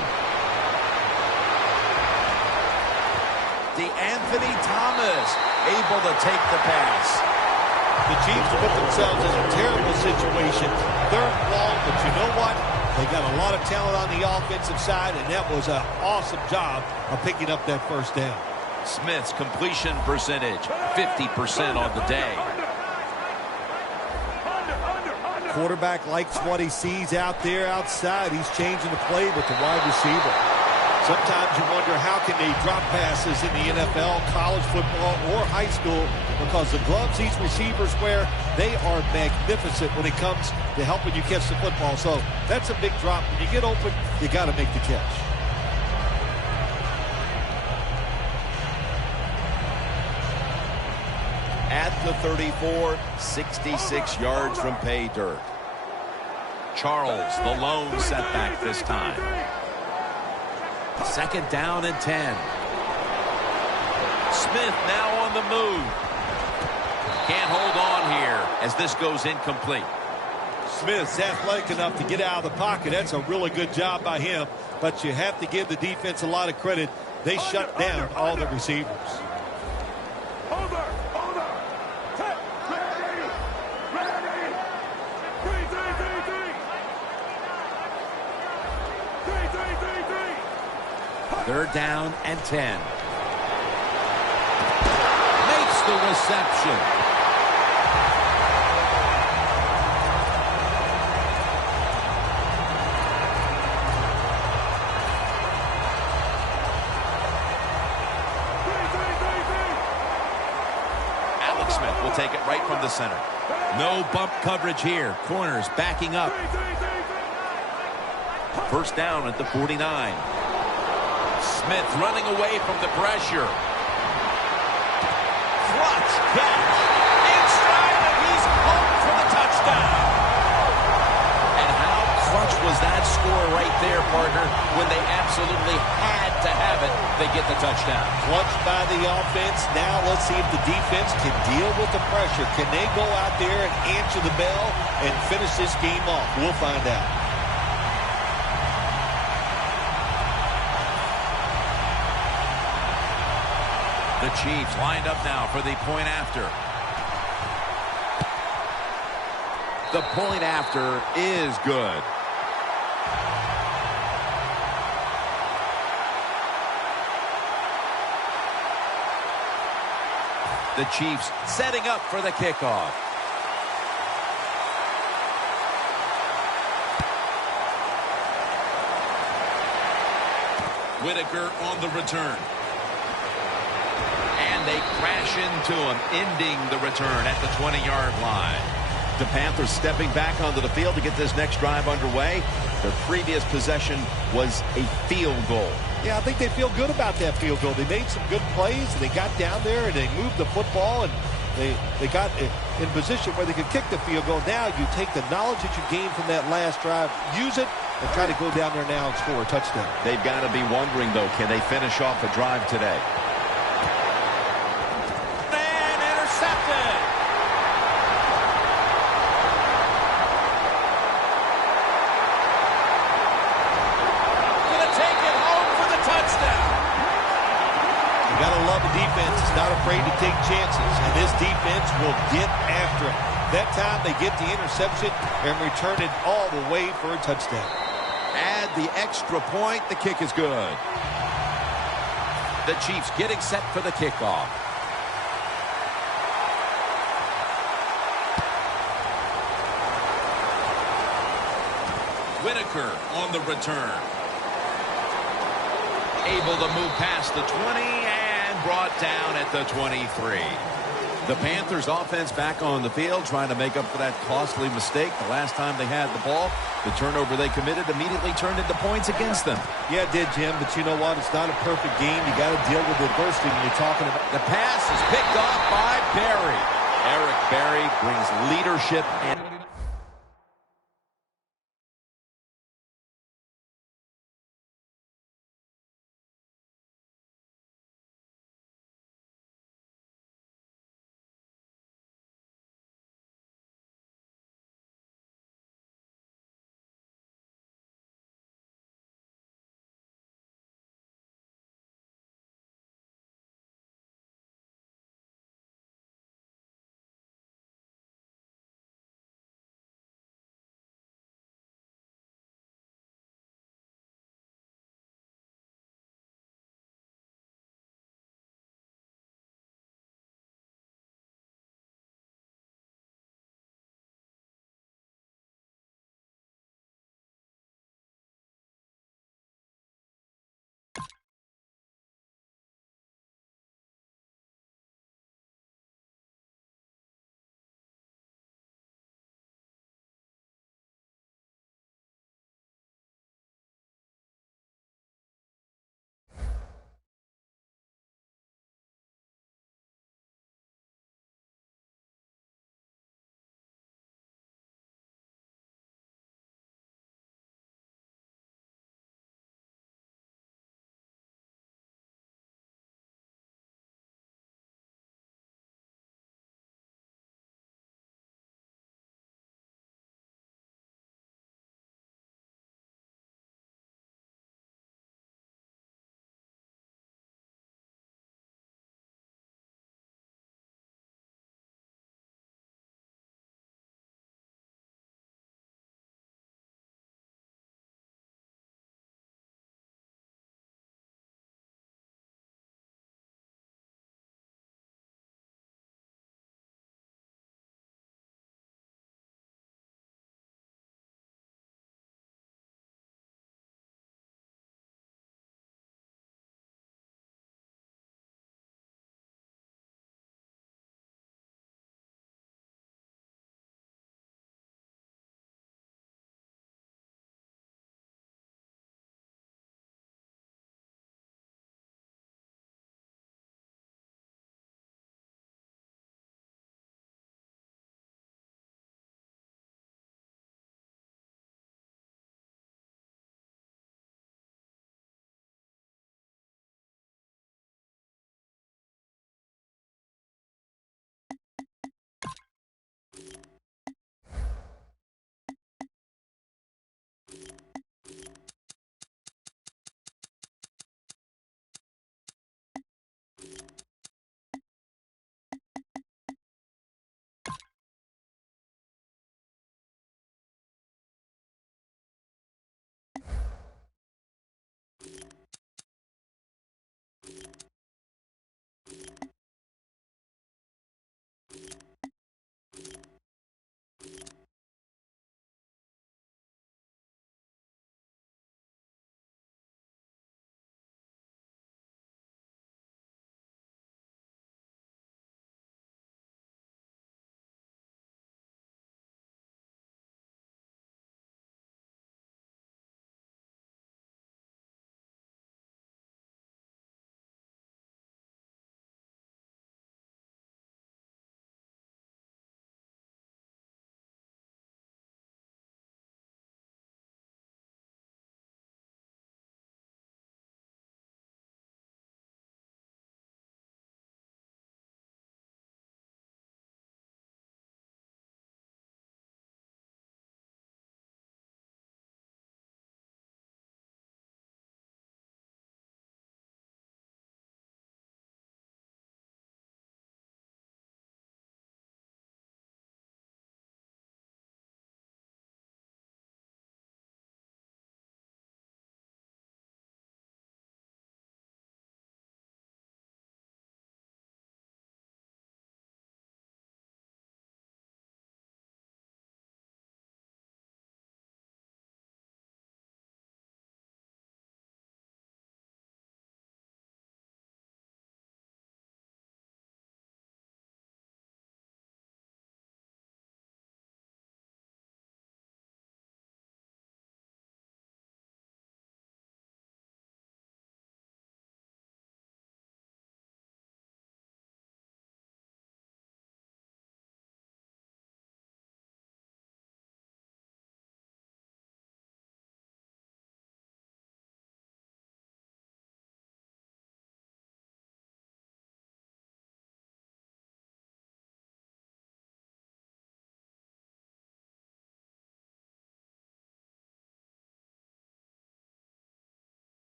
DeAnthony Thomas able to take the pass. The Chiefs put themselves in a terrible situation. 3rd and long, but you know what? They got a lot of talent on the offensive side, and that was an awesome job of picking up that 1st down. Smith's completion percentage, 50% on the day. Quarterback likes what he sees out there outside. He's changing the play with the wide receiver. Sometimes you wonder how can they drop passes in the NFL, college football, or high school, because the gloves these receivers wear, they are magnificent when it comes to helping you catch the football. So that's a big drop. When you get open, you got to make the catch. At the 34, 66 yards from pay dirt. Charles, the lone setback this time. 2nd down and 10. Smith now on the move. Can't hold on here as this goes incomplete. Smith's athletic enough to get out of the pocket. That's a really good job by him. But you have to give the defense a lot of credit. They shut down all the receivers. Third down and 10. Makes the reception. Alex Smith will take it right from the center. No bump coverage here. Corners backing up. 1st down at the 49. Smith running away from the pressure. Clutch catch. In stride, and he's home for the touchdown. And how clutch was that score right there, partner, when they absolutely had to have it, they get the touchdown. Clutch by the offense. Now let's see if the defense can deal with the pressure. Can they go out there and answer the bell and finish this game off? We'll find out. The Chiefs lined up now for the point after. The point after is good. The Chiefs setting up for the kickoff. Whitaker on the return. And they crash into him, ending the return at the 20-yard line. The Panthers stepping back onto the field to get this next drive underway. Their previous possession was a field goal. Yeah, I think they feel good about that field goal. They made some good plays, and they got down there, and they moved the football, and they got in position where they could kick the field goal. Now you take the knowledge that you gained from that last drive, use it, and try to go down there now and score a touchdown. They've got to be wondering, though, can they finish off a drive today? And intercepted. Gonna take it home for the touchdown. You got to love a defense that's not afraid to take chances, and this defense will get after it. That time they get the interception and return it all the way for a touchdown. Add the extra point. The kick is good. The Chiefs getting set for the kickoff. Whitaker on the return. Able to move past the 20 and brought down at the 23. The Panthers offense back on the field trying to make up for that costly mistake the last time they had the ball. The turnover they committed immediately turned into points against them. Yeah, it did, Jim, but you know what? It's not a perfect game. You got to deal with adversity when you're talking about. The pass is picked off by Berry. Eric Berry brings leadership and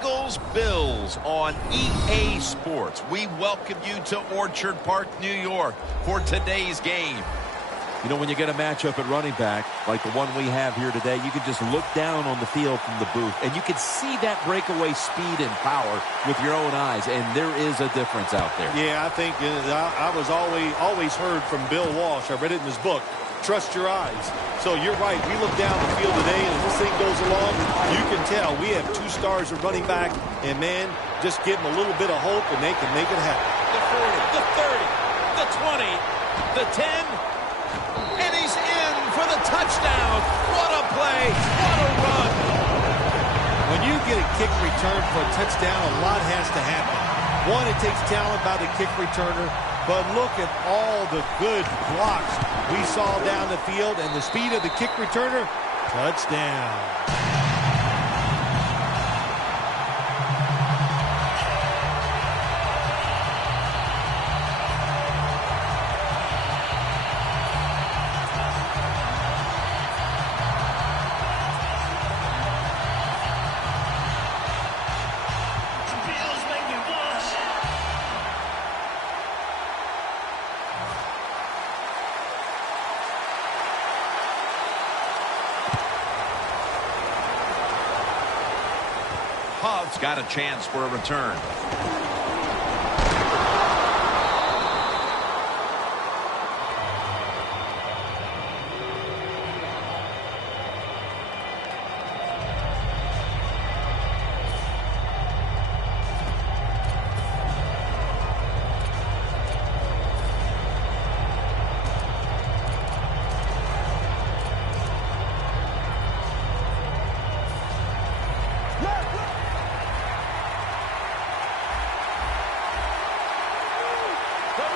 Eagles-Bills on EA Sports. We welcome you to Orchard Park, New York for today's game. You know, when you get a matchup at running back, like the one we have here today, you can just look down on the field from the booth, and you can see that breakaway speed and power with your own eyes, and there is a difference out there. Yeah, I think I was always heard from Bill Walsh. I read it in his book, Trust Your Eyes. So you're right. We look down the field today, and as this thing goes along, you can tell we have 2 stars at running back, and, man, just give them a little bit of hope, and they can make it happen. The 40, the 30, the 20, the 10, and he's in for the touchdown. What a play. What a run. When you get a kick return for a touchdown, a lot has to happen. One, it takes talent by the kick returner, but look at all the good blocks we saw down the field and the speed of the kick returner. Touchdown. Huff's got a chance for a return.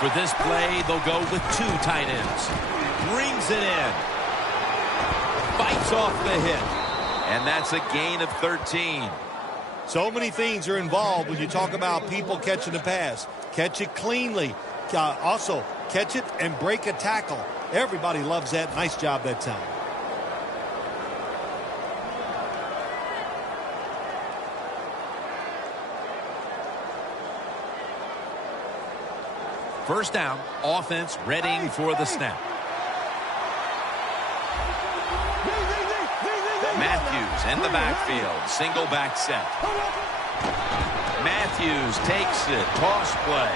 For this play, they'll go with 2 tight ends. Brings it in. Fights off the hit. And that's a gain of 13. So many things are involved when you talk about people catching the pass. Catch it cleanly. Also, catch it and break a tackle. Everybody loves that. Nice job that time. First down, offense readying for the snap. Matthews in the backfield, single back set. Matthews takes it, toss play.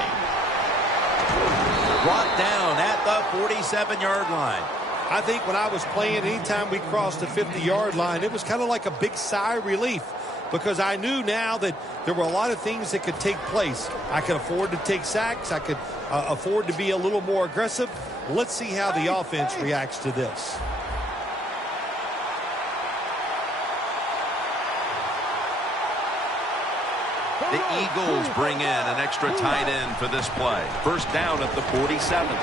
Brought down at the 47-yard line. I think when I was playing, anytime we crossed the 50-yard line, it was kind of like a big sigh of relief, because I knew now that there were a lot of things that could take place. I could afford to take sacks. I could afford to be a little more aggressive. Let's see how the offense reacts to this. The Eagles bring in an extra tight end for this play. First down at the 47.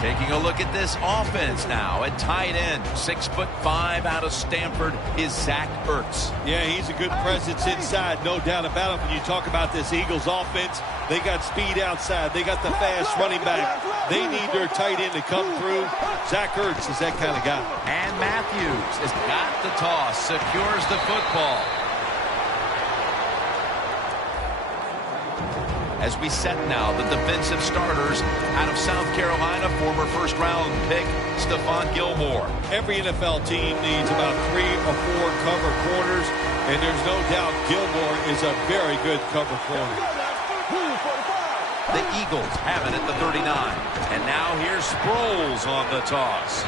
Taking a look at this offense now at tight end. 6'5" out of Stanford is Zach Ertz. Yeah, he's a good presence inside, no doubt about it. When you talk about this Eagles offense, they got speed outside. They got the fast running back. They need their tight end to come through. Zach Ertz is that kind of guy. And Matthews has got the toss, secures the football. As we set now the defensive starters out of South Carolina, former first-round pick Stephon Gilmore. Every NFL team needs about 3 or 4 cover corners, and there's no doubt Gilmore is a very good cover corner. The Eagles have it at the 39. And now here's Sproles on the toss.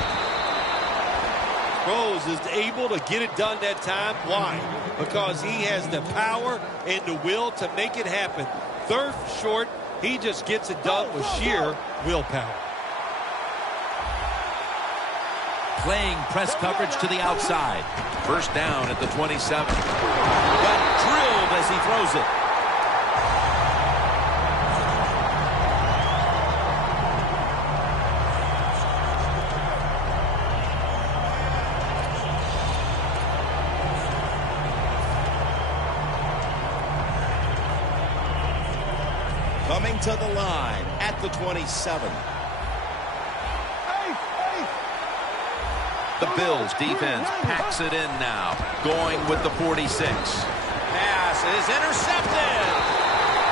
Sproles is able to get it done that time. Why? Because he has the power and the will to make it happen. Third short, he just gets it done with sheer willpower. Playing press coverage to the outside. First down at the 27. Got drilled as he throws it. Coming to the line at the 27. The Bills defense packs it in now, going with the 46. Pass is intercepted.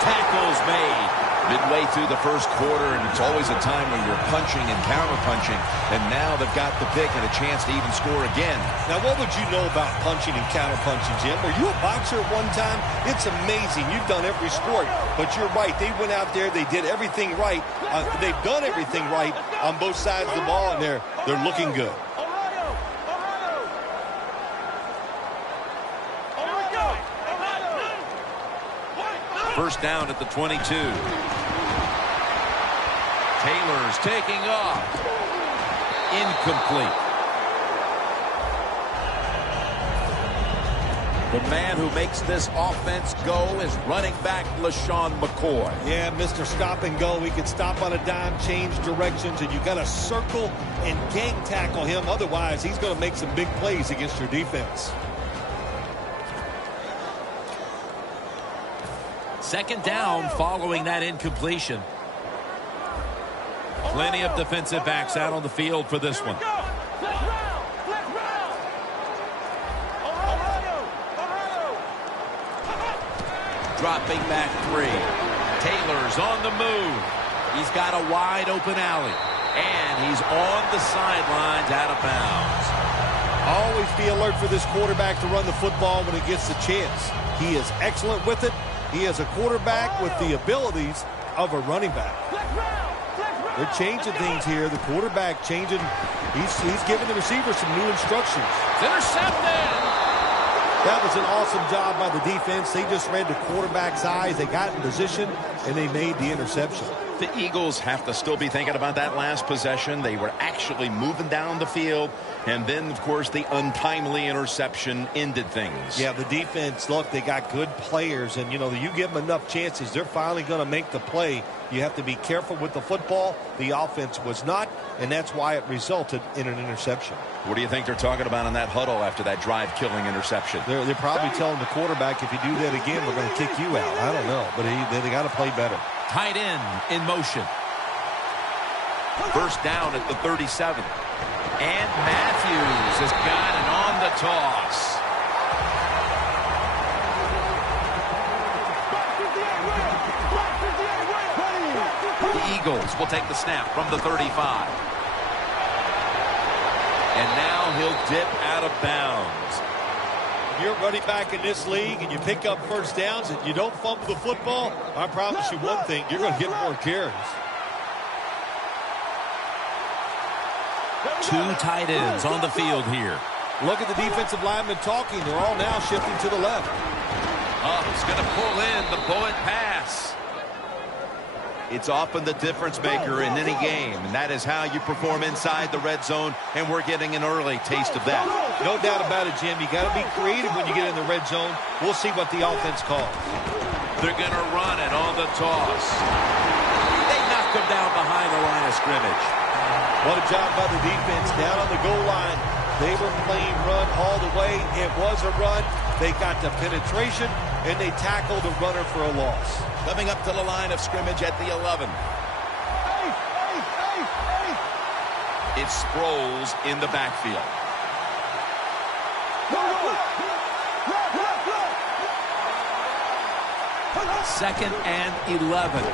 Tackles made. Midway through the first quarter, and it's always a time when you're punching and counter-punching, and now they've got the pick and a chance to even score again. Now, what would you know about punching and counter-punching, Jim? Were you a boxer at one time? It's amazing. You've done every sport, but you're right. They went out there. They did everything right. They've done everything right on both sides of the ball, and they're looking good. First down at the 22. Taylor's taking off. Incomplete. The man who makes this offense go is running back LeSean McCoy. Yeah, Mr. Stop and Go. He can stop on a dime, change directions, and you got to circle and gang tackle him. Otherwise, he's going to make some big plays against your defense. Second down following that incompletion. Plenty of defensive backs out on the field for this one. Dropping back 3. Taylor's on the move. He's got a wide open alley. And he's on the sidelines out of bounds. Always be alert for this quarterback to run the football when he gets the chance. He is excellent with it. He is a quarterback with the abilities of a running back. They're changing things here. The quarterback changing. He's giving the receiver some new instructions. It's intercepted. That was an awesome job by the defense. They just read the quarterback's eyes. They got in position, and they made the interception. The Eagles have to still be thinking about that last possession. They were actually moving down the field, and then, of course, the untimely interception ended things. Yeah, the defense, look, they got good players, and, you know, you give them enough chances, they're finally going to make the play. You have to be careful with the football. The offense was not, and that's why it resulted in an interception. What do you think they're talking about in that huddle after that drive-killing interception? They're probably telling the quarterback, if you do that again, we're going to kick you out. I don't know, but they got to play better. Tight end in motion. First down at the 37. And Matthews has got it on the toss. The Eagles will take the snap from the 35. And now he'll dip out of bounds. You're running back in this league and you pick up first downs and you don't fumble the football, I promise you one thing, you're going to get more carries. Two tight ends on the field here. Look at the defensive linemen talking. They're all now shifting to the left. Oh, he's going to pull in the bullet pass. It's often the difference maker in any game, and that is how you perform inside the red zone, and we're getting an early taste of that. No doubt about it, Jim. You got to be creative when you get in the red zone. We'll see what the offense calls. They're going to run it on the toss. They knock him down behind the line of scrimmage. What a job by the defense down on the goal line. They were playing run all the way. It was a run. They got the penetration, and they tackled the runner for a loss. Coming up to the line of scrimmage at the 11. It's Sproles in the backfield. Second and 11.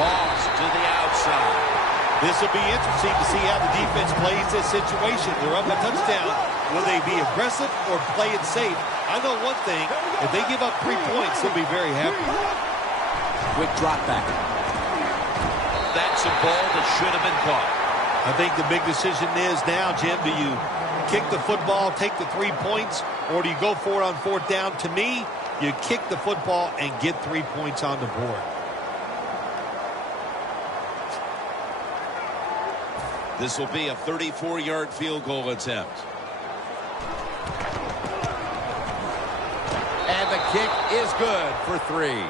Toss to the outside. This will be interesting to see how the defense plays this situation. They're up a touchdown. Will they be aggressive or play it safe? I know one thing. If they give up 3 points, they'll be very happy. Quick drop back. That's a ball that should have been caught. I think the big decision is now, Jim, do you kick the football, take the 3 points, or do you go for it on fourth down? To me, you kick the football and get 3 points on the board. This will be a 34-yard field goal attempt. And the kick is good for 3.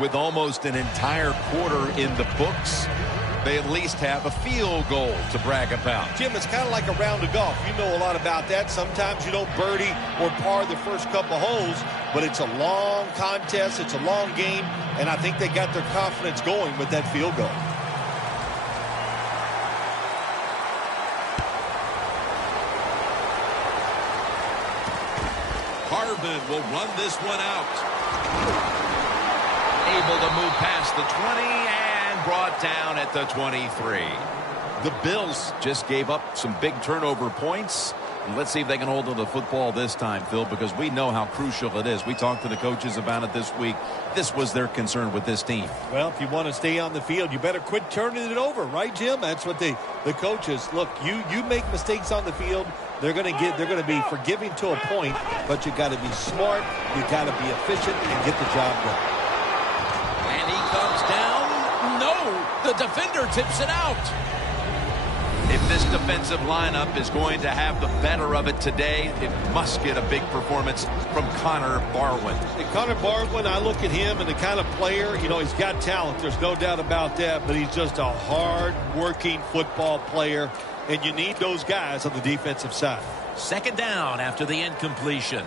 With almost an entire quarter in the books, they at least have a field goal to brag about. Jim, it's kind of like a round of golf. You know a lot about that. Sometimes you don't birdie or par the first couple holes, but it's a long contest. It's a long game, and I think they got their confidence going with that field goal. Marvin will run this one out. Able to move past the 20 and brought down at the 23. The Bills just gave up some big turnover points. And let's see if they can hold on to the football this time, Phil, because we know how crucial it is. We talked to the coaches about it this week. This was their concern with this team. Well, if you want to stay on the field, you better quit turning it over, right, Jim? That's what the coaches look. You make mistakes on the field, they're going to be forgiving to a point, but you got to be smart, you got to be efficient, and get the job done. And he comes down. No, the defender tips it out. If this defensive lineup is going to have the better of it today, it must get a big performance from Connor Barwin. And Connor Barwin, I look at him and the kind of player, he's got talent. There's no doubt about that, but he's just a hard-working football player, and you need those guys on the defensive side. Second down after the incompletion.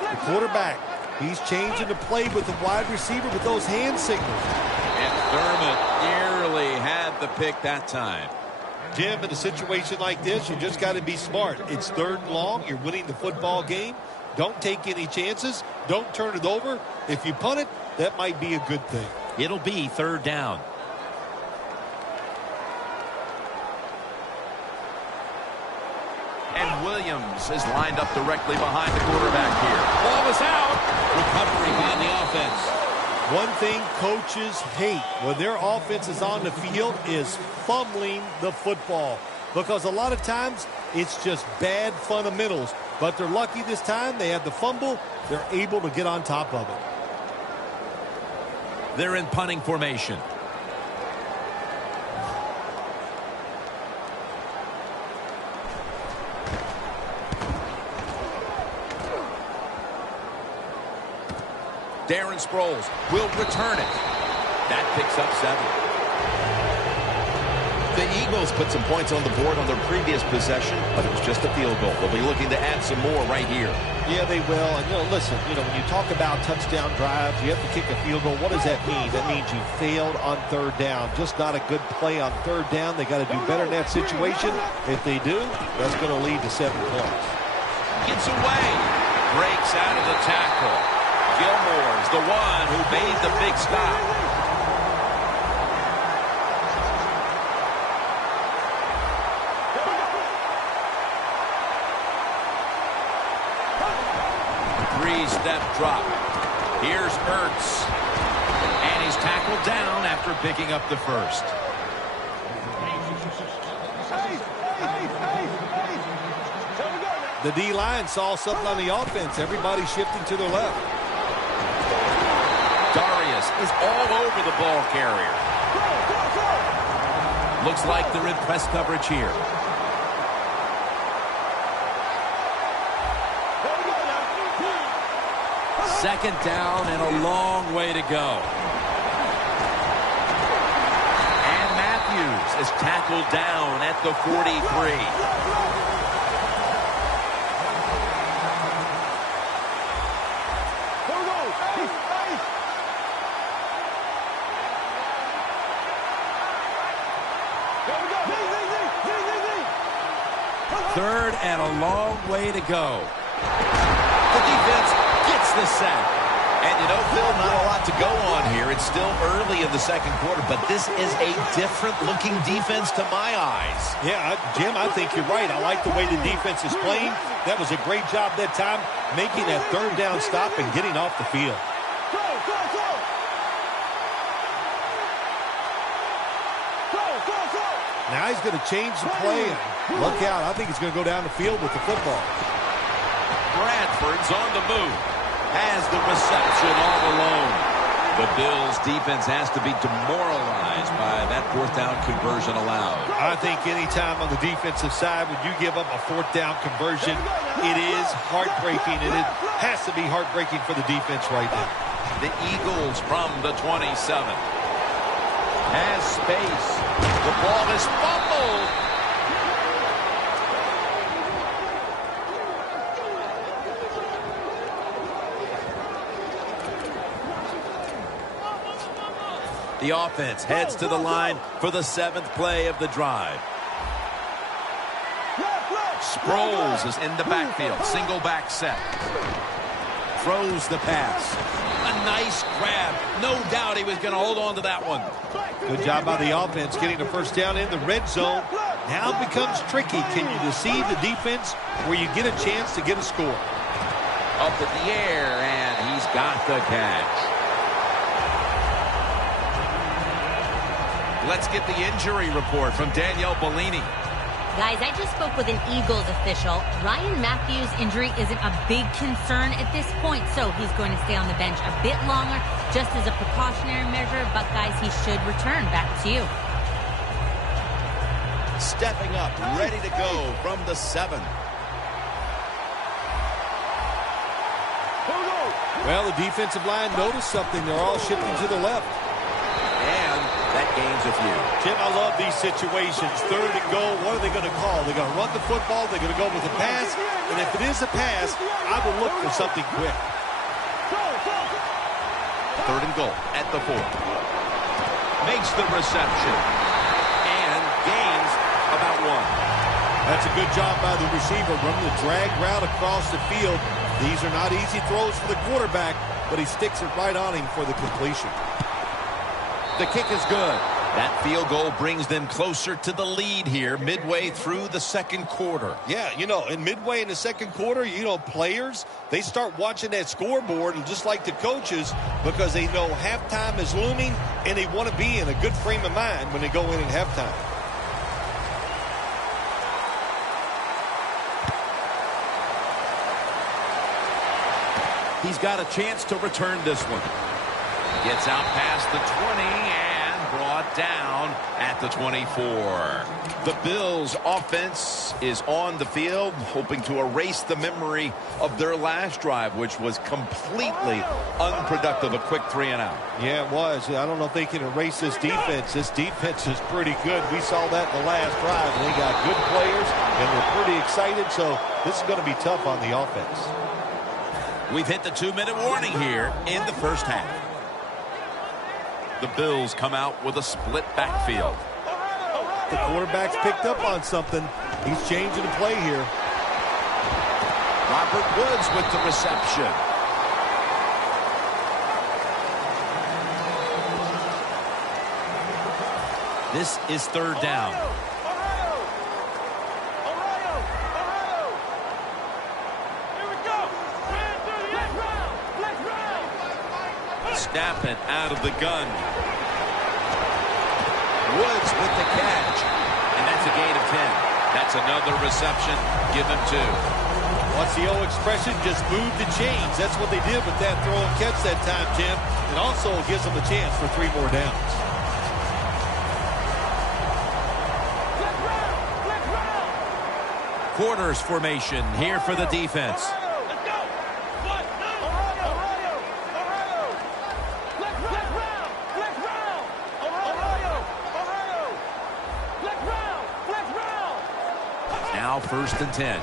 The quarterback. He's changing the play with the wide receiver with those hand signals. And Thurman nearly had the pick that time. Jim, in a situation like this, you just got to be smart. It's 3rd and long. You're winning the football game. Don't take any chances. Don't turn it over. If you punt it, that might be a good thing. It'll be 3rd down. And Williams is lined up directly behind the quarterback here. Ball is out. Recovery by the offense. One thing coaches hate when their offense is on the field is fumbling the football. Because a lot of times it's just bad fundamentals. But they're lucky this time. They had the fumble. They're able to get on top of it. They're in punting formation. Darren Sproles will return it. That picks up 7. The Eagles put some points on the board on their previous possession, but it was just a field goal. They'll be looking to add some more right here. Yeah, they will. And, listen, when you talk about touchdown drives, you have to kick a field goal. What does that mean? That means you failed on 3rd down. Just not a good play on 3rd down. They got to do better in that situation. If they do, that's going to lead to 7 points. Gets away. Breaks out of the tackle. Gilmore's the one who made the big stop. Three-step drop. Here's Ertz. And he's tackled down after picking up the first. The D-line saw something on the offense. Everybody shifting to their left. Darius is all over the ball carrier. Looks like they're in press coverage here. Second down and a long way to go. And Matthews is tackled down at the 43. Third and a long way to go. The defense gets the sack. And Phil, not a lot to go on here. It's still early in the second quarter, but this is a different-looking defense to my eyes. Yeah, Jim, I think you're right. I like the way the defense is playing. That was a great job that time, making that 3rd down stop and getting off the field. Now he's going to change the play. Look out. I think he's going to go down the field with the football. Bradford's on the move. Has the reception all alone. The Bills' defense has to be demoralized by that 4th down conversion allowed. I think any time on the defensive side when you give up a 4th down conversion, it is heartbreaking, and it has to be heartbreaking for the defense right now. The Eagles from the 27. Has space. The ball is fumbled. The offense heads to the line for the 7th play of the drive. Sproles is in the backfield. Single back set. Throws the pass. A nice grab. No doubt he was going to hold on to that one. Good job by the offense getting the first down in the red zone. Now it becomes tricky. Can you deceive the defense where you get a chance to get a score? Up in the air, and he's got the catch. Let's get the injury report from Danielle Bellini. Guys, I just spoke with an Eagles official. Ryan Matthews' injury isn't a big concern at this point, so he's going to stay on the bench a bit longer just as a precautionary measure. But, guys, he should return. Back to you. Stepping up, ready to go from the 7. Well, the defensive line noticed something. They're all shifting to the left. And that gains a few. Jim, I love these situations. 3rd and goal, what are they going to call? They're going to run the football. They're going to go with a pass. And if it is a pass, I will look for something quick. 3rd and goal at the 4. Makes the reception. And gains about 1. That's a good job by the receiver, running the drag route across the field. These are not easy throws for the quarterback, but he sticks it right on him for the completion. The kick is good. That field goal brings them closer to the lead here midway through the 2nd quarter. Yeah, and midway in the 2nd quarter, players, they start watching that scoreboard, and just like the coaches, because they know halftime is looming, and they want to be in a good frame of mind when they go in at halftime. He's got a chance to return this one. Gets out past the 20 and brought down at the 24. The Bills offense is on the field, hoping to erase the memory of their last drive, which was completely unproductive, a quick 3 and out. Yeah, it was. I don't know if they can erase this defense. This defense is pretty good. We saw that in the last drive. They got good players, and they're pretty excited, so this is going to be tough on the offense. We've hit the 2-minute warning here in the first half. The Bills come out with a split backfield. The quarterback's picked up on something. He's changing the play here. Robert Woods with the reception. This is 3rd down. Snap it out of the gun. Woods with the catch. And that's a gain of 10. That's another reception. Give him 2. What's the old expression? Just move the chains. That's what they did with that throw and catch that time, Jim. It also gives them a chance for 3 more downs. Quarters formation here for the defense. Now 1st and 10.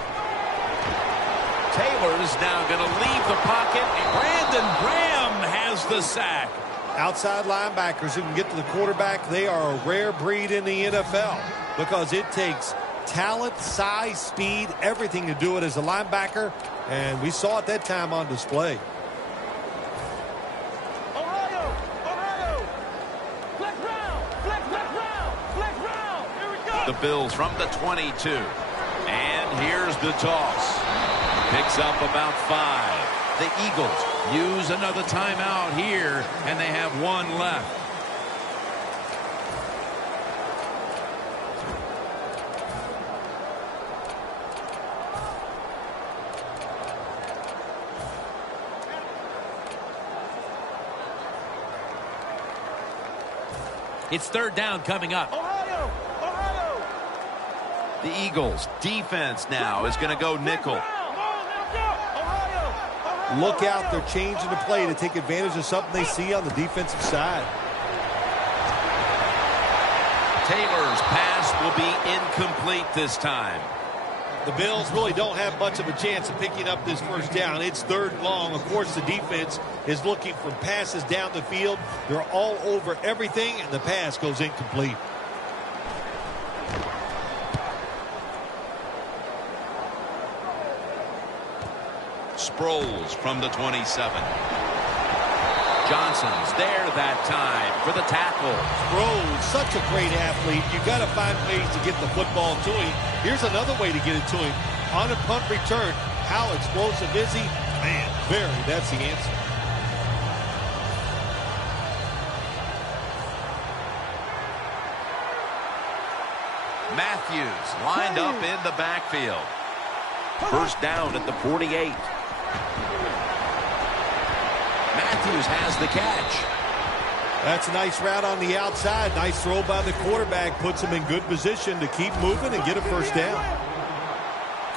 Taylor's now going to leave the pocket. Brandon Graham has the sack. Outside linebackers who can get to the quarterback, they are a rare breed in the NFL because it takes talent, size, speed, everything to do it as a linebacker, and we saw it that time on display. The Bills from the 22. And here's the toss. Picks up about 5. The Eagles use another timeout here, and they have 1 left. It's 3rd down coming up. The Eagles defense now is going to go nickel. Look out, they're changing the play to take advantage of something they see on the defensive side. Taylor's pass will be incomplete this time. The Bills really don't have much of a chance of picking up this first down. It's 3rd and long. Of course, the defense is looking for passes down the field. They're all over everything, and the pass goes incomplete. Sproles from the 27. Johnson's there that time for the tackle. Sproles, such a great athlete. You got to find ways to get the football to him. Here's another way to get it to him. On a punt return, how explosive is he? Man, that's the answer. Matthews lined up in the backfield. First down at the 48. Matthews has the catch. That's a nice route on the outside. Nice throw by the quarterback. Puts him in good position to keep moving and get a first down.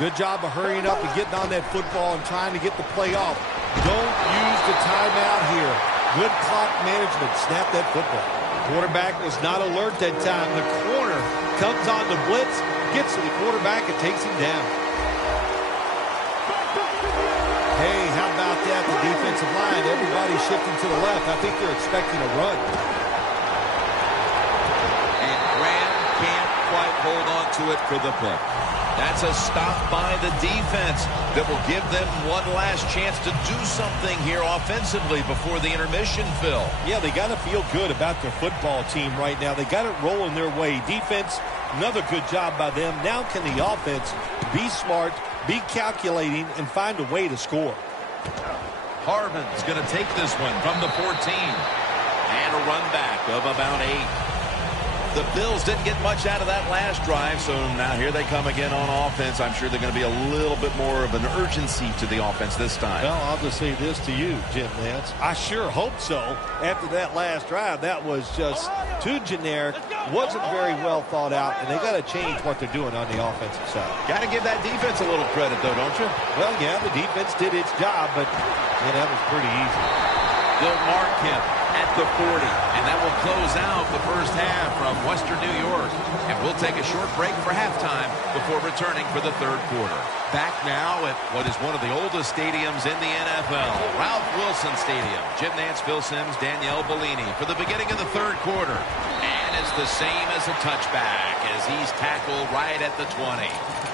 Good job of hurrying up and getting on that football and trying to get the play off. Don't use the timeout here. Good clock management. Snap that football. Quarterback was not alert that time. The corner comes on the blitz, gets to the quarterback and takes him down. Hey, how about that? The defensive line, everybody's shifting to the left. I think they're expecting a run. And Graham can't quite hold on to it for the pick. That's a stop by the defense that will give them one last chance to do something here offensively before the intermission, Phil. Yeah, they got to feel good about their football team right now. They got it rolling their way. Defense, another good job by them. Now can the offense be smart, be calculating, and find a way to score? Harvin's going to take this one from the 14. And a run back of about 8. The Bills didn't get much out of that last drive, so now here they come again on offense. I'm sure they're going to be a little bit more of an urgency to the offense this time. Well, I'll just say this to you, Jim Nantz. I sure hope so. After that last drive, that was just too generic, wasn't very well thought out, and they got to change what they're doing on the offensive side. Got to give that defense a little credit, though, don't you? Well, yeah, the defense did its job, but that was pretty easy. They'll mark him at the 40, and that will close out the first half from Western New York. And we'll take a short break for halftime before returning for the third quarter. Back now at what is one of the oldest stadiums in the NFL, Ralph Wilson Stadium. Jim Nantz, Phil Simms, Danielle Bellini for the beginning of the third quarter. And it's the same as a touchback as he's tackled right at the 20.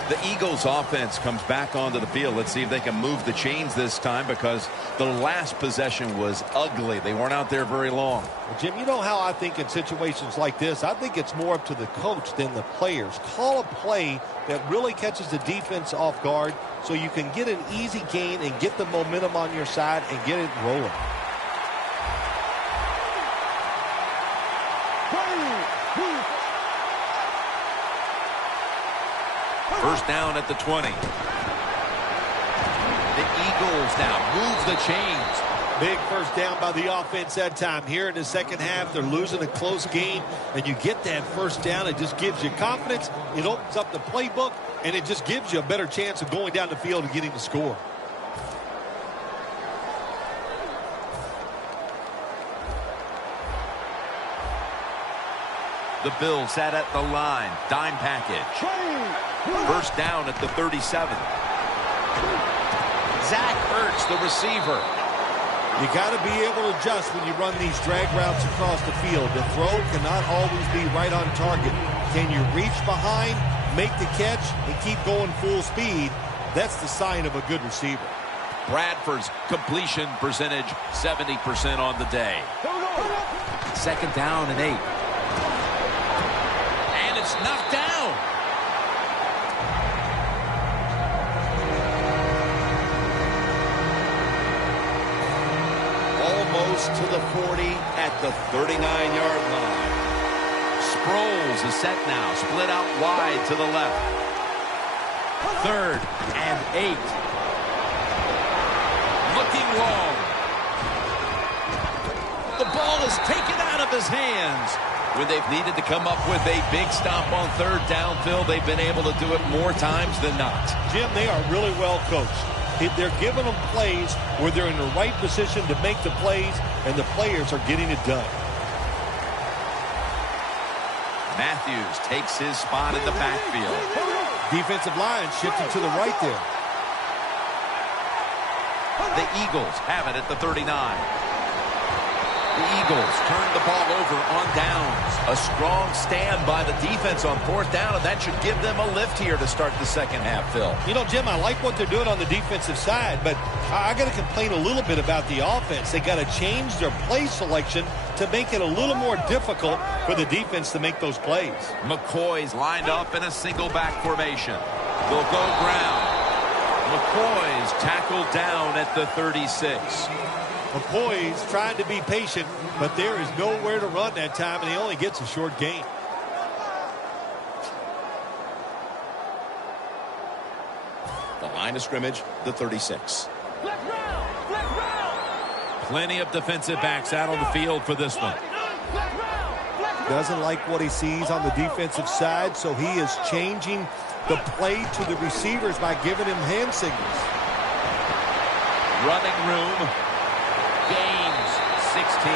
The Eagles offense comes back onto the field. Let's see if they can move the chains this time, because the last possession was ugly. They weren't out there very long. Well, Jim, you know how I think in situations like this, I think it's more up to the coach than the players. Call a play that really catches the defense off guard so you can get an easy gain and get the momentum on your side and get it rolling. First down at the 20. The Eagles now move the chains. Big first down by the offense that time. Here in the second half, they're losing a close game, and you get that first down. It just gives you confidence. It opens up the playbook, and it just gives you a better chance of going down the field and getting the score. The Bills sat at the line. Dime package. First down at the 37. Zach Ertz, the receiver. You got to be able to adjust when you run these drag routes across the field. The throw cannot always be right on target. Can you reach behind, make the catch, and keep going full speed? That's the sign of a good receiver. Bradford's completion percentage, 70% on the day. Second down and 8. And it's knocked down. Almost to the 40 at the 39-yard line. Sproles is set now, split out wide to the left. Third and 8. Looking long. The ball is taken out of his hands. When they've needed to come up with a big stop on third down, Phil, they've been able to do it more times than not. Jim, they are really well coached. They're giving them plays where they're in the right position to make the plays, and the players are getting it done. Matthews takes his spot in the backfield. Defensive line shifting to the right there. The Eagles have it at the 39. The Eagles turn the ball over on downs. A strong stand by the defense on fourth down, and that should give them a lift here to start the second half, Phil. You know, Jim, I like what they're doing on the defensive side, but I got to complain a little bit about the offense. They got to change their play selection to make it a little more difficult for the defense to make those plays. McCoy's lined up in a single back formation. They'll go ground. McCoy's tackled down at the 36. McCoy's trying to be patient, but there is nowhere to run that time, and he only gets a short gain. The line of scrimmage, the 36. Plenty of defensive backs out on the field for this one. Doesn't like what he sees on the defensive side, so he is changing the play to the receivers by giving him hand signals. Running room. Gains 16.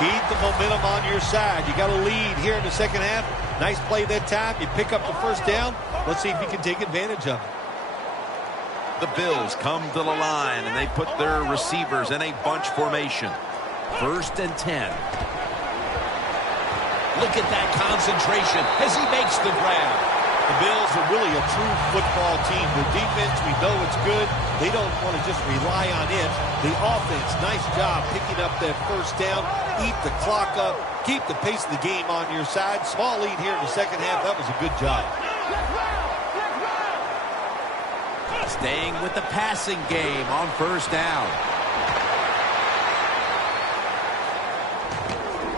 Keep the momentum on your side. You got a lead here in the second half. Nice play that time. You pick up the first down. Let's see if you can take advantage of it. The Bills come to the line, and they put their receivers in a bunch formation. 1st and 10. Look at that concentration as he makes the grab. The Bills are really a true football team. Their defense, we know it's good. They don't want to just rely on it. The offense, nice job picking up that first down. Eat the clock up. Keep the pace of the game on your side. Small lead here in the second half. That was a good job. Staying with the passing game on first down.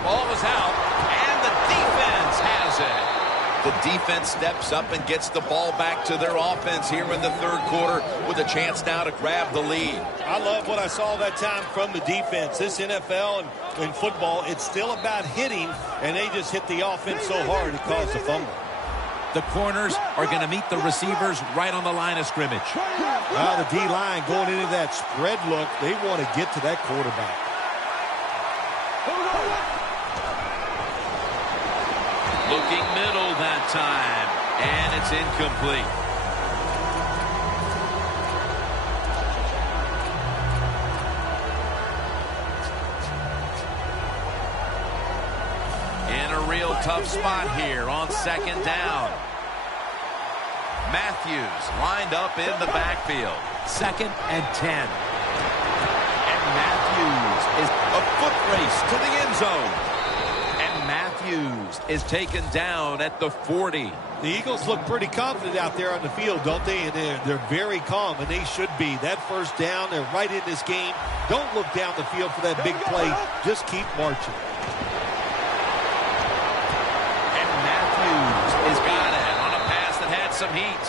Ball is out, and the defense has it. The defense steps up and gets the ball back to their offense here in the third quarter with a chance now to grab the lead. I love what I saw that time from the defense. This NFL and football, it's still about hitting, and they just hit the offense so hard it caused a fumble. The corners are going to meet the receivers right on the line of scrimmage. Well, the D-line going into that spread look, they want to get to that quarterback. Looking middle that time, and it's incomplete. In a real tough spot here on second down. Matthews lined up in the backfield. 2nd and 10. And Matthews is a foot race to the end zone. And Matthews is taken down at the 40. The Eagles look pretty confident out there on the field, don't they? And they're very calm, and they should be. That first down, they're right in this game. Don't look down the field for that big play. Just keep marching. Is got it on a pass that had some heat.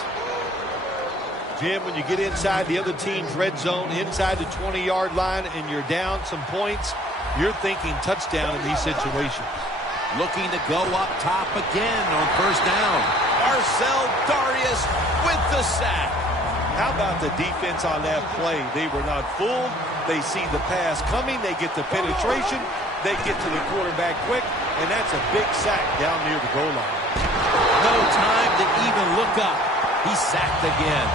Jim, when you get inside the other team's red zone, inside the 20-yard line, and you're down some points, you're thinking touchdown in these situations. Looking to go up top again on first down. Arcel Darius with the sack. How about the defense on that play? They were not fooled. They see the pass coming. They get the penetration. They get to the quarterback quick, and that's a big sack down near the goal line. No time to even look up. He's sacked again.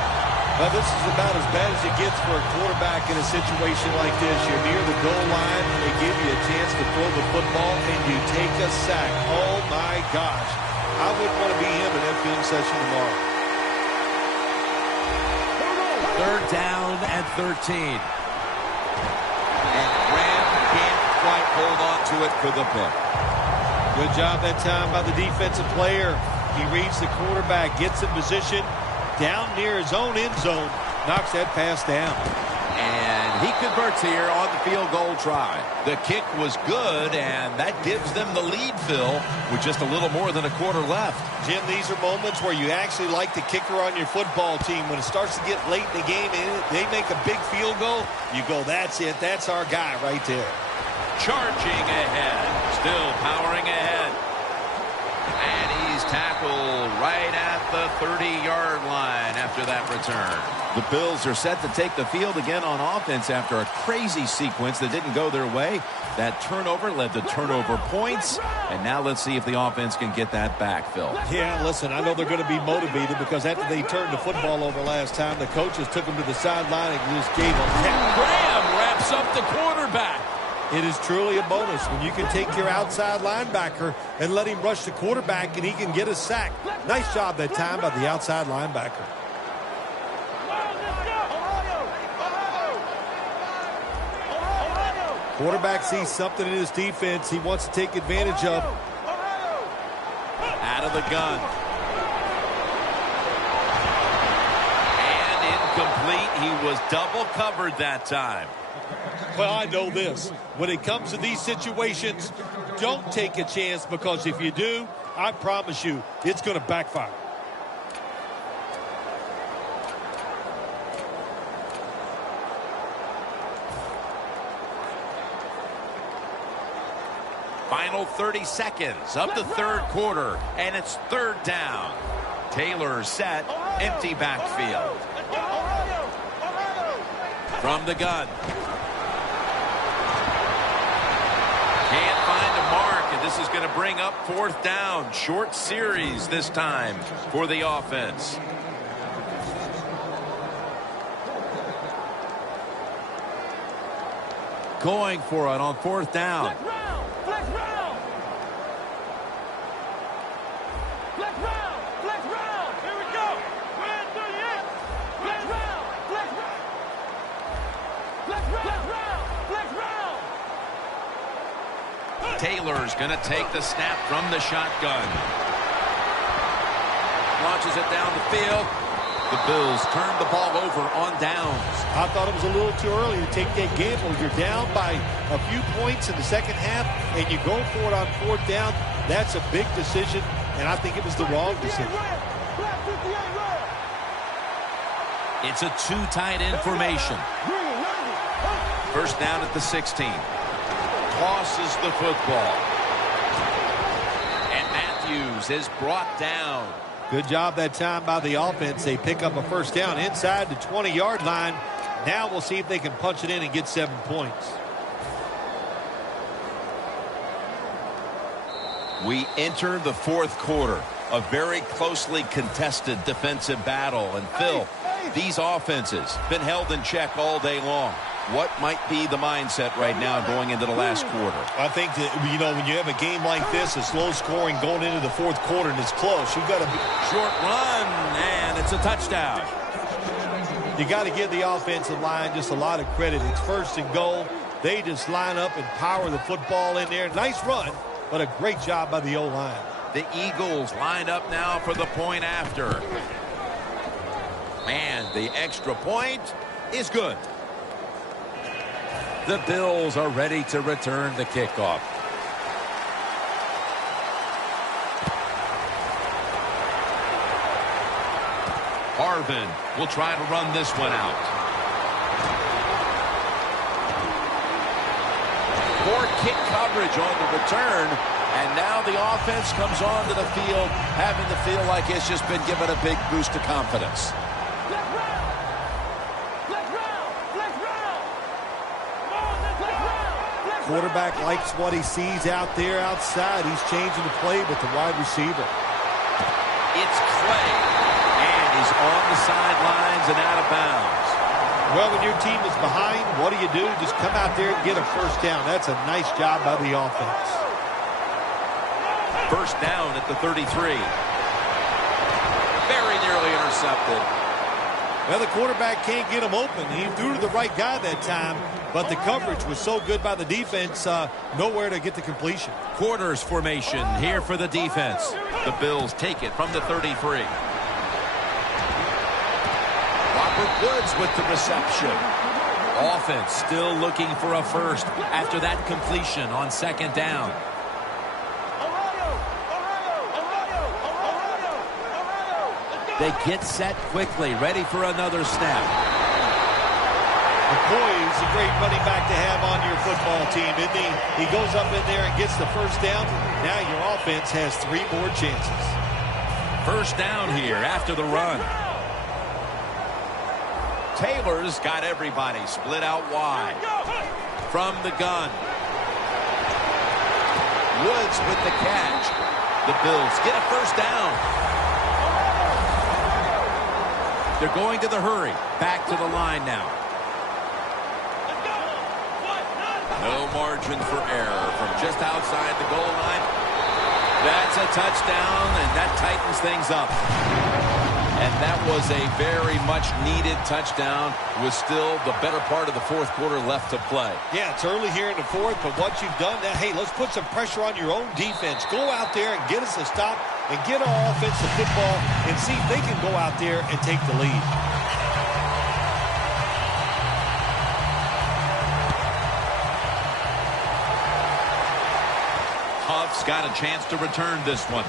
Well, this is about as bad as it gets for a quarterback in a situation like this. You're near the goal line, and they give you a chance to throw the football, and you take a sack. Oh, my gosh. I wouldn't want to be him in that film session tomorrow. 3rd down and 13. And Graham can't quite hold on to it for the punt. Good job that time by the defensive player. He reads the quarterback, gets in position, down near his own end zone, knocks that pass down. And he converts here on the field goal try. The kick was good, and that gives them the lead, Phil, with just a little more than a quarter left. Jim, these are moments where you actually like the kicker on your football team. When it starts to get late in the game and they make a big field goal, you go, that's it. That's our guy right there. Charging ahead. Still powering ahead. And he's tackled right at the 30-yard line after that return. The Bills are set to take the field again on offense after a crazy sequence that didn't go their way. That turnover led to turnover points. And now let's see if the offense can get that back, Phil. Yeah, listen, I know they're going to be motivated because after they turned the football over last time, the coaches took them to the sideline and just gave them heck. Graham wraps up the quarterback. It is truly a bonus when you can take your outside linebacker and let him rush the quarterback and he can get a sack. Nice job that time by the outside linebacker. Quarterback sees something in his defense he wants to take advantage of. Out of the gun. And incomplete. He was double covered that time. Well, I know this. When it comes to these situations, don't take a chance because if you do, I promise you, it's going to backfire. Final 30 seconds of the third quarter, and it's third down. Taylor set, empty backfield. From the gun. Can't find a mark, and this is going to bring up fourth down. Short series this time for the offense. Going for it on fourth down. Taylor's going to take the snap from the shotgun. Launches it down the field. The Bills turn the ball over on downs. I thought it was a little too early to take that gamble. You're down by a few points in the second half, and you go for it on fourth down. That's a big decision, and I think it was the wrong decision. It's a two tight end formation. First down at the 16. Tosses the football. And Matthews is brought down. Good job that time by the offense. They pick up a first down inside the 20-yard line. Now we'll see if they can punch it in and get 7 points. We enter the fourth quarter. A very closely contested defensive battle. And Phil, these offenses been held in check all day long. What might be the mindset right now going into the last quarter? I think that, you know, when you have a game like this, it's low scoring going into the fourth quarter and it's close, you've got to be... Short run, and it's a touchdown. You got to give the offensive line just a lot of credit. It's first and goal. They just line up and power the football in there. Nice run, but a great job by the O-line. The Eagles line up now for the point after. And the extra point is good. The Bills are ready to return the kickoff. Harvin will try to run this one out. Poor kick coverage on the return. And now the offense comes onto the field having to feel like it's just been given a big boost of confidence. Quarterback likes what he sees out there outside. He's changing the play with the wide receiver. It's Clay. And he's on the sidelines and out of bounds. Well, when your team is behind, what do? Just come out there and get a first down. That's a nice job by the offense. First down at the 33. Very nearly intercepted. Well, the quarterback can't get him open. He threw to the right guy that time, but the coverage was so good by the defense, nowhere to get the completion. Quarters formation here for the defense. The Bills take it from the 33. Robert Woods with the reception. Offense still looking for a first after that completion on second down. They get set quickly, ready for another snap. McCoy is a great running back to have on your football team, isn't he? He goes up in there and gets the first down. Now your offense has 3 more chances. First down here after the run. Taylor's got everybody split out wide. From the gun. Woods with the catch. The Bills get a first down. They're going to the hurry. Back to the line now. No margin for error from just outside the goal line. That's a touchdown, and that tightens things up. And that was a very much needed touchdown with still the better part of the fourth quarter left to play. Yeah, it's early here in the fourth, but what you've done now, hey, let's put some pressure on your own defense. Go out there and get us a stop and get our offense the football and see if they can go out there and take the lead. Huff's got a chance to return this one.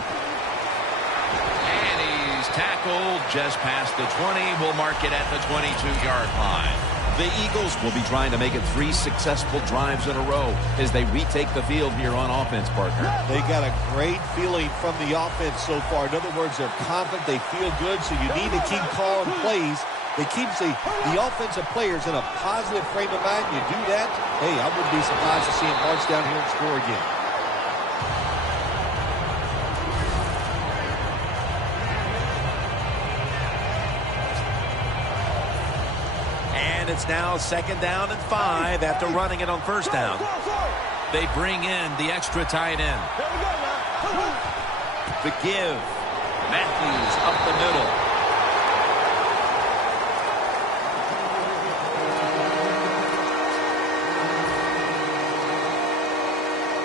And he's tackled just past the 20. We'll mark it at the 22-yard line. The Eagles will be trying to make it 3 successful drives in a row as they retake the field here on offense, partner. They got a great feeling from the offense so far. In other words, they're confident, they feel good, so you need to keep calling plays. It keeps the offensive players in a positive frame of mind. You do that, hey, I wouldn't be surprised to see them march down here and score again. It's now 2nd down and 5 after running it on first down. They bring in the extra tight end. The give. Matthews up the middle.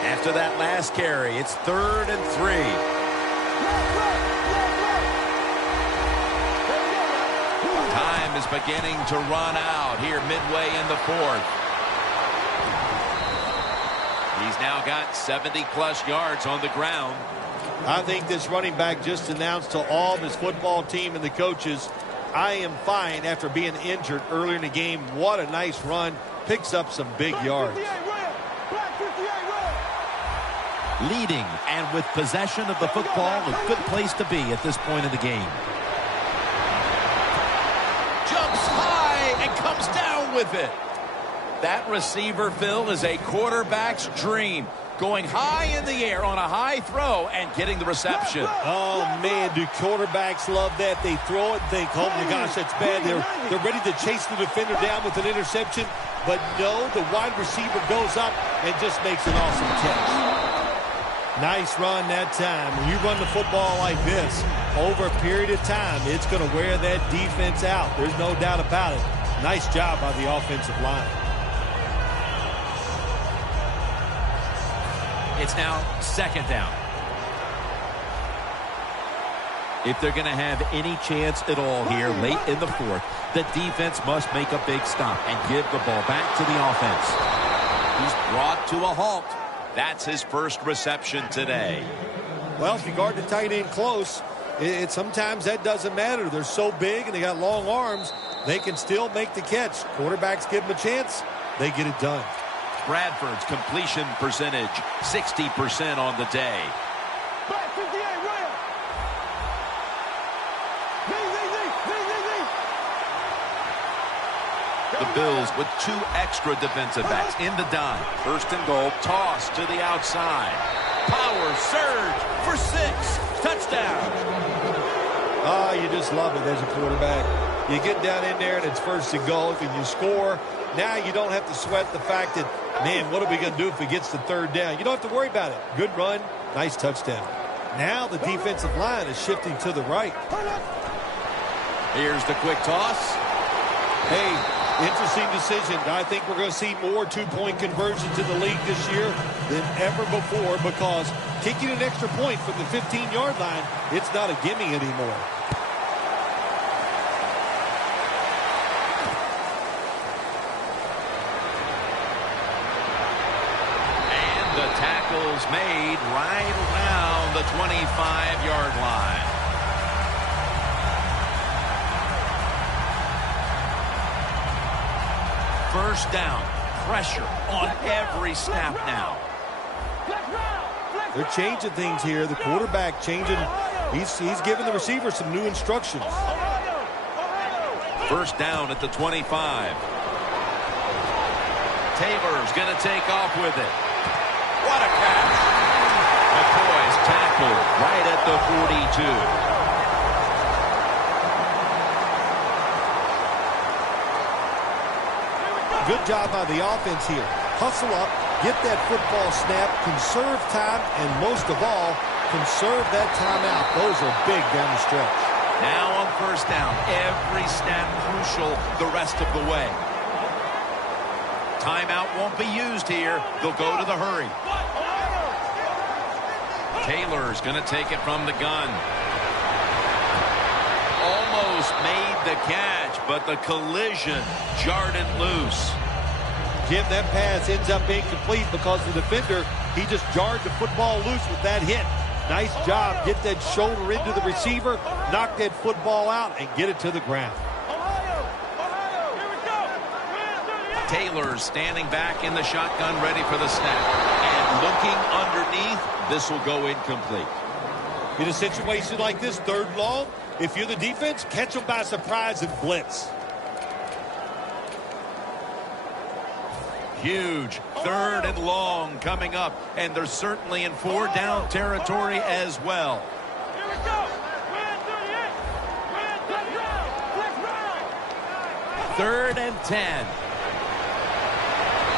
After that last carry, it's 3rd and 3. Is beginning to run out here midway in the fourth. He's now got 70-plus yards on the ground. I think this running back just announced to all of his football team and the coaches, I am fine after being injured earlier in the game. What a nice run. Picks up some big yards. Leading and with possession of the football, a good place to be at this point of the game. Comes down with it. That receiver, Phil, is a quarterback's dream. Going high in the air on a high throw and getting the reception. Oh, man, do quarterbacks love that? They throw it and think, oh, my gosh, that's bad. They're ready to chase the defender down with an interception. But no, the wide receiver goes up and just makes an awesome catch. Nice run that time. When you run the football like this, over a period of time, it's going to wear that defense out. There's no doubt about it. Nice job by the offensive line. It's now 2nd down. If they're going to have any chance at all here late in the fourth, the defense must make a big stop and give the ball back to the offense. He's brought to a halt. That's his first reception today. Well, if you guard the tight end close, sometimes that doesn't matter. They're so big and they got long arms. They can still make the catch. Quarterbacks give them a chance. They get it done. Bradford's completion percentage, 60% on the day. The Bills with 2 extra defensive backs in the dime. 1st and goal, toss to the outside. Power surge for 6. Touchdown. Oh, you just love it as a quarterback. You get down in there and it's 1st and goal and you score. Now you don't have to sweat the fact that, man, what are we going to do if it gets to 3rd down? You don't have to worry about it. Good run, nice touchdown. Now the defensive line is shifting to the right. Here's the quick toss. Hey, interesting decision. I think we're going to see more 2-point conversions in the league this year than ever before because kicking an extra point from the 15-yard line, it's not a gimme anymore. Tackles made right around the 25-yard line. First down. Pressure on every snap now. They're changing things here. The quarterback changing He's giving the receiver some new instructions. First down at the 25. Taylor's going to take off with it. What a catch. McCoy's tackled right at the 42. Good job by the offense here. Hustle up, get that football snap, conserve time, and most of all, conserve that timeout. Those are big down the stretch. Now on first down, every snap crucial the rest of the way. Timeout won't be used here. They'll go to the hurry. Taylor's going to take it from the gun. Almost made the catch, but the collision jarred it loose. Jim, that pass ends up being complete because the defender, he just jarred the football loose with that hit. Nice job. Get that shoulder into the receiver, knock that football out, and get it to the ground. Taylor's standing back in the shotgun, ready for the snap. And looking underneath, this will go incomplete. In a situation like this, third and long, if you're the defense, catch them by surprise and blitz. Huge third and long coming up, and they're certainly in four-down territory as well. Third and 10.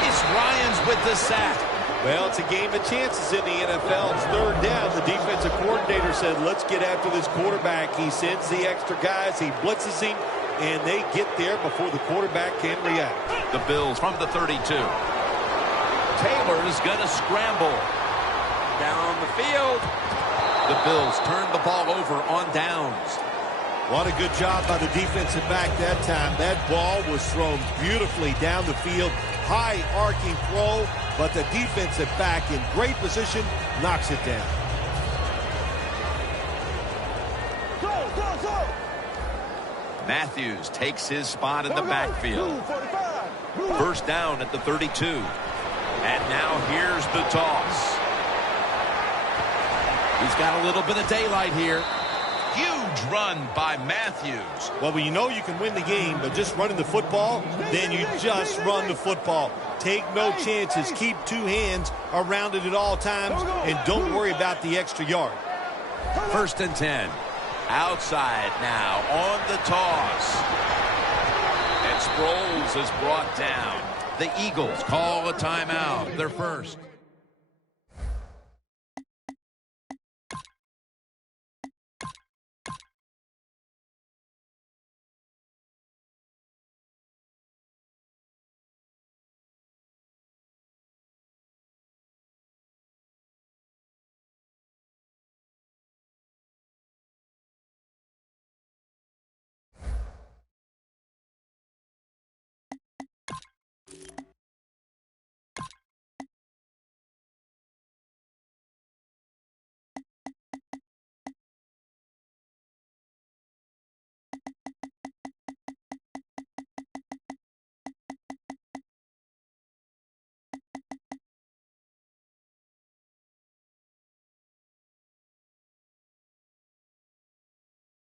It's Ryans with the sack. Well, it's a game of chances in the NFL. It's third down. The defensive coordinator said, let's get after this quarterback. He sends the extra guys. He blitzes him, and they get there before the quarterback can react. The Bills from the 32. Taylor's going to scramble. Down the field. The Bills turn the ball over on downs. What a good job by the defensive back that time. That ball was thrown beautifully down the field. High arcing throw, but the defensive back in great position knocks it down. Matthews takes his spot in the backfield. First down at the 32. And now here's the toss. He's got a little bit of daylight here. Huge run by Matthews. Well, when you know you can win the game, but just running the football, then you just run the football. Take no chances. Keep two hands around it at all times, and don't worry about the extra yard. First and 10. Outside now on the toss. And Sproles is brought down. The Eagles call a timeout. Their first.